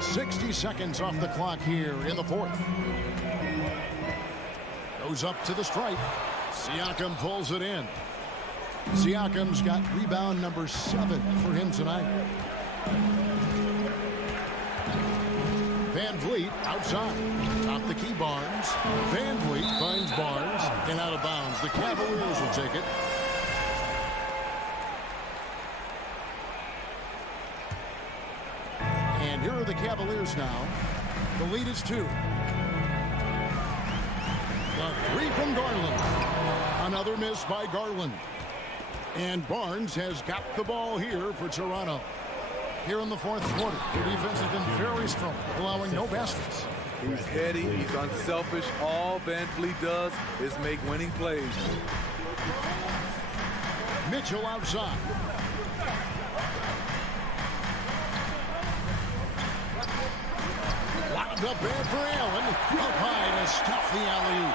60 seconds off the clock here in the fourth. Goes up to the stripe. Siakam pulls it in. Siakam's got rebound number 7 for him tonight. Van Vliet outside. Top the key, Barnes. Van Vliet finds Barnes and out of bounds. The Cavaliers will take it. And here are the Cavaliers now. The lead is 2. The 3 from Garland. Another miss by Garland. And Barnes has got the ball here for Toronto. Here in the fourth quarter, their defense has been very strong, allowing no baskets. He's heady, he's unselfish. All Van Vliet does is make winning plays. Mitchell outside. Locked up bad for Allen. Up high to stop the alley-oop.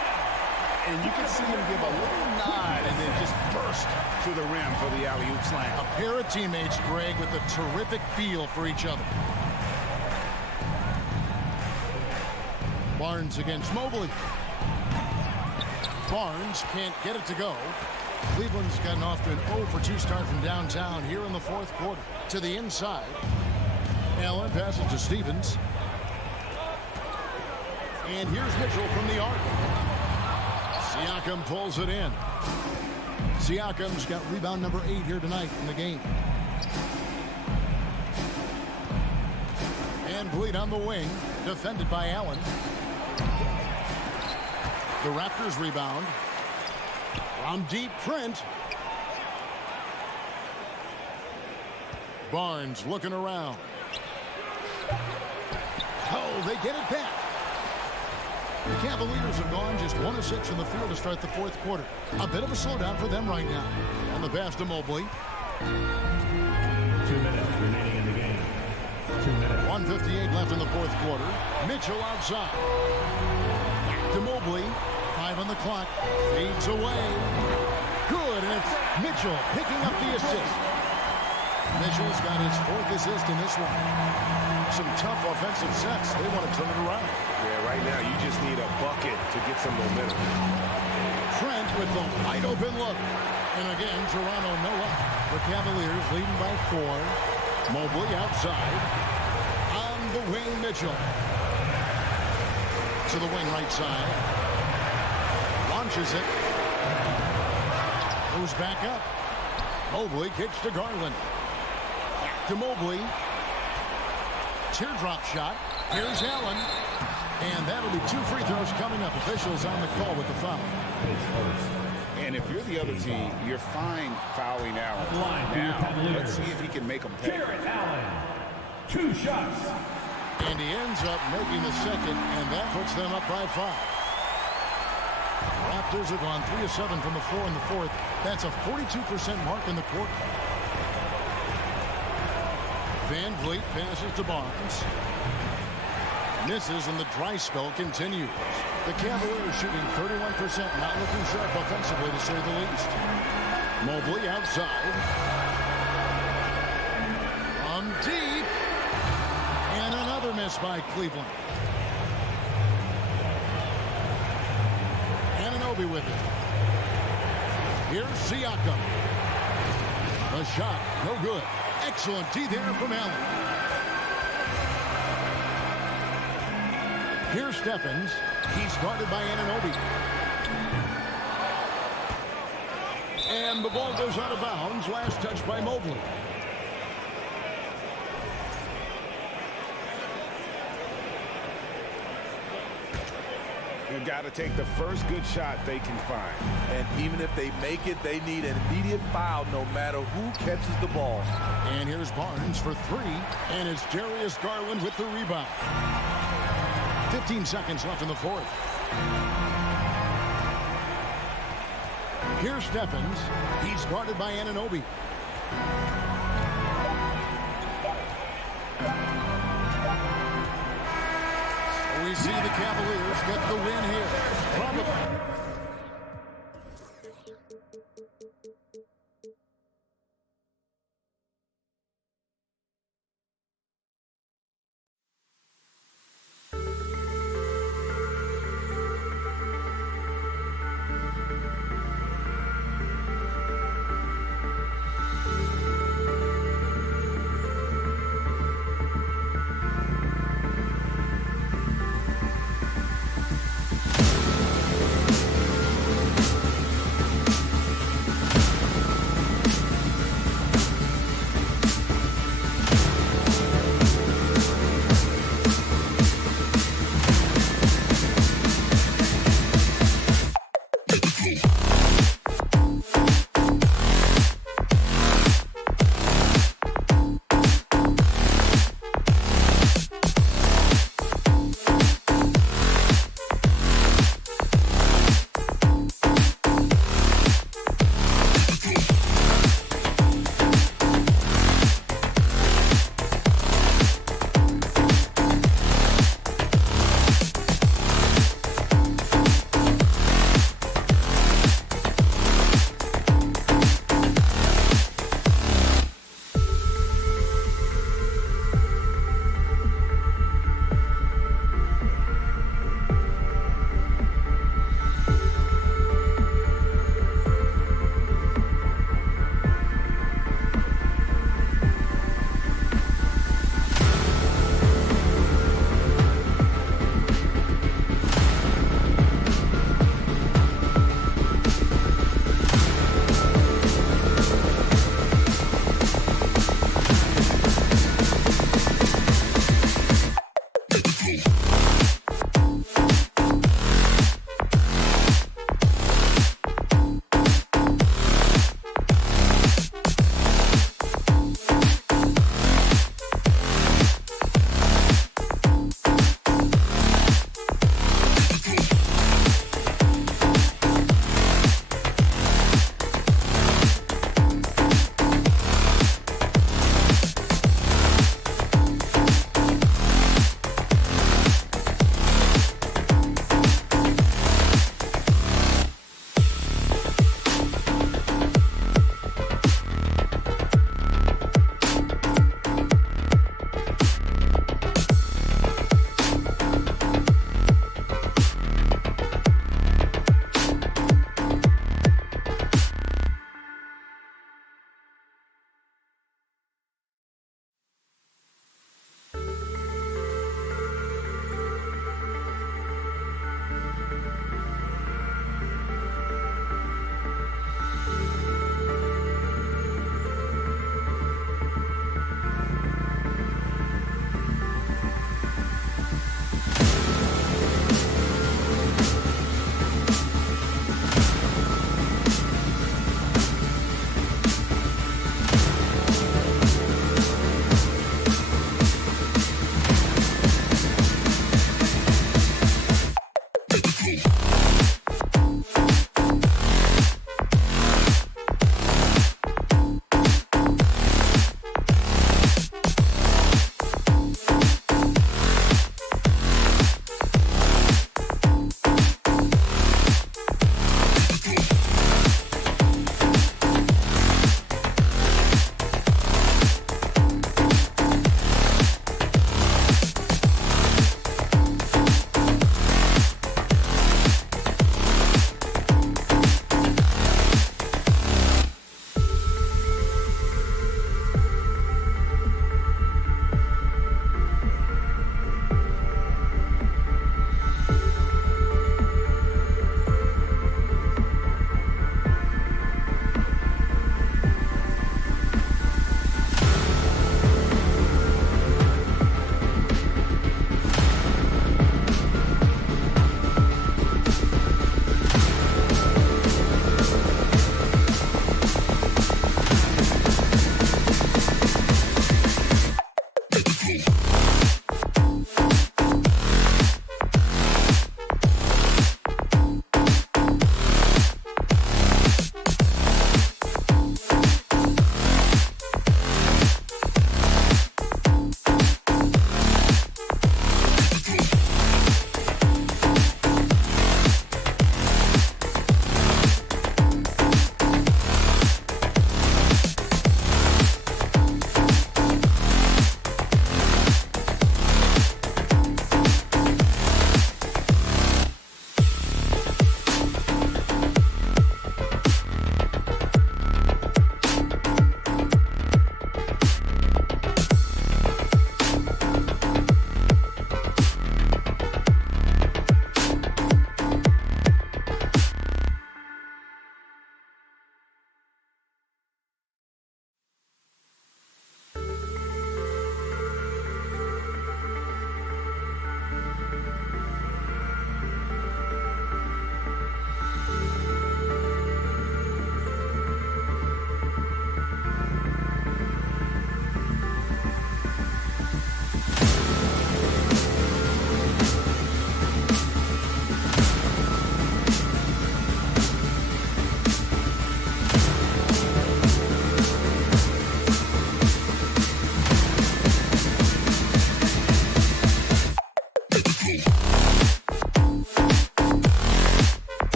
And you can see him give a little nod and then just burst to the rim for the alley-oop slam. A pair of teammates, Greg, with a terrific feel for each other. Barnes against Mobley. Barnes can't get it to go. Cleveland's gotten off to an 0 for 2 start from downtown here in the fourth quarter. To the inside. Allen passes to Stevens. And here's Mitchell from the arc. Siakam pulls it in. Siakam's got rebound number 8 here tonight in the game. Van Vliet on the wing, defended by Allen. The Raptors rebound. From deep, Trent. Barnes looking around. Oh, they get it back. The Cavaliers have gone just 1 of 6 in the field to start the fourth quarter. A bit of a slowdown for them right now. On the pass to Mobley. 2 minutes remaining in the game. 2 minutes. 1:58 left in the fourth quarter. Mitchell outside. Back to Mobley. 5 on the clock. Fades away. Good, and it's Mitchell picking up the assist. Mitchell's got his 4th assist in this one. Some tough offensive sets. They want to turn it around. Yeah, right now you just need a bucket to get some momentum. Trent with the wide open look. And again, Toronto no up. The Cavaliers leading by 4. Mobley outside. On the wing, Mitchell. To the wing right side. Launches it. Goes back up. Mobley kicks to Garland. Back to Mobley. Teardrop shot. Here's Allen. And that'll be 2 free throws coming up. Officials on the call with the foul. And if you're the other team, you're fine fouling out. Now, let's see if he can make them pay. Allen, 2 shots. And he ends up making the second, and that puts them up by 5. Raptors have gone 3 of 7 from the floor in the fourth. That's a 42% mark in the quarter. Van Vliet passes to Barnes. Misses, and the dry spell continues. The Cavaliers shooting 31%, not looking sharp offensively, to say the least. Mobley outside. From deep. And another miss by Cleveland. Anunoby with it. Here's Siakam. The shot, no good. Excellent D there from Allen. Here's Stephens. He's guarded by Anunoby. And the ball goes out of bounds. Last touch by Mobley. They've got to take the first good shot they can find. And even if they make it, they need an immediate foul no matter who catches the ball. And here's Barnes for 3. And it's Darius Garland with the rebound. 15 seconds left in the fourth. Here's Stephens. He's guarded by Anunoby. We see the Cavaliers get the win here.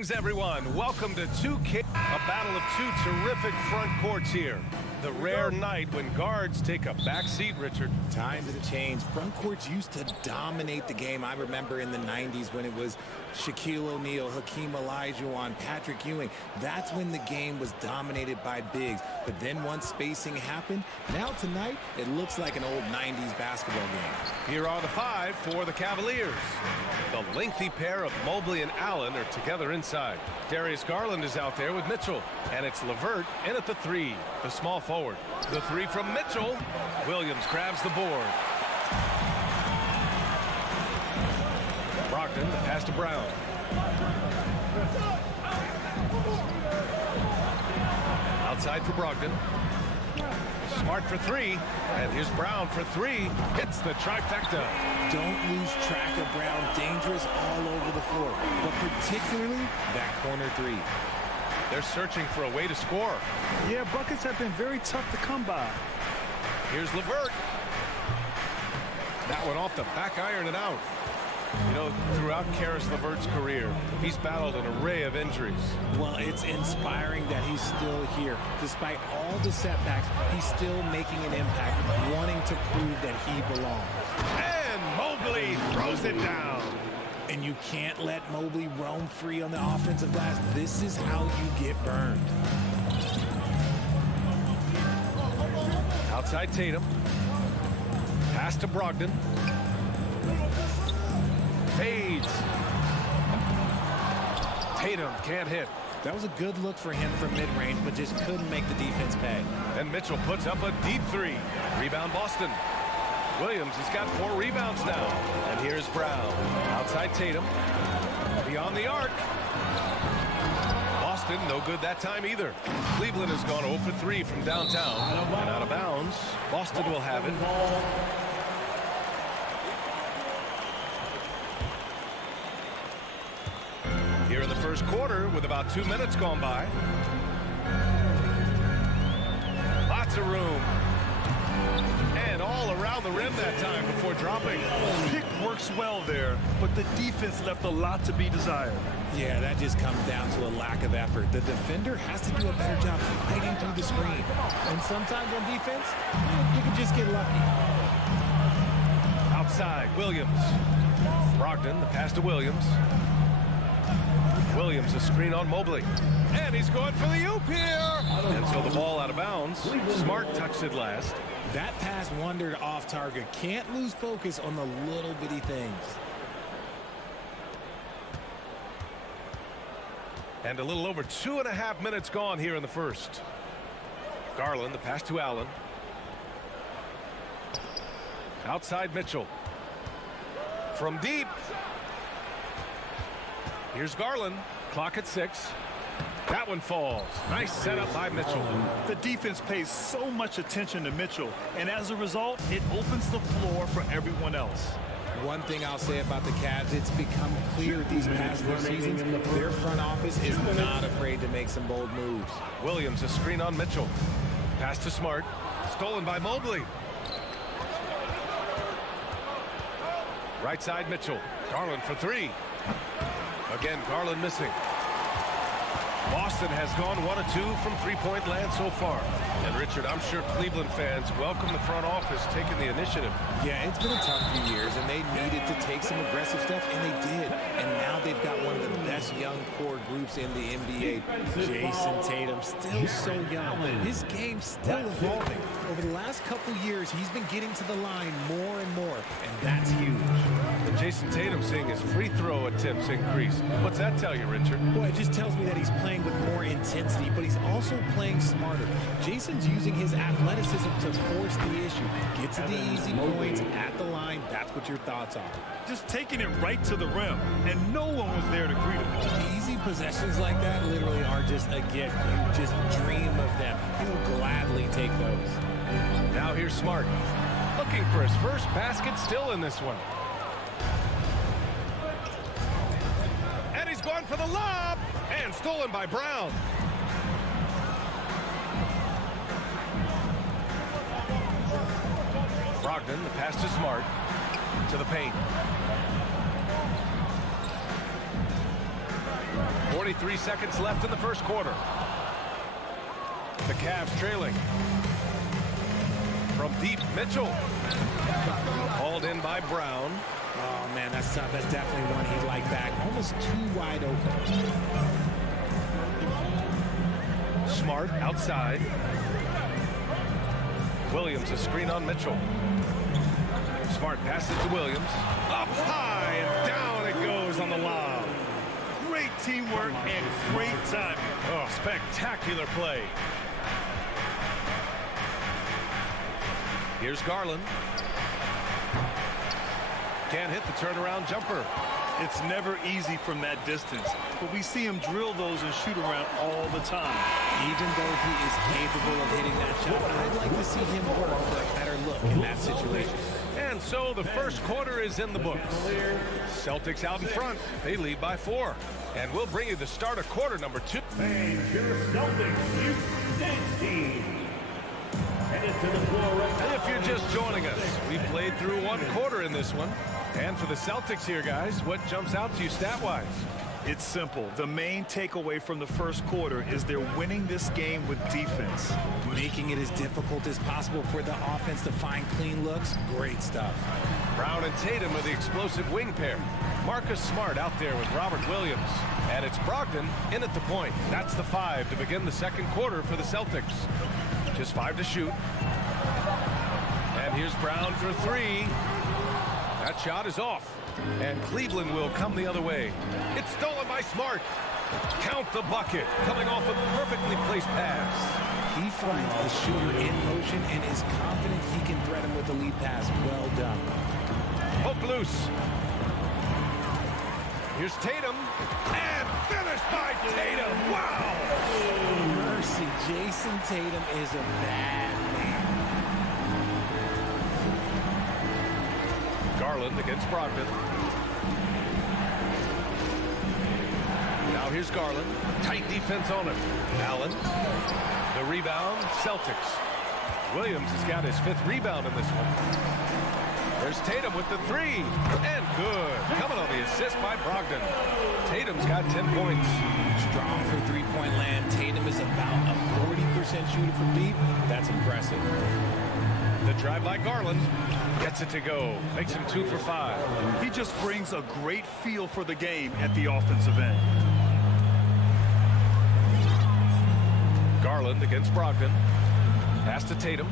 Greetings, everyone. Welcome to 2K, a battle of two terrific front courts here. The rare night when guards take a back seat, Richard. Times have changed. Front courts used to dominate the game. I remember in the 90s when it was Shaquille O'Neal, Hakeem Olajuwon, Patrick Ewing. That's when the game was dominated by bigs. But then once spacing happened, now tonight, it looks like an old 90s basketball game. Here are the five for the Cavaliers. The lengthy pair of Mobley and Allen are together inside. Darius Garland is out there with Mitchell. And it's LeVert in at the three, the small forward. The three from Mitchell. Williams grabs the board. Brogdon, the pass to Brown. Outside for Brogdon. Smart for three. And here's Brown for three. Hits the trifecta. Don't lose track of Brown. Dangerous all over the floor. But particularly that corner three. They're searching for a way to score. Yeah, buckets have been very tough to come by. Here's LeVert. That one off the back iron and out. You know, throughout Karis LeVert's career, he's battled an array of injuries. Well, it's inspiring that he's still here. Despite all the setbacks, he's still making an impact, wanting to prove that he belongs. And Mobley throws it down. And you can't let Mobley roam free on the offensive glass. This is how you get burned. Outside Tatum. Pass to Brogdon. Fades. Tatum can't hit. That was a good look for him from mid-range, but just couldn't make the defense pay. And Mitchell puts up a deep three. Rebound Boston. Williams has got 4 rebounds now. And here's Brown. Outside Tatum. Beyond the arc. Boston, no good that time either. Cleveland has gone 0 for 3 from downtown. And out of bounds. Boston will have it. Here in the first quarter with about 2 minutes gone by. Lots of room. And all around the rim that time before dropping. Pick works well there, but the defense left a lot to be desired. Yeah, that just comes down to a lack of effort. The defender has to do a better job fighting through the screen. And sometimes on defense, you can just get lucky. Outside, Williams. Brogdon, the pass to Williams. Williams, a screen on Mobley. And he's going for the oop here. And so the ball out of bounds. Smart touched it last. That pass wandered off target. Can't lose focus on the little bitty things. And a little over 2.5 minutes gone here in the first. Garland, the pass to Allen. Outside Mitchell. From deep. Here's Garland. Clock at 6. That one falls. Nice setup by Mitchell. The defense pays so much attention to Mitchell, and as a result, it opens the floor for everyone else. One thing I'll say about the Cavs, it's become clear these past 4 seasons, their front office is not afraid to make some bold moves. Williams, a screen on Mitchell. Pass to Smart. Stolen by Mobley. Right side Mitchell. Garland for 3. Again, Garland missing. Boston has gone 1 of 2 from three-point land so far. And Richard, I'm sure Cleveland fans welcome the front office taking the initiative. Yeah, it's been a tough few years, and they needed to take some aggressive steps, and they did. And now they've got one of the best young core groups in the NBA. Jason Tatum, still so young. His game's still evolving. Over the last couple years, he's been getting to the line more and more, and that's huge. And Jason Tatum seeing his free throw attempts increase. What's that tell you, Richard? Boy, it just tells me that he's playing with more intensity, but he's also playing smarter. Jason's using his athleticism to force the issue. Get to the easy points at the line. That's what your thoughts are. Just taking it right to the rim, and no one was there to greet him. Easy possessions like that literally are just a gift. You just dream of them. He'll gladly take those. Now here's Smart. Looking for his first basket, still in this one. And he's going for the lob. And stolen by Brown. Brogdon, the pass to Smart. To the paint. 43 seconds left in the first quarter. The Cavs trailing. From deep, Mitchell. Hauled in by Brown. Oh, man, that's tough. That's definitely one he'd like back. Almost too wide open. Smart outside. Williams a screen on Mitchell. Smart passes to Williams. Up high and down it goes on the lob. Great teamwork and great timing. Oh, spectacular play. Here's Garland. Can't hit the turnaround jumper. It's never easy from that distance, but we see him drill those and shoot around all the time. Even though he is capable of hitting that shot, I'd like to see him work for a better look in that situation. And so the first quarter is in the books. Celtics out in front. They lead by 4. And we'll bring you the start of quarter number 2. And your Celtics Youth Dance Team. Headed to the floor right now. If you're just joining us, we played through one quarter in this one. And for the Celtics here, guys, what jumps out to you stat-wise? It's simple. The main takeaway from the first quarter is they're winning this game with defense. Making it as difficult as possible for the offense to find clean looks. Great stuff. Brown and Tatum are the explosive wing pair. Marcus Smart out there with Robert Williams. And it's Brogdon in at the point. That's the 5 to begin the second quarter for the Celtics. Just 5 to shoot. And here's Brown for 3. That shot is off. And Cleveland will come the other way. It's stolen by Smart. Count the bucket. Coming off a perfectly placed pass. He finds the shooter in motion and is confident he can thread him with the lead pass. Well done. Poke loose. Here's Tatum. And finished by Tatum. Wow. Mercy. Jason Tatum is a bad man. Garland against Brogdon. Now here's Garland. Tight defense on him. Allen. The rebound, Celtics. Williams has got his 5th rebound in this one. There's Tatum with the 3. And good. Coming on the assist by Brogdon. Tatum's got 10 points. Strong from three-point land. Tatum is about a 40% shooter from deep. That's impressive. The drive by Garland. Gets it to go. Makes him 2 for 5. He just brings a great feel for the game at the offensive end. Garland against Brogdon. Pass to Tatum.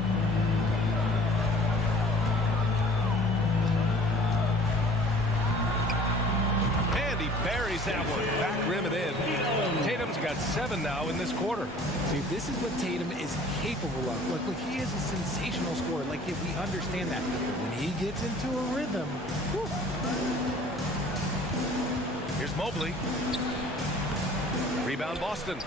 And he buries that one. Back rim and in. Tatum's got 7 now in this quarter. See, this is what Tatum is capable of. Look, he is a sensational scorer. Like, if we understand that. When he gets into a rhythm, whew. Here's Mobley. Rebound Boston.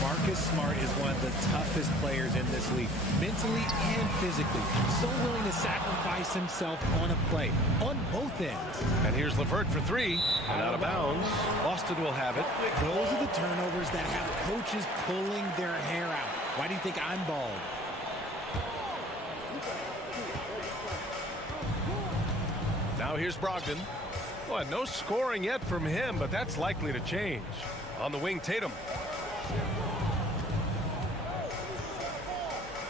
Marcus Smart is one of the toughest players in this league, mentally and physically. So willing to sacrifice himself on a play, on both ends. And here's LeVert for 3, and out of bounds. Boston will have it. Those are the turnovers that have coaches pulling their hair out. Why do you think I'm bald? Now here's Brogdon. Boy, no scoring yet from him, but that's likely to change. On the wing, Tatum.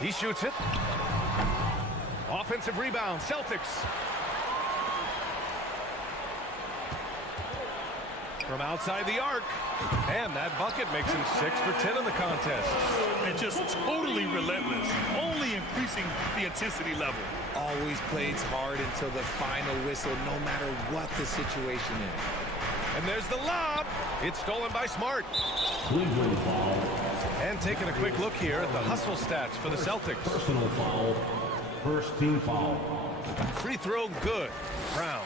He shoots it. Offensive rebound, Celtics. From outside the arc. And that bucket makes him 6 for 10 in the contest. And just totally relentless, only increasing the intensity level. Always plays hard until the final whistle, no matter what the situation is. And there's the lob. It's stolen by Smart. And taking a quick look here at the hustle stats for the Celtics. Personal foul. First team foul. Free throw good. Brown.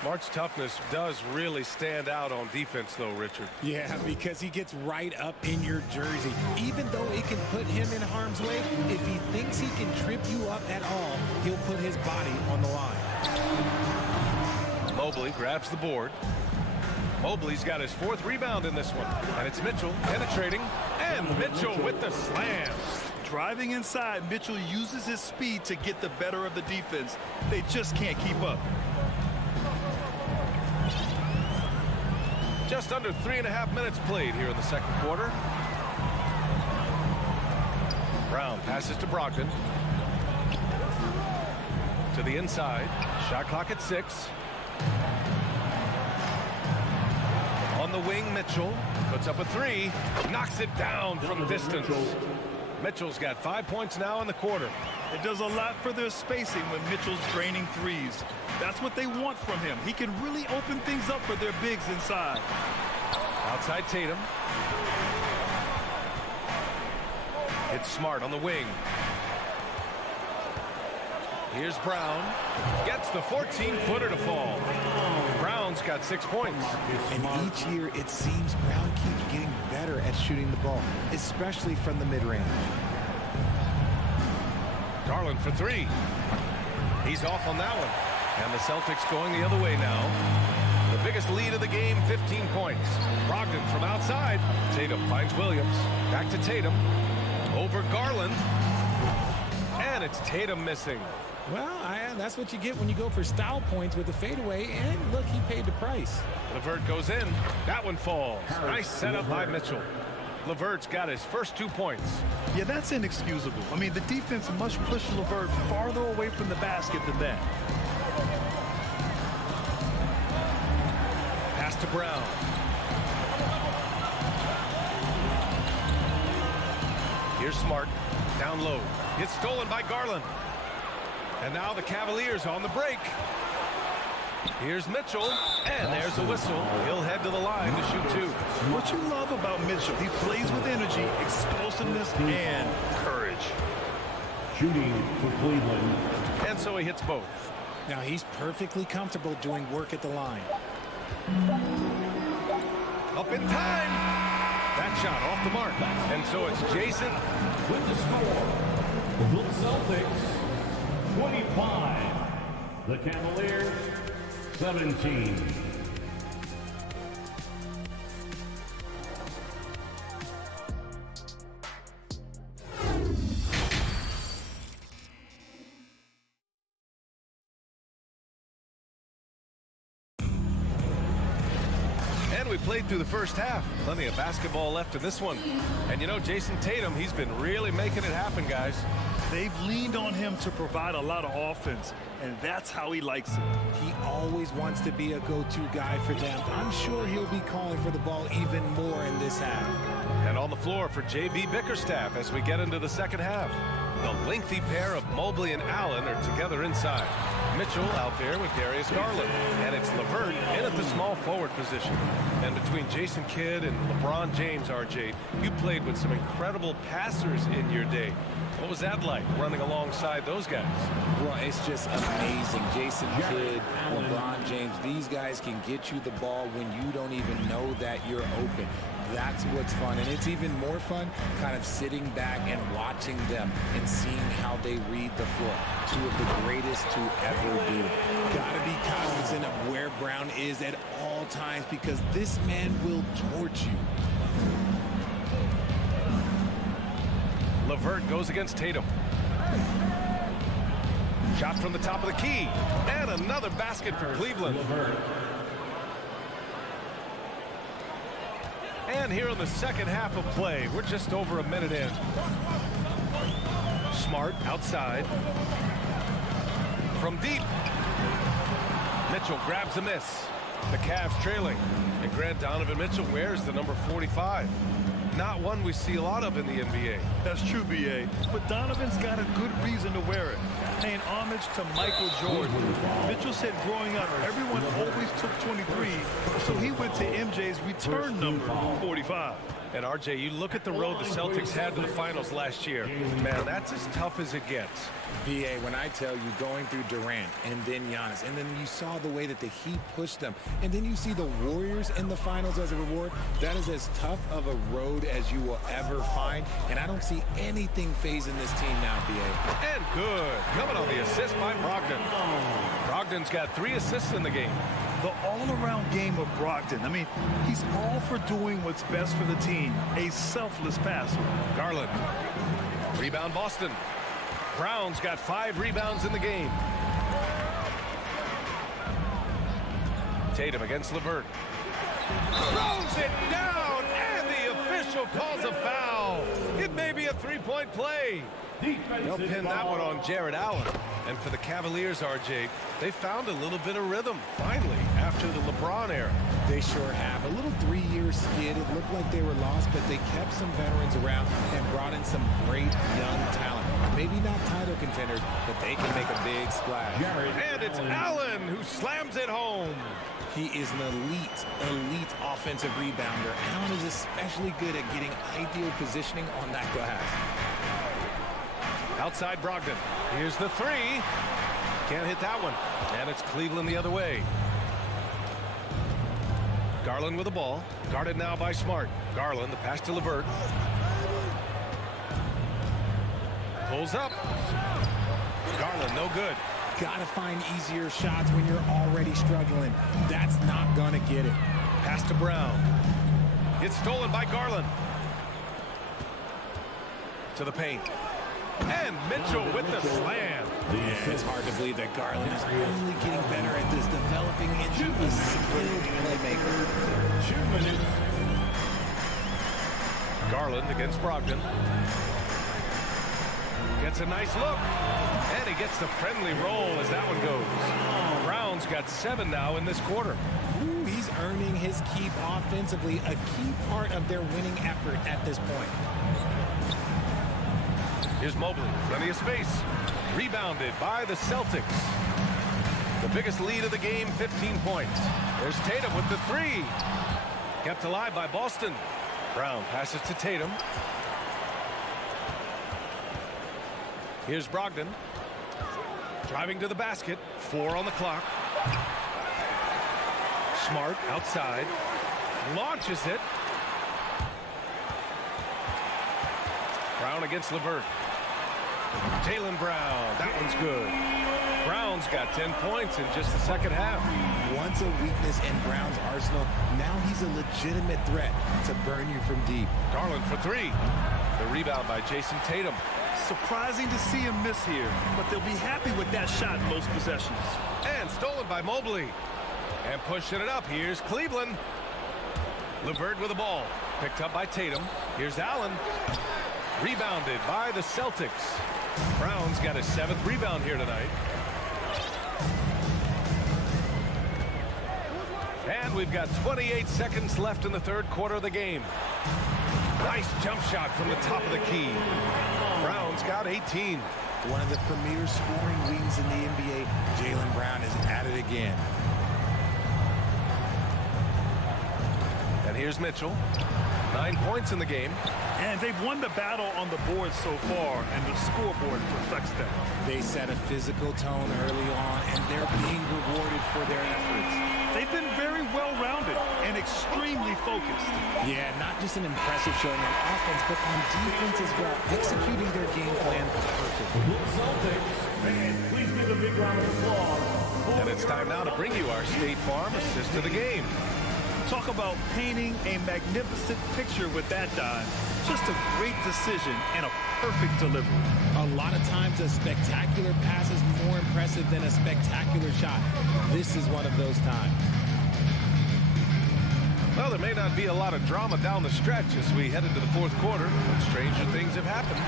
Smart's toughness does really stand out on defense, though, Richard. Yeah, because he gets right up in your jersey. Even though it can put him in harm's way, if he thinks he can trip you up at all, he'll put his body on the line. Mobley grabs the board. Mobley's got his 4th rebound in this one. And it's Mitchell penetrating. And Mitchell with the slam. Driving inside, Mitchell uses his speed to get the better of the defense. They just can't keep up. Just under 3.5 minutes played here in the second quarter. Brown passes to Brogdon. To the inside. Shot clock at 6. On the wing, Mitchell puts up a 3. Knocks it down from distance. Mitchell's got 5 points now in the quarter. It does a lot for their spacing when Mitchell's draining threes. That's what they want from him. He can really open things up for their bigs inside. Outside Tatum. It's Smart on the wing. Here's Brown. Gets the 14-footer to fall. Brown's got 6 points. And each year, it seems Brown keeps getting better at shooting the ball, especially from the mid-range. Garland for 3. He's off on that one. And the Celtics going the other way now. The biggest lead of the game, 15 points. Brogdon from outside. Tatum finds Williams. Back to Tatum. Over Garland. And it's Tatum missing. Well, that's what you get when you go for style points with the fadeaway. And look, he paid the price. LeVert goes in. That one falls. Nice setup by Mitchell. LeVert's got his first 2 points. Yeah, that's inexcusable. I mean, the defense must push LeVert farther away from the basket than that. Pass to Brown. Here's Smart. Down low. It's stolen by Garland. And now the Cavaliers on the break. Here's Mitchell, and there's the whistle. He'll head to the line to shoot 2. What you love about Mitchell, he plays with energy, explosiveness, and courage. Shooting for Cleveland. And so he hits both. Now he's perfectly comfortable doing work at the line. Up in time. That shot off the mark. And so it's Jason. With the score, the Celtics 25. The Cavaliers 17. And we played through the first half. Plenty of basketball left in this one. And you know, Jason Tatum, he's been really making it happen, guys. They've leaned on him to provide a lot of offense, and that's how he likes it. He always wants to be a go-to guy for them. I'm sure he'll be calling for the ball even more in this half. And on the floor for J.B. Bickerstaff as we get into the second half. The lengthy pair of Mobley and Allen are together inside. Mitchell out there with Darius Garland. And it's LeVert in at the small forward position. And between Jason Kidd and LeBron James, RJ, you played with some incredible passers in your day. What was that like, running alongside those guys? Well, it's just amazing. Jason Kidd, LeBron James, these guys can get you the ball when you don't even know that you're open. That's what's fun. And it's even more fun kind of sitting back and watching them and seeing how they read the floor. Two of the greatest to ever do. Gotta be cognizant of where Brown is at all times because this man will torch you. LeVert goes against Tatum. Shot from the top of the key. And another basket for Cleveland. And here in the second half of play, we're just over a minute in. Smart outside. From deep. Mitchell grabs a miss. The Cavs trailing. And Grant Donovan Mitchell wears the number 45. Not one we see a lot of in the NBA. That's true, B.A. But Donovan's got a good reason to wear it. Paying homage to Michael Jordan. Mitchell said growing up, everyone always took 23, so he went to MJ's return number, 45. And RJ, you look at the road the Celtics had to the finals last year. Man, that's as tough as it gets. B.A., when I tell you going through Durant and then Giannis, and then you saw the way that the Heat pushed them, and then you see the Warriors in the finals as a reward, that is as tough of a road as you will ever find, and I don't see anything phasing this team now, B.A. And good. Coming on the assist by Brogdon. Brogdon's got 3 assists in the game. The all-around game of Brogdon. I mean, he's all for doing what's best for the team. A selfless passer. Garland. Rebound Boston. Brown's got 5 rebounds in the game. Tatum against LeVert. Throws it down, and the official calls a foul. It may be a three-point play. They'll pin that one on Jared Allen. And for the Cavaliers, RJ, they found a little bit of rhythm, finally, after the LeBron era. They sure have. A little 3-year skid. It looked like they were lost, but they kept some veterans around and brought in some great young talent. Maybe not title contenders, but they can make a big splash. And it's Allen who slams it home. He is an elite offensive rebounder. Allen is especially good at getting ideal positioning on that glass. Outside Brogdon. Here's the three. Can't hit that one. And it's Cleveland the other way. Garland with the ball. Guarded now by Smart. Garland, the pass to LeVert. Pulls up. Garland, no good. Gotta find easier shots when you're already struggling. That's not gonna get it. Pass to Brown. It's stolen by Garland. To the paint. And Mitchell with the slam. Yeah, it's hard to believe that Garland is only getting better at this, developing into a skilled playmaker. Garland against Brogdon. Gets a nice look. And he gets the friendly roll as that one goes. Brown's got 7 now in this quarter. Ooh, he's earning his keep offensively, a key part of their winning effort at this point. Here's Mobley, plenty of space. Rebounded by the Celtics. The biggest lead of the game, 15 points. There's Tatum with the three. Kept alive by Boston. Brown passes to Tatum. Here's Brogdon. Driving to the basket. 4 on the clock. Smart outside. Launches it. Brown against LeVert. Jaylen Brown, that one's good. Brown's got 10 points in just the second half. Once a weakness in Brown's arsenal, now he's a legitimate threat to burn you from deep. Garland for 3. The rebound by Jason Tatum. Surprising to see him miss here, but they'll be happy with that shot most possessions. And stolen by Mobley. And pushing it up, here's Cleveland. LeVert with the ball. Picked up by Tatum. Here's Allen. Rebounded by the Celtics. Brown's got his 7th rebound here tonight. And we've got 28 seconds left in the third quarter of the game. Nice jump shot from the top of the key. Brown's got 18. One of the premier scoring wings in the NBA, Jaylen Brown is at it again. And here's Mitchell. 9 points in the game. And they've won the battle on the board so far, and the scoreboard reflects that. They set a physical tone early on, and they're being rewarded for their efforts. They've been very well-rounded and extremely focused. Yeah, not just an impressive showing on offense, but on defense as well, executing their game plan perfectly. Please give a big round of applause. And it's time now to bring you our State Farm assist of the game. Talk about painting a magnificent picture with that dive. Just a great decision and a perfect delivery. A lot of times a spectacular pass is more impressive than a spectacular shot. This is one of those times. Well, there may not be a lot of drama down the stretch as we head into the fourth quarter, but stranger things have happened.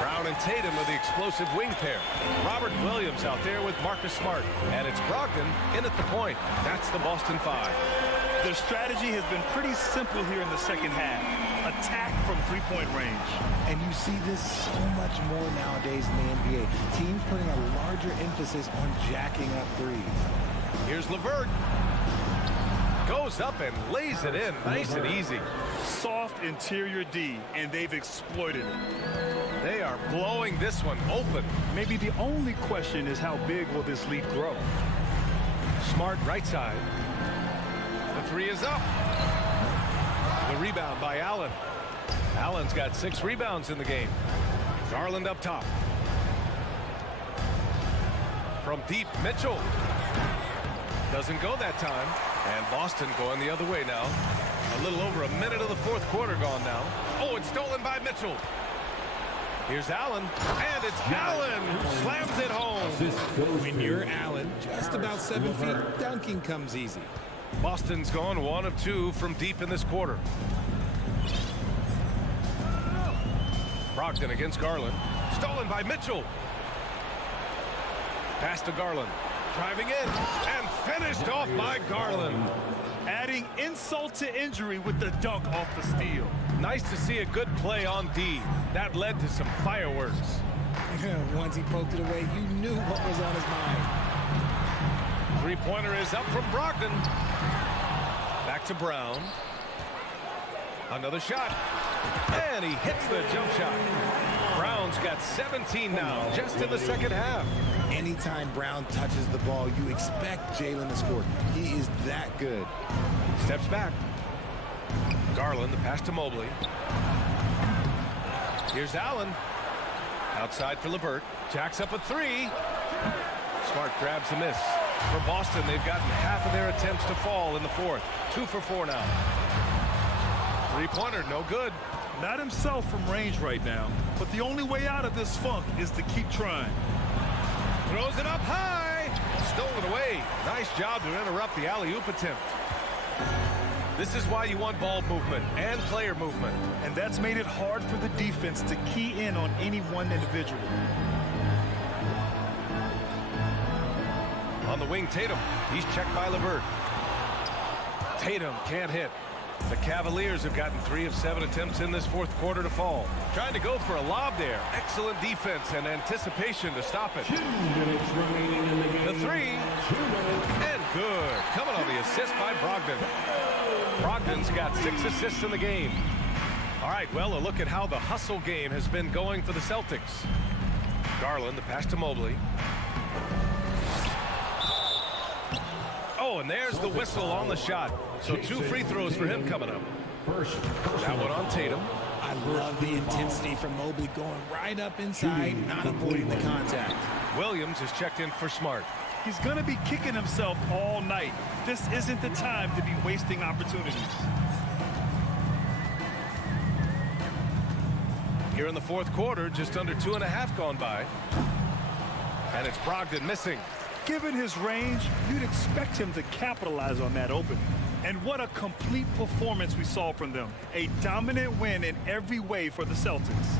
Brown and Tatum are the explosive wing pair. Robert Williams out there with Marcus Smart. And it's Brogdon in at the point. That's the Boston 5. Their strategy has been pretty simple here in the second half. Attack from three-point range. And you see this so much more nowadays in the NBA. Teams putting a larger emphasis on jacking up threes. Here's LeVert. Goes up and lays it in nice and easy. Soft interior D, and they've exploited it. They are blowing this one open. Maybe the only question is how big will this lead grow? Smart right side. The three is up. The rebound by Allen. Allen's got 6 rebounds in the game. Garland up top. From deep, Mitchell. Doesn't go that time. And Boston going the other way now. A little over a minute of the fourth quarter gone now. Oh, it's stolen by Mitchell. Here's Allen, and it's Allen who slams it home. When you're Allen, just about 7 feet, dunking comes easy. Boston's gone 1 of 2 from deep in this quarter. Brogdon against Garland. Stolen by Mitchell. Pass to Garland. Driving in and finished off by Garland. Adding insult to injury with the dunk off the steal. Nice to see a good play on D. That led to some fireworks. Once he poked it away, you knew what was on his mind. Three-pointer is up from Brogdon. Back to Brown. Another shot. And he hits the jump shot. Brown's got 17 now, just in the second half. Anytime Brown touches the ball, you expect Jalen to score. He is that good. Steps back. Garland, the pass to Mobley. Here's Allen. Outside for LeVert. Jacks up a three. Smart grabs the miss. For Boston, they've gotten half of their attempts to fall in the fourth. 2 for 4 now. Three-pointer, no good. Not himself from range right now, but the only way out of this funk is to keep trying. Throws it up high. Stolen away. Nice job to interrupt the alley-oop attempt. This is why you want ball movement and player movement. And that's made it hard for the defense to key in on any one individual. On the wing, Tatum. He's checked by LeVert. Tatum can't hit. The Cavaliers have gotten 3 of 7 attempts in this fourth quarter to fall. Trying to go for a lob there. Excellent defense and anticipation to stop it. 2 minutes remaining in the game. The three. 2 minutes. And good. Coming on the assist by Brogdon. Brogdon's got 6 assists in the game. All right, well, a look at how the hustle game has been going for the Celtics. Garland, the pass to Mobley. Oh, and there's the whistle on the shot. So 2 free throws for him coming up. That one on Tatum. I love the intensity from Mobley going right up inside, not avoiding the contact. Williams is checked in for Smart. He's going to be kicking himself all night. This isn't the time to be wasting opportunities. Here in the fourth quarter, just under 2.5 gone by. And it's Brogdon missing. Given his range, you'd expect him to capitalize on that opening. And what a complete performance we saw from them. A dominant win in every way for the Celtics.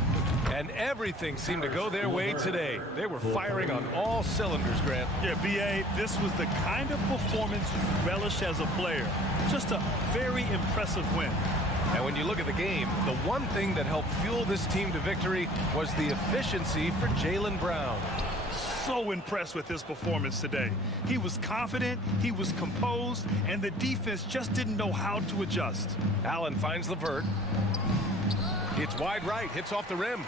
And everything seemed to go their way today. They were firing on all cylinders, Grant. Yeah, B.A., this was the kind of performance you relish as a player. Just a very impressive win. And when you look at the game, the one thing that helped fuel this team to victory was the efficiency for Jaylen Brown. So impressed with his performance today. He was confident, he was composed, and the defense just didn't know how to adjust. Allen finds LeVert. It's wide right, hits off the rim.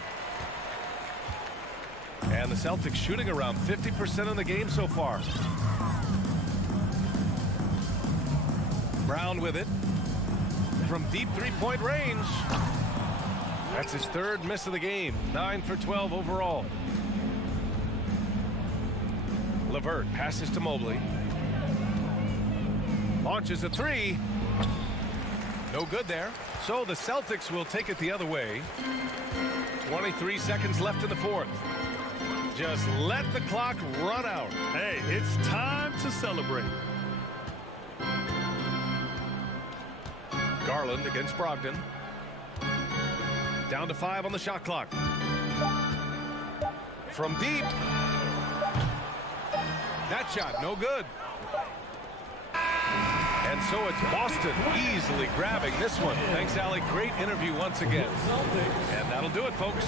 And the Celtics shooting around 50% in the game so far. Brown with it. From deep three-point range. That's his 3rd miss of the game. 9 for 12 overall. LeVert passes to Mobley. Launches a 3. No good there. So the Celtics will take it the other way. 23 seconds left in the fourth. Just let the clock run out. Hey, it's time to celebrate. Garland against Brogdon. Down to 5 on the shot clock. From deep. That shot, no good. And so it's Boston easily grabbing this one. Thanks, Allie. Great interview once again. And that'll do it, folks.